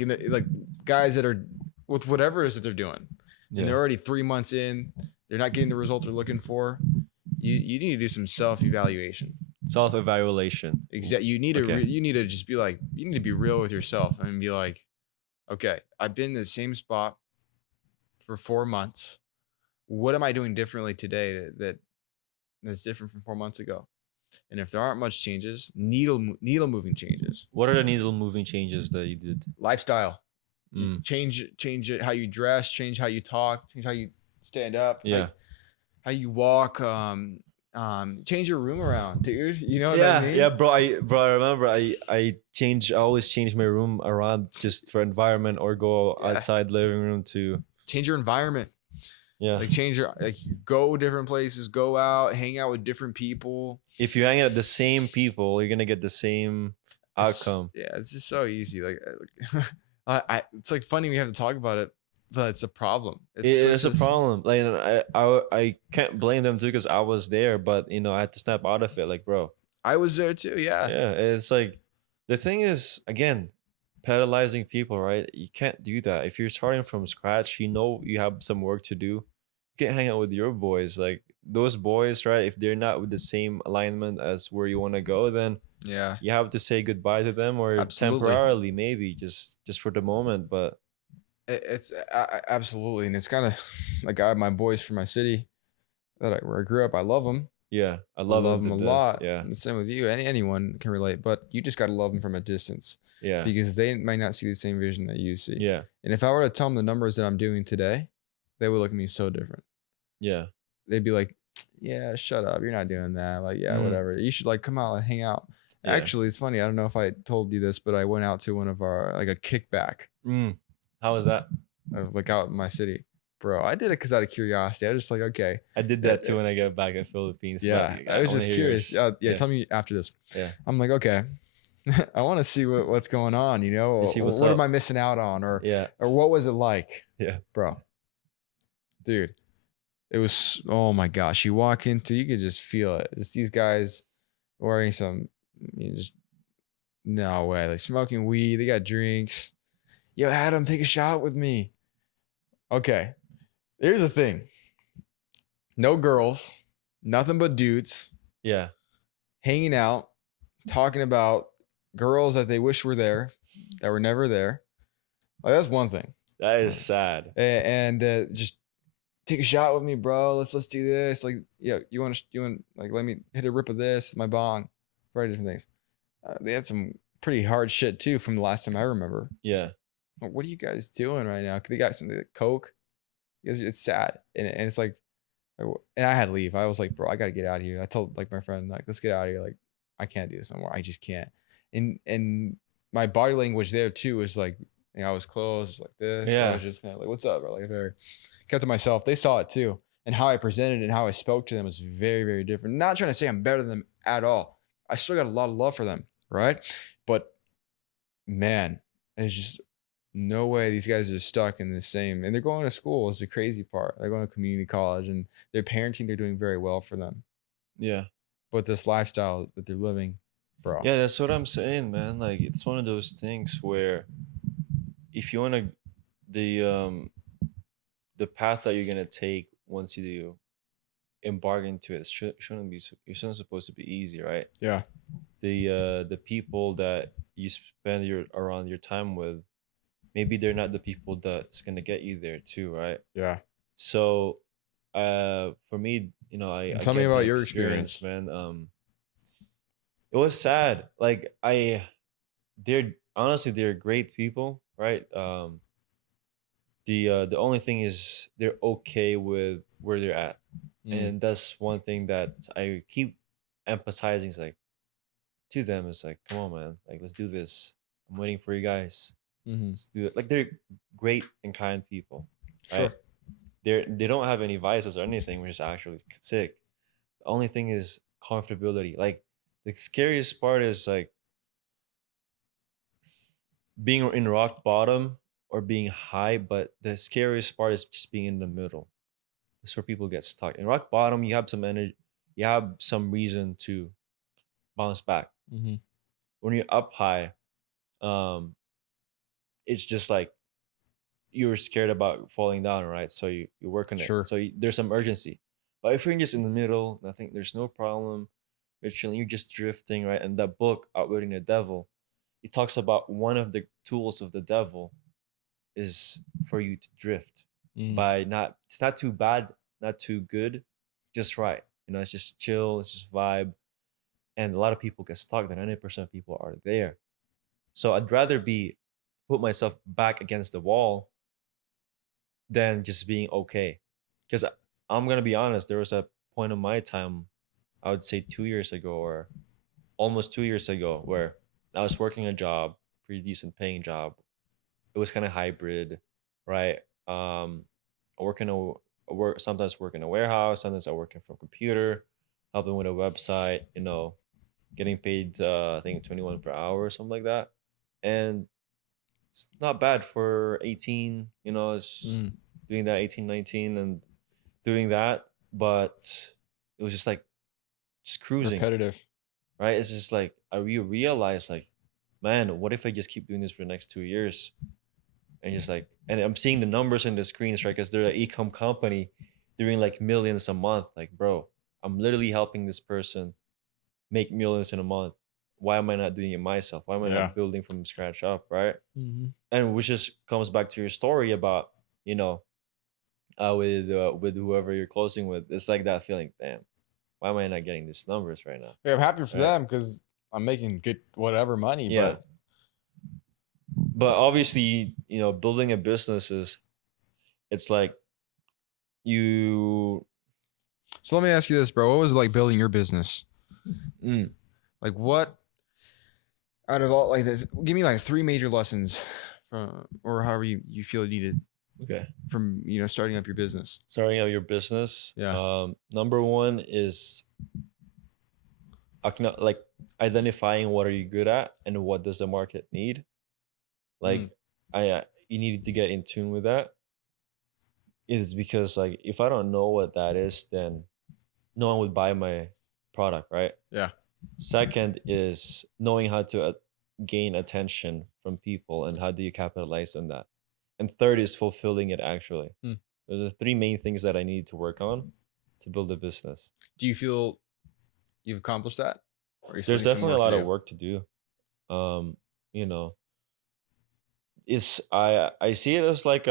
guys that are with whatever it is that they're doing, Yeah. and they're already 3 months in, they're not getting the result they're looking for. You need to do some self-evaluation. Self-evaluation. Exactly. You need to Okay. you need to just be like, you need to be real with yourself and be like, okay, I've been in the same spot for 4 months. What am I doing differently today that's different from 4 months ago? And if there aren't much changes, needle moving changes. What are the needle moving changes that you did? Lifestyle. Mm. Change it, how you dress, change how you talk, change how you stand up, Yeah. how you walk, change your room around, dude. You know what Yeah, I mean? yeah, bro. I remember I always change my room around just for environment, or go Yeah. outside living room to Change your environment. Yeah. Like go different places, go out, hang out with different people. If you hang out with the same people, you're gonna get the same outcome. It's just so easy. It's like funny we have to talk about it, but it's a problem. It's a problem. Like, I can't blame them too, because I was there, but I had to snap out of it. Like, bro, I was there too. Yeah. yeah, it's like, the thing is, again, pedalizing people, right? You can't do that if you're starting from scratch. You have some work to do. You can't hang out with your boys, like those boys, right? If they're not with the same alignment as where you want to go, then Yeah. you have to say goodbye to them, or Absolutely. temporarily, maybe just for the moment. But It's absolutely, and it's kind of like I have my boys from my city where I grew up. I love them. yeah, I I love love them them to a death. lot. Yeah, And the same with you. Anyone can relate, but you just gotta love them from a distance yeah, because they might not see the same vision that you see. yeah, And if I were to tell them the numbers that I'm doing today, they would look at me so different. yeah. They'd be like, "Yeah, shut up. You're not doing that. Like, yeah, Mm. whatever. You should like come out and hang out." Yeah. Actually, it's funny. I don't know if I told you this, but I went out to one of our a kickback, How was that? out in my city. Bro, I did it because out of curiosity. I was just like, okay. I did that too when I got back in Philippines. Yeah, but I was wanna just hear curious. yours. Yeah, tell me after this. Yeah. I'm like, okay, I want to see what's going on. You see what's what am up. I missing out on, or Yeah, what was it like? Yeah. Bro, dude, it was. Oh my gosh, you walk into, you could just feel it. Just these guys wearing some, just no way, like smoking weed. They got drinks. Yo, Adam, take a shot with me. Okay, here's the thing. No girls, nothing but dudes yeah, hanging out, talking about girls that they wish were there, that were never there. Like, that's one thing. that is sad. And just take a shot with me, bro. Let's do this. Like, yeah, you want like, let me hit a rip of this, my bong, variety of different things. They had some pretty hard shit too from the last time I remember. Yeah. Like, what are you guys doing right now? They got some coke. Because it's sad, and it's like, and I had to leave. I was like, bro, I gotta get out of here. I told like my friend, like, let's get out of here. Like, I can't do this anymore. I just can't. And my body language there too was like, I was closed, like this. I Yeah. was just kind of like, what's up, bro? Like, very kept to myself. They saw it too, and how I presented and how I spoke to them was very, very different. Not trying to say I'm better than them at all. I still got a lot of love for them, right? But man, it's just no way these guys are stuck in the same, and they're going to school is the crazy part. They're going to community college and they're parenting, they're doing very well for them. Yeah. But this lifestyle that they're living, bro. Yeah, that's what I'm saying, man. Like it's one of those things where if you want to the path that you're gonna take once you do embark into it shouldn't be it shouldn't supposed to be easy, right? Yeah. The people that you spend your around your time with, maybe they're not the people that's gonna get you there too, right? Yeah. So for me, I Tell me get about the your experience, experience. man. It was sad. Like they're honestly they're great people, right? The only thing is they're okay with where they're at, Mm. and that's one thing that I keep emphasizing. Is like to them, it's like, come on, man, like let's do this. I'm waiting for you guys. Mm-hmm. Let's do it. Like they're great and kind people, right? Sure. They don't have any vices or anything, which is actually sick. The only thing is comfortability. Like the scariest part is like being in rock bottom or being high, but the scariest part is just being in the middle. That's where people get stuck. In rock bottom, you have some energy, you have some reason to bounce back. Mm-hmm. When you're up high, um, it's just like you're scared about falling down, right? So you work on it. Sure. So there's some urgency. But if you're just in the middle, nothing, there's no problem. You're chilling, you're just drifting, right? And that book, Outwitting the Devil, it talks about one of the tools of the devil is for you to drift Mm. by not, it's not too bad, not too good, just right. It's just chill, it's just vibe. And a lot of people get stuck. That 90% of people are there. So I'd rather be put myself back against the wall than just being okay. Because I'm gonna be honest, there was a point in my time, I would say 2 years ago or almost 2 years ago, where I was working a job, pretty decent paying job. It was kind of hybrid, right? I work in I work sometimes work in a warehouse, sometimes I work from computer, helping with a website, getting paid I think 21 per hour or something like that. And it's not bad for 18, it's Mm. doing that 18, 19 and doing that, but it was just like just cruising, Repetitive. right? It's just like I realized like, man, what if I just keep doing this for the next 2 years? And just like, and I'm seeing the numbers in the screens, right? Because they're an e-com company doing like millions a month. Like, bro, I'm literally helping this person make millions in a month. Why am I not doing it myself? Why am I Yeah. not building from scratch up, right? Mm-hmm. And which just comes back to your story about, with whoever you're closing with. It's like that feeling, damn, why am I not getting these numbers right now? Yeah, I'm happy for Right? them because I'm making good whatever money, Yeah. but But obviously, building a business is, it's like you so let me ask you this, bro. What was it like building your business? mm, Like what out of all like give me like 3 major lessons from or however you feel needed okay. from starting up your business. Starting out your business. Yeah. Number one is like identifying what are you good at and what does the market need. Like Mm. you need to get in tune with that. It is because like if I don't know what that is, then no one would buy my product, right? Yeah. Second is knowing how to gain attention from people and how do you capitalize on that. And third is fulfilling it actually. Mm. Those are the three main things that I need to work on to build a business. Do you feel you've accomplished that? Or you still There's need some definitely a work to lot of do? work to do. You know, it's I see it as like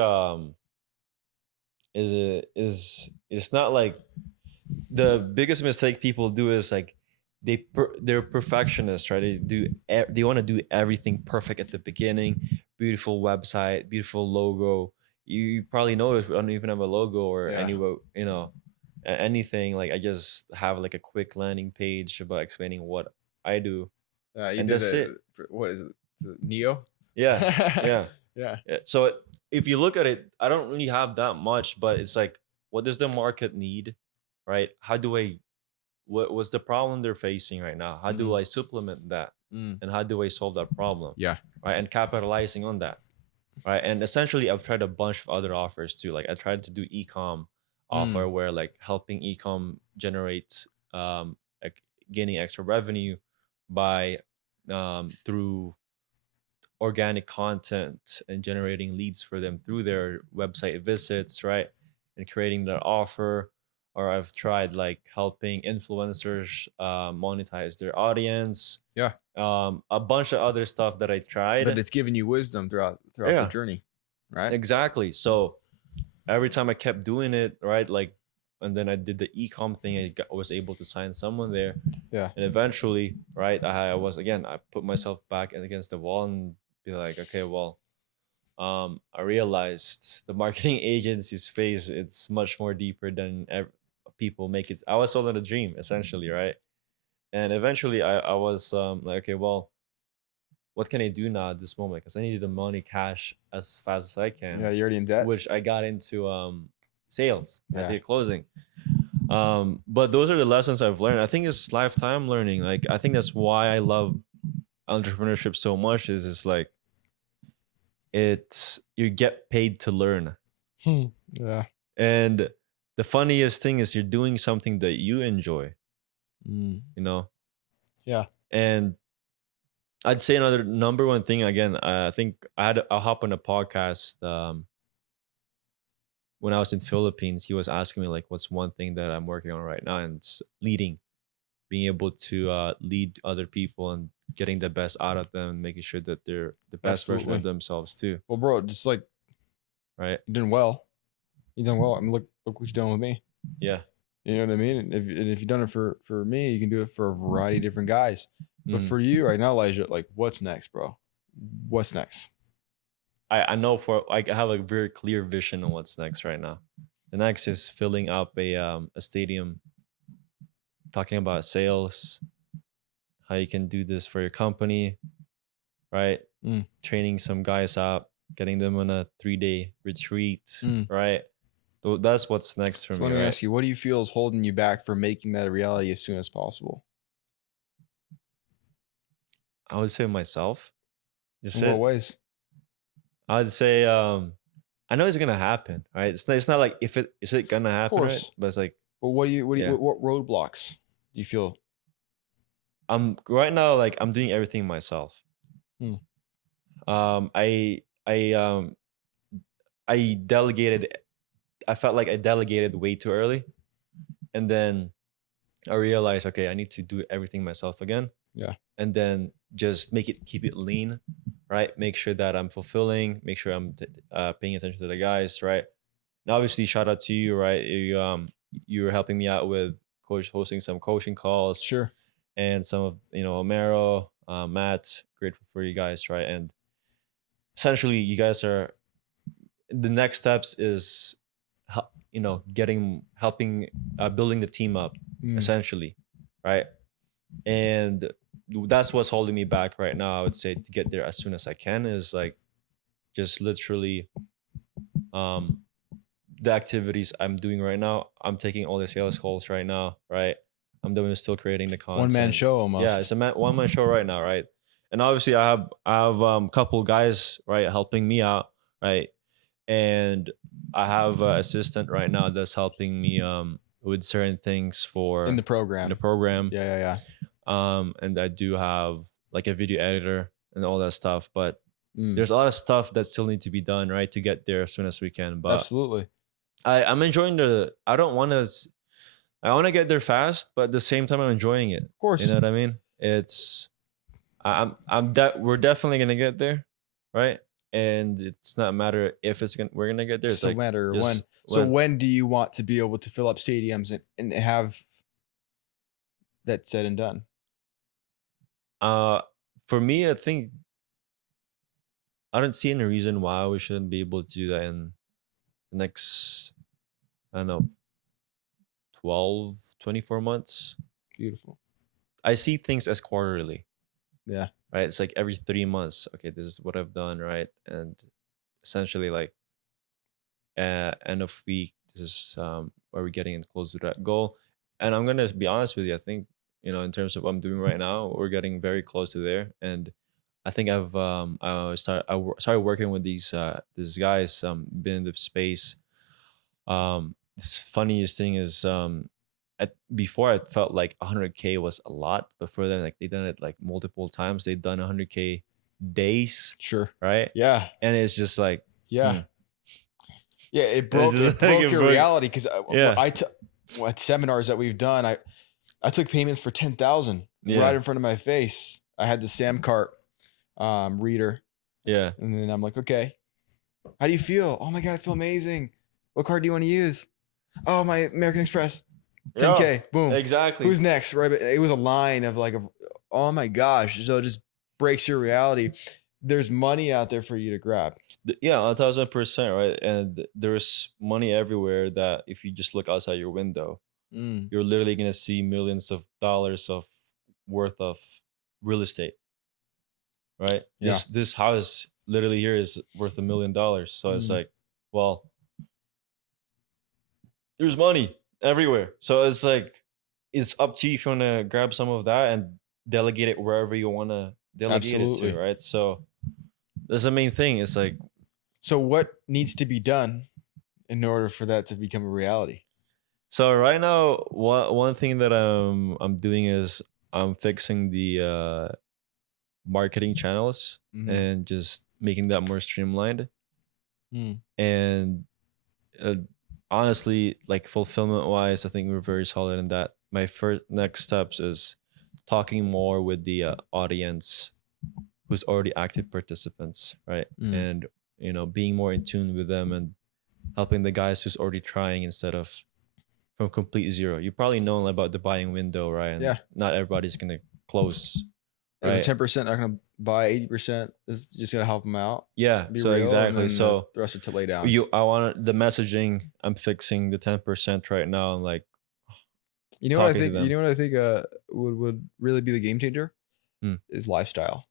is it's not like the biggest mistake people do is like they're perfectionists, right? They want to do everything perfect at the beginning. Beautiful website, beautiful logo. You probably notice we don't even have a logo or Yeah. any, anything. Like, I just have like a quick landing page about explaining what I do, You and did that's it. what is it? Neo? Yeah, yeah. Yeah. Yeah. So if you look at it, I don't really have that much, but it's like, what does the market need, right? How do I what's the problem they're facing right now? How do Mhm. I supplement that? Mm. And how do I solve that problem? Yeah. Right. And capitalizing on that. Right. And essentially I've tried a bunch of other offers too. Like, I tried to do ecom offer Mm. where, like, helping ecom generate like gaining extra revenue by through organic content and generating leads for them through their website visits, right? And creating their offer. Or I've tried like helping influencers monetize their audience. Yeah. A bunch of other stuff that I But tried. it's given you wisdom throughout the Yeah, journey, right? exactly. So every time I kept doing it, right? Like, and then I did the ecom thing. Was able to sign someone there, Yeah. and eventually, right? I put myself back against the wall and be like, okay, well, I realized the marketing agency's space, it's much more deeper than people make it. I was sold on a dream, essentially, right? And eventually, I was like, okay, well, what can I do now at this moment? Because I needed the money cash as fast as I Yeah, can, you're already in debt. which I got into sales. I Yeah. did closing. But those are the lessons I've learned. I think it's lifetime learning. Like, I think that's why I love entrepreneurship so much. Is it's like, it's you get paid to learn. Yeah. And the funniest thing is you're doing something that you enjoy, Mm. you know? Yeah. And I'd say another number one thing again, I think I'll hop on a podcast when I was in Philippines. He was asking me like, what's one thing that I'm working on right now? And it's leading, being able to lead other people and getting the best out of them, making sure that they're the best version of Absolutely. themselves too, Well, bro, just like right? you're doing well. You're doing well. I mean, look what you've done with me. Yeah. You know what I mean? And if you've done it for me, you can do it for a variety of different guys. But Mm. for you right now, Elijah, like, what's next, bro? What's next? I know I have a very clear vision on what's next right now. The next is filling up a stadium, talking about sales, how you can do this for your company, right? Mm. Training some guys up, getting them on a 3-day retreat, Mm. right? So that's what's next for So me, let me right? ask you, what do you feel is holding you back from making that a reality as soon as possible? I would say myself. Just In what it. ways? I'd say I know it's gonna happen, right? It's not like if it is it gonna Of happen, right? course. But it's like, But yeah. what roadblocks do you feel? I'm right now, like, I'm doing everything myself. Hmm. Um I I um I delegated I felt like I delegated way too early. And then I realized, okay, I need to do everything myself again. Yeah. And then just keep it lean, right? Make sure that I'm fulfilling, make sure I'm paying attention to the guys, right? And obviously, shout out to you, right? You were helping me out with hosting some coaching calls Sure. and some of, Omero, Matt. Grateful for you guys, right? And essentially, you guys are the next steps is helping building the team up, Mm. essentially, right? And that's what's holding me back right now. I would say to get there as soon as I can is like just literally um the activities I'm doing right now. I'm taking all the sales calls right now, right? I'm doing still creating the content. One man show almost. Yeah, it's a one man show right now, right? And obviously I have couple guys, right, helping me out, right? And I have an assistant right now that's helping me with certain things for in the program. Yeah. Yeah. And I do have like a video editor and all that stuff, but Mm. there's a lot of stuff that still need to be done, right, to get there as soon as we can. But Absolutely. I'm enjoying I want to get there fast, but at the same time I'm enjoying it. Of course. You know what I mean? We're definitely gonna get there, right? And it's not a matter if we're gonna get there. It's no like matter just when. So when do you want to be able to fill up stadiums and have that said and done? Uh, for me, I think I don't see any reason why we shouldn't be able to do that in the next, I don't know, 12, 24 months. Beautiful. I see things as quarterly, Yeah. right? It's like every 3 months. Okay, this is what I've done, right? And essentially, like end of week, this is where we're getting close to that goal. And I'm gonna be honest with you. I think in terms of what I'm doing right now, we're getting very close to there. And I think started working with these guys. Been in the space. This funniest thing is before I felt like 100K was a lot, but for them, like they done it like multiple times. They've done 100K days, Sure. right? Yeah. And it's just like, Yeah. Yeah. It It's broke just like it your broke- reality because yeah, at seminars that we've done, I took payments for 10,000 Yeah. right in front of my face. I had the Sam Cart reader, yeah. and then I'm like, okay, how do you feel? Oh my god, I feel amazing. What card do you want to use? Oh, my American Express. 10K. Boom. Exactly. Who's next? Right. But it was a line of like, oh my gosh. So it just breaks your reality. There's money out there for you to grab. Yeah, 1,000%, right? And there's money everywhere that if you just look outside your window, you're literally gonna see millions of dollars of worth of real estate, right? Yeah. This house literally here is worth $1 million. So it's like, well, there's money everywhere. So it's like it's up to you if you want to grab some of that and delegate it wherever you want to delegate it Absolutely. to, right? So that's the main thing. It's like, So what needs to be done in order for that to become a reality? so right now, one thing that I'm doing is I'm fixing the marketing channels and just making that more streamlined. And honestly, like fulfillment wise, I think we're very solid in that. My first next steps is talking more with the audience who's already active participants, right? And being more in tune with them and helping the guys who's already trying instead of from complete zero. You probably know about the buying window, right? And Yeah. not everybody's gonna close. Right. Right. 10% not going to buy 80%. Is just going to help them out. Yeah. Be So real, and exactly. then So the rest are to lay down. I want the messaging. I'm fixing the 10% right now. I'm like, You know what I talking to think? them. You know what I think? Would really be the game changer is lifestyle.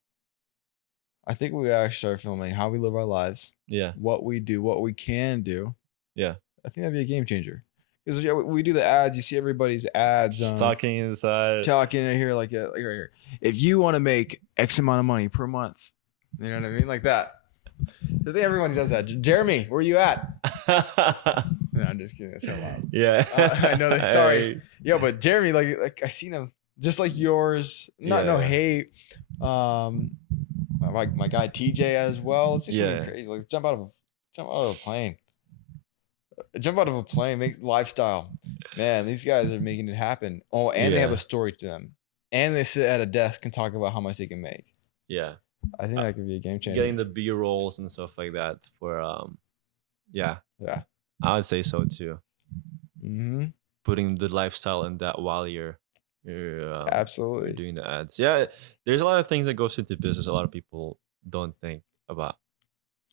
I think we actually start filming how we live our lives, yeah, what we do, what we can do. yeah. I think that'd be a game changer. Because we do the ads. You see everybody's ads. Just talking inside. Talking here like right here. If you want to make X amount of money per month, you know what I mean, like that. I think everyone does that. Jeremy, where you at? No, I'm just kidding. That's so loud. Yeah. I know that. Sorry. Yeah, but Jeremy, like I seen him just like yours. No hate. My guy TJ as well. It's just something crazy. Like jump out of a plane. Jump out of a plane, make lifestyle. Man, these guys are making it happen. Oh, and they have a story to them. And they sit at a desk and talk about how much they can make. Yeah. I think that could be a game changer. Getting the B rolls and stuff like that for yeah. I would say so too. Putting the lifestyle in that while you're absolutely doing the ads. Yeah, there's a lot of things that goes into business a lot of people don't think about.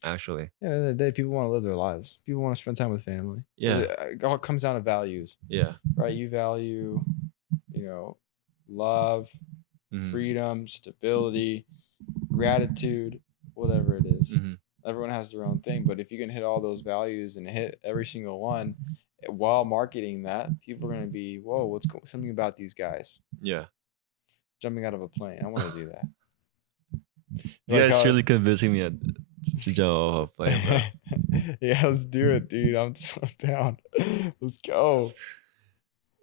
Actually, yeah, at the end of the day, people want to live their lives. People want to spend time with family. Yeah, it all comes down to values. Yeah, right. You value, love, freedom, stability, gratitude, whatever it is. Everyone has their own thing, but if you can hit all those values and hit every single one while marketing that, people are going to be, whoa, what's something about these guys? Yeah, jumping out of a plane. I want to do that. You guys really convincing me to jump off a plane, bro. Yeah, let's do it, dude. I'm so down. Let's go.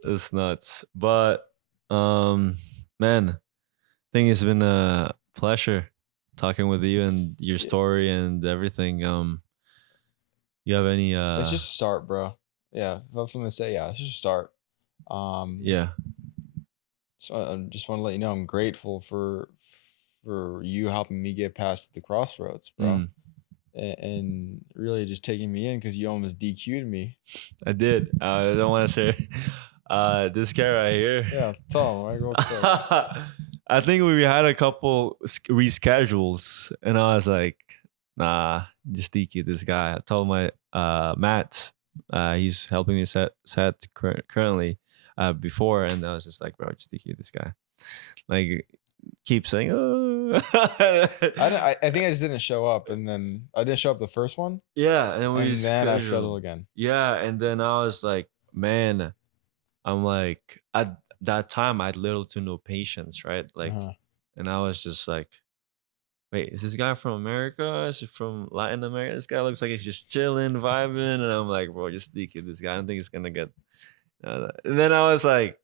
It's nuts. But man, I think it's been a pleasure talking with you and your story and everything. You have any It's just a start, bro. Yeah. If I have something to say, it's just a start. Yeah. So I just want to let you know I'm grateful for you helping me get past the crossroads, bro. And really just taking me in because you almost DQ'd me. I did. I don't want to share this guy right here. Yeah, tell him. Right, go quick. I think we had a couple reschedules, and I was like, nah, just DQ this guy. I told my Matt, he's helping me set currently before, and I was just like, bro, just DQ this guy. Like, keep saying, oh. I think I just didn't show up, and then I didn't show up the first one, Yeah, and then we and then I scheduled. scheduled again. Yeah, and then I was like, man, I'm like, at that time I had little to no patience, right? Like, and I was just like, wait, is this guy from America? Is he from Latin America? This guy looks like he's just chilling, vibing, and I'm like, bro, just DQ this guy. I don't think he's gonna get. And then I was like,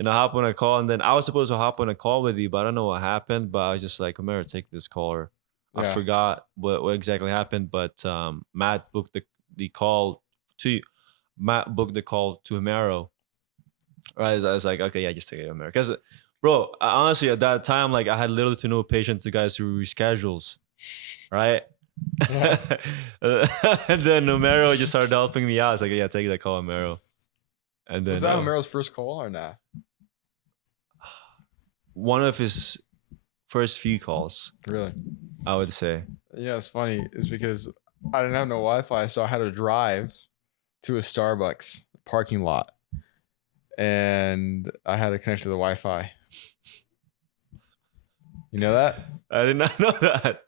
hop on a call, and then I was supposed to hop on a call with you, but I don't know what happened. But I was just like, Amira, take this call. Or I forgot what exactly happened, but Matt booked the call to Matt booked the call to Amaro. Right, I was like, okay, yeah, just take it to Amaro. Because, bro, honestly, at that time, like, I had little to no patience to guys who reschedules, right? Yeah. And then Amaro just started helping me out. I was like, yeah, take that call, Amaro. And then was that Amaro's first call or not? One of his first few calls. Really? I would say. Yeah, it's funny. It's because I didn't have no Wi-Fi, so I had to drive to a Starbucks parking lot, and I had to connect to the Wi-Fi. You know that? I did not know that.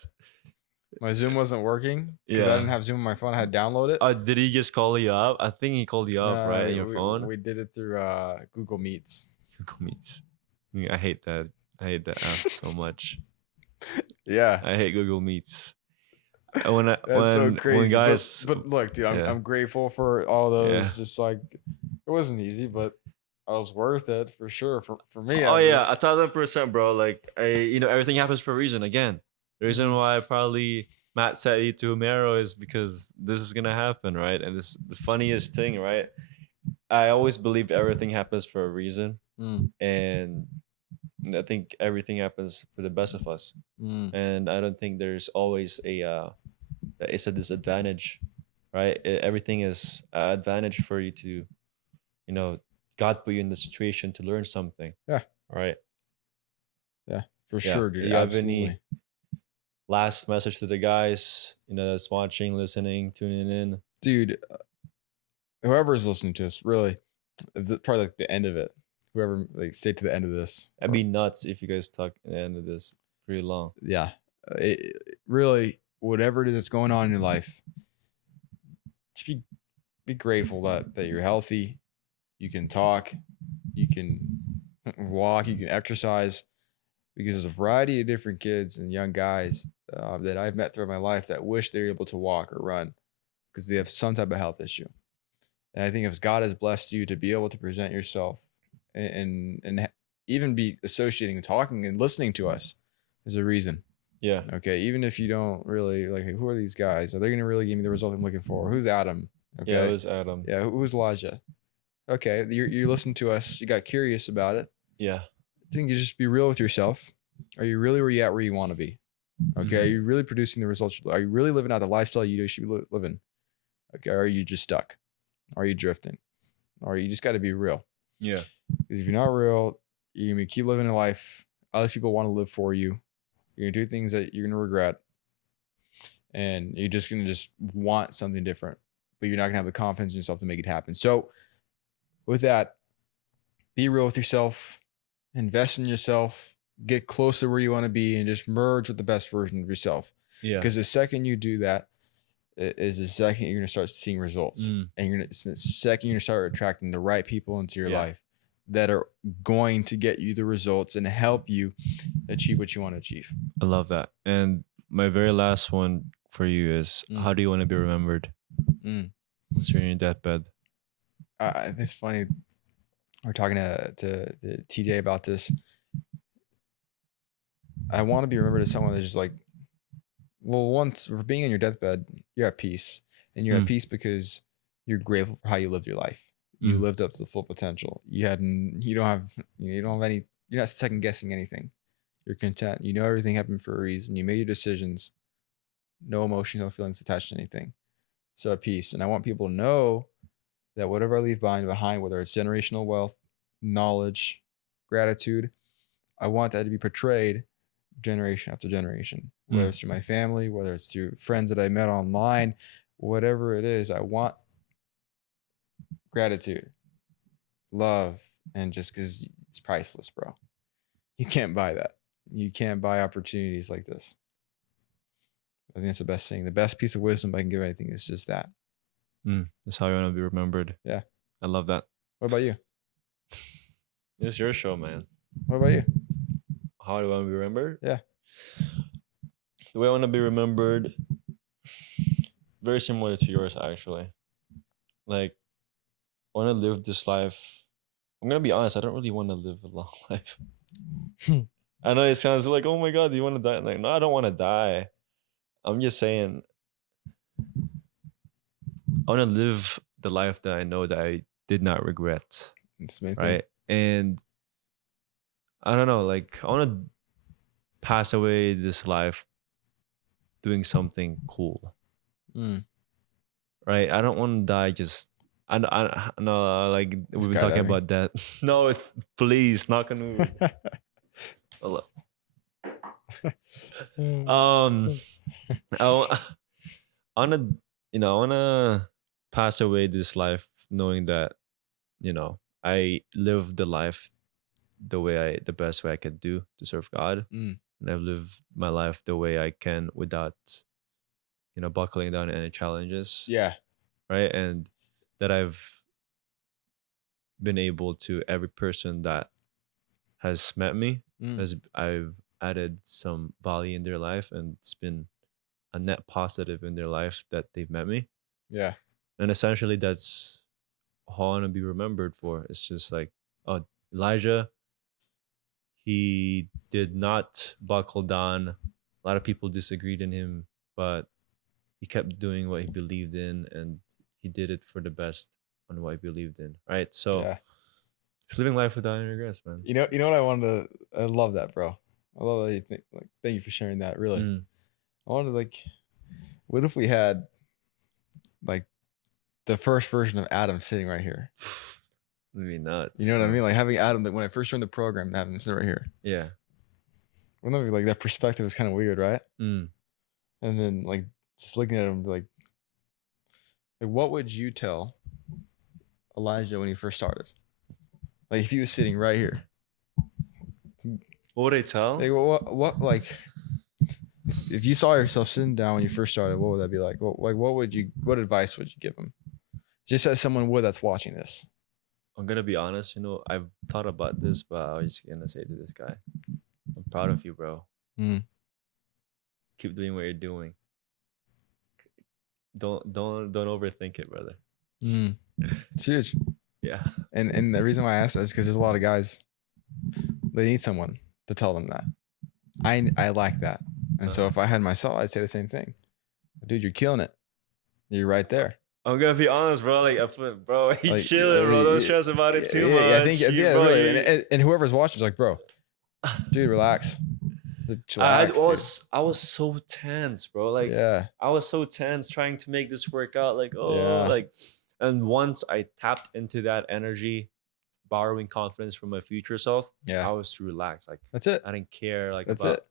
My Zoom wasn't working because I didn't have Zoom on my phone. I had to download it. Did he just call you up? I think he called you up, right, on your phone? We did it through Google Meets. Google Meets. I hate that. I hate that app so much. Yeah. I hate Google Meets. That's so crazy. When guys, but look, dude, I'm grateful for all those. Just like, it wasn't easy, but I was worth it for sure. For me. Oh yeah, 1,000%, bro. Like, everything happens for a reason. Again, the reason why probably Matt set you to Amaro is because this is gonna happen, right? And this is the funniest thing, right? I always believed everything happens for a reason, and I think everything happens for the best of us. And I don't think there's always it's a disadvantage, right? Everything is an advantage for you to, God put you in the situation to learn something. Yeah. Right. Yeah, for sure, dude. Do you have any last message to the guys, that's watching, listening, tuning in? Dude, whoever's listening to this, really, probably like the end of it. Whoever, like, stay to the end of this. I'd be nuts if you guys talk at the end of this pretty long. Yeah. Really, whatever it is that's going on in your life, just be grateful that you're healthy. You can talk, you can walk, you can exercise, because there's a variety of different kids and young guys that I've met throughout my life that wish they were able to walk or run because they have some type of health issue. And I think if God has blessed you to be able to present yourself and even be associating and talking and listening to us, there's a reason. Yeah. Okay. Even if you don't really like, who are these guys? Are they going to really give me the result I'm looking for? Who's Adam? Okay. Yeah, who's Adam? Yeah. Who's Elijah? Okay. You listened to us. You got curious about it. Yeah. I think you just be real with yourself. Are you really where you want to be? Okay. Are you really producing the results? Are you really living out the lifestyle you should be living? Okay. Or are you just stuck? Are you drifting? Or you just got to be real. Yeah. Because if you're not real, you're going to keep living a life other people want to live for you. You're going to do things that you're going to regret. And you're just going to just want something different. But you're not going to have the confidence in yourself to make it happen. So with that, be real with yourself. Invest in yourself. Get close to where you want to be. And just merge with the best version of yourself. Yeah. Because the second you do that, is the second you're going to start seeing results. And it's the second you're going to start attracting the right people into your life that are going to get you the results and help you achieve what you want to achieve. I love that. And my very last one for you is, how do you want to be remembered? Once you're in your deathbed. It's funny. We're talking to TJ about this. I want to be remembered as someone that's just like, well, once for being on your deathbed, you're at peace, and you're at peace because you're grateful for how you lived your life. You lived up to the full potential. You don't have any. You're not second guessing anything. You're content. You know everything happened for a reason. You made your decisions. No emotions, no feelings attached to anything. So at peace. And I want people to know that whatever I leave behind, whether it's generational wealth, knowledge, gratitude, I want that to be portrayed generation after generation, whether Mm. it's through my family, whether it's through friends that I met online, whatever it is. I want gratitude, love, and just because it's priceless, bro. You can't buy that. You can't buy opportunities like this. I think it's the best thing. The best piece of wisdom I can give anything is just that. That's how you want to be remembered. Yeah. I love that. What about you? It's your show, man. What about you? How do I want to be remembered? Yeah. The way I want to be remembered, very similar to yours, actually. Like, I want to live this life. I'm gonna be honest. I don't really want to live a long life. I know it sounds like, oh my god, do you want to die? Like, no, I don't want to die. I'm just saying, I want to live the life that I know that I did not regret. It's the main Right, and I don't know. Like, I want to pass away this life doing something cool. thing. Right, I don't want to die just. I no, like we've been talking Skydiving. about that. No, please, not gonna. I wanna, I wanna pass away this life knowing that, I lived the life the best way I could do to serve God, Mm. and I've lived my life the way I can without, buckling down any challenges. Yeah. Right, and that I've been able to every person that has met me, as I've added some value in their life, and it's been a net positive in their life that they've met me. Yeah. And essentially that's all I want to be remembered for. It's just like, oh, Elijah, he did not buckle down. A lot of people disagreed in him, but he kept doing what he believed in, and he did it for the best on what he believed in. Right. So Yeah. just living life without any regrets, man. You know what I wanted to. I love that, bro. I love that you think. Like, thank you for sharing that. Really, I wanted what if we had like the first version of Adam sitting right here? Would be nuts. You know what I mean? Like having Adam, like when I first joined the program, having him sit right here. Yeah. Wouldn't that be like that perspective is kind of weird, right? Mm. And then like just looking at him, like what would you tell Elijah when he first started? Like if he was sitting right here. What would I tell? Like what like if you saw yourself sitting down when you first started, what would that be like? What advice would you give him? Just as someone would that's watching this. I'm gonna be honest, I've thought about this, but I was just gonna say to this guy, I'm proud of you, bro. Keep doing what you're doing. Don't overthink it, brother. It's huge. Yeah. And the reason why I asked that is because there's a lot of guys, they need someone to tell them that. I like that. And so if I had myself, I'd say the same thing. Dude, you're killing it. You're right there. I'm gonna be honest, bro. Like, bro, you Like, chilling, bro. Don't stress about it too much. I think, bro, really. And whoever's watching is like, bro, dude, relax. I was so tense, bro. Like, yeah. I was so tense trying to make this work out. Like, Yeah. And once I tapped into that energy, borrowing confidence from my future self, Yeah. I was relaxed. Like, that's it. I didn't care like That's about it.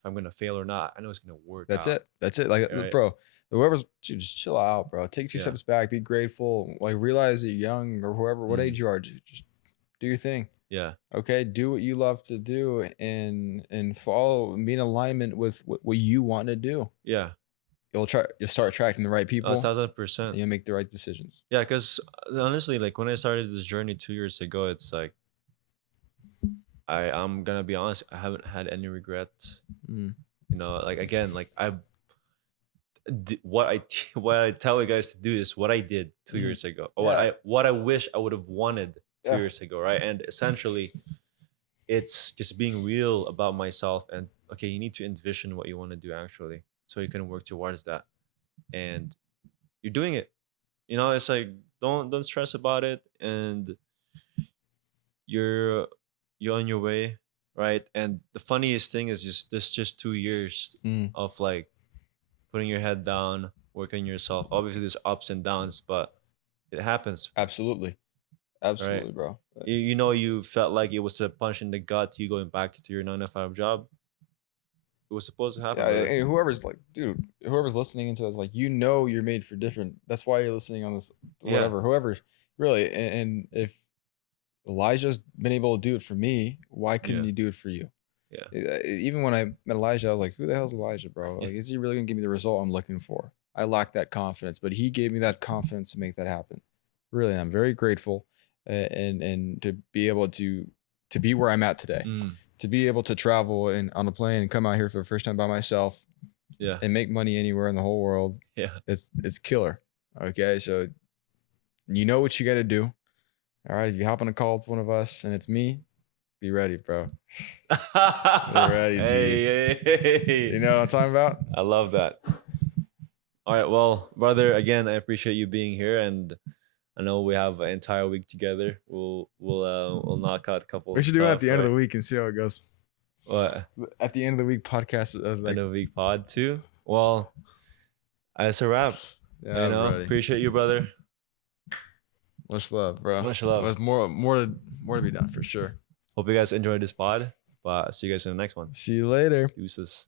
if I'm gonna fail or not. I know it's gonna work. That's out. That's it. Like, Right. bro, whoever's just chill out, bro. Take two steps back. Be grateful. Like, realize that you're young or whoever, what age you are. Just do your thing. Yeah. Okay. Do what you love to do and follow. Be in alignment with what you want to do. Yeah. You'll start attracting the right people. 1,000%. You'll make the right decisions. Yeah, because honestly, like when I started this journey 2 years ago, it's like I'm gonna be honest, I haven't had any regrets. Like again, like what I tell you guys to do is what I did 2 years ago, or what I wish I would have wanted 2 years ago, right? And essentially, it's just being real about myself. And okay, you need to envision what you want to do actually, so you can work towards that, and you're doing it. It's like don't stress about it, and you're on your way, right? And the funniest thing is just 2 years of like putting your head down, working yourself. Obviously, there's ups and downs, but it happens. Absolutely. Absolutely, bro. You know, you felt like it was a punch in the gut to you going back to your 9 to 5 job. It was supposed to happen. Yeah, brother. and whoever's like, dude, whoever's listening into this, like, you know, you're made for different. That's why you're listening on this, whatever, whoever, really. And if Elijah's been able to do it for me, why couldn't Yeah. he do it for you? Yeah. Even when I met Elijah, I was like, who the hell's Elijah, bro? Like, is he really gonna give me the result I'm looking for? I lack that confidence, but he gave me that confidence to make that happen. Really, I'm very grateful, and to be able to be where I'm at today, to be able to travel and on a plane and come out here for the first time by myself, Yeah. and make money anywhere in the whole world. Yeah. It's killer. Okay, so you know what you got to do. All right, if you hop on a call with one of us and it's me, be ready, bro. Be ready, hey. You know what I'm talking about? I love that. All right, well, brother, again, I appreciate you being here, and I know we have an entire week together. We'll knock out a couple. We should do it at the end of the week and see how it goes. What? At the end of the week podcast, End of the week pod too. Well, that's a wrap. Yeah, you know, appreciate you, brother. Much love, bro. Much love. There's more to be done for sure. Hope you guys enjoyed this pod. But see you guys in the next one. See you later. Deuces.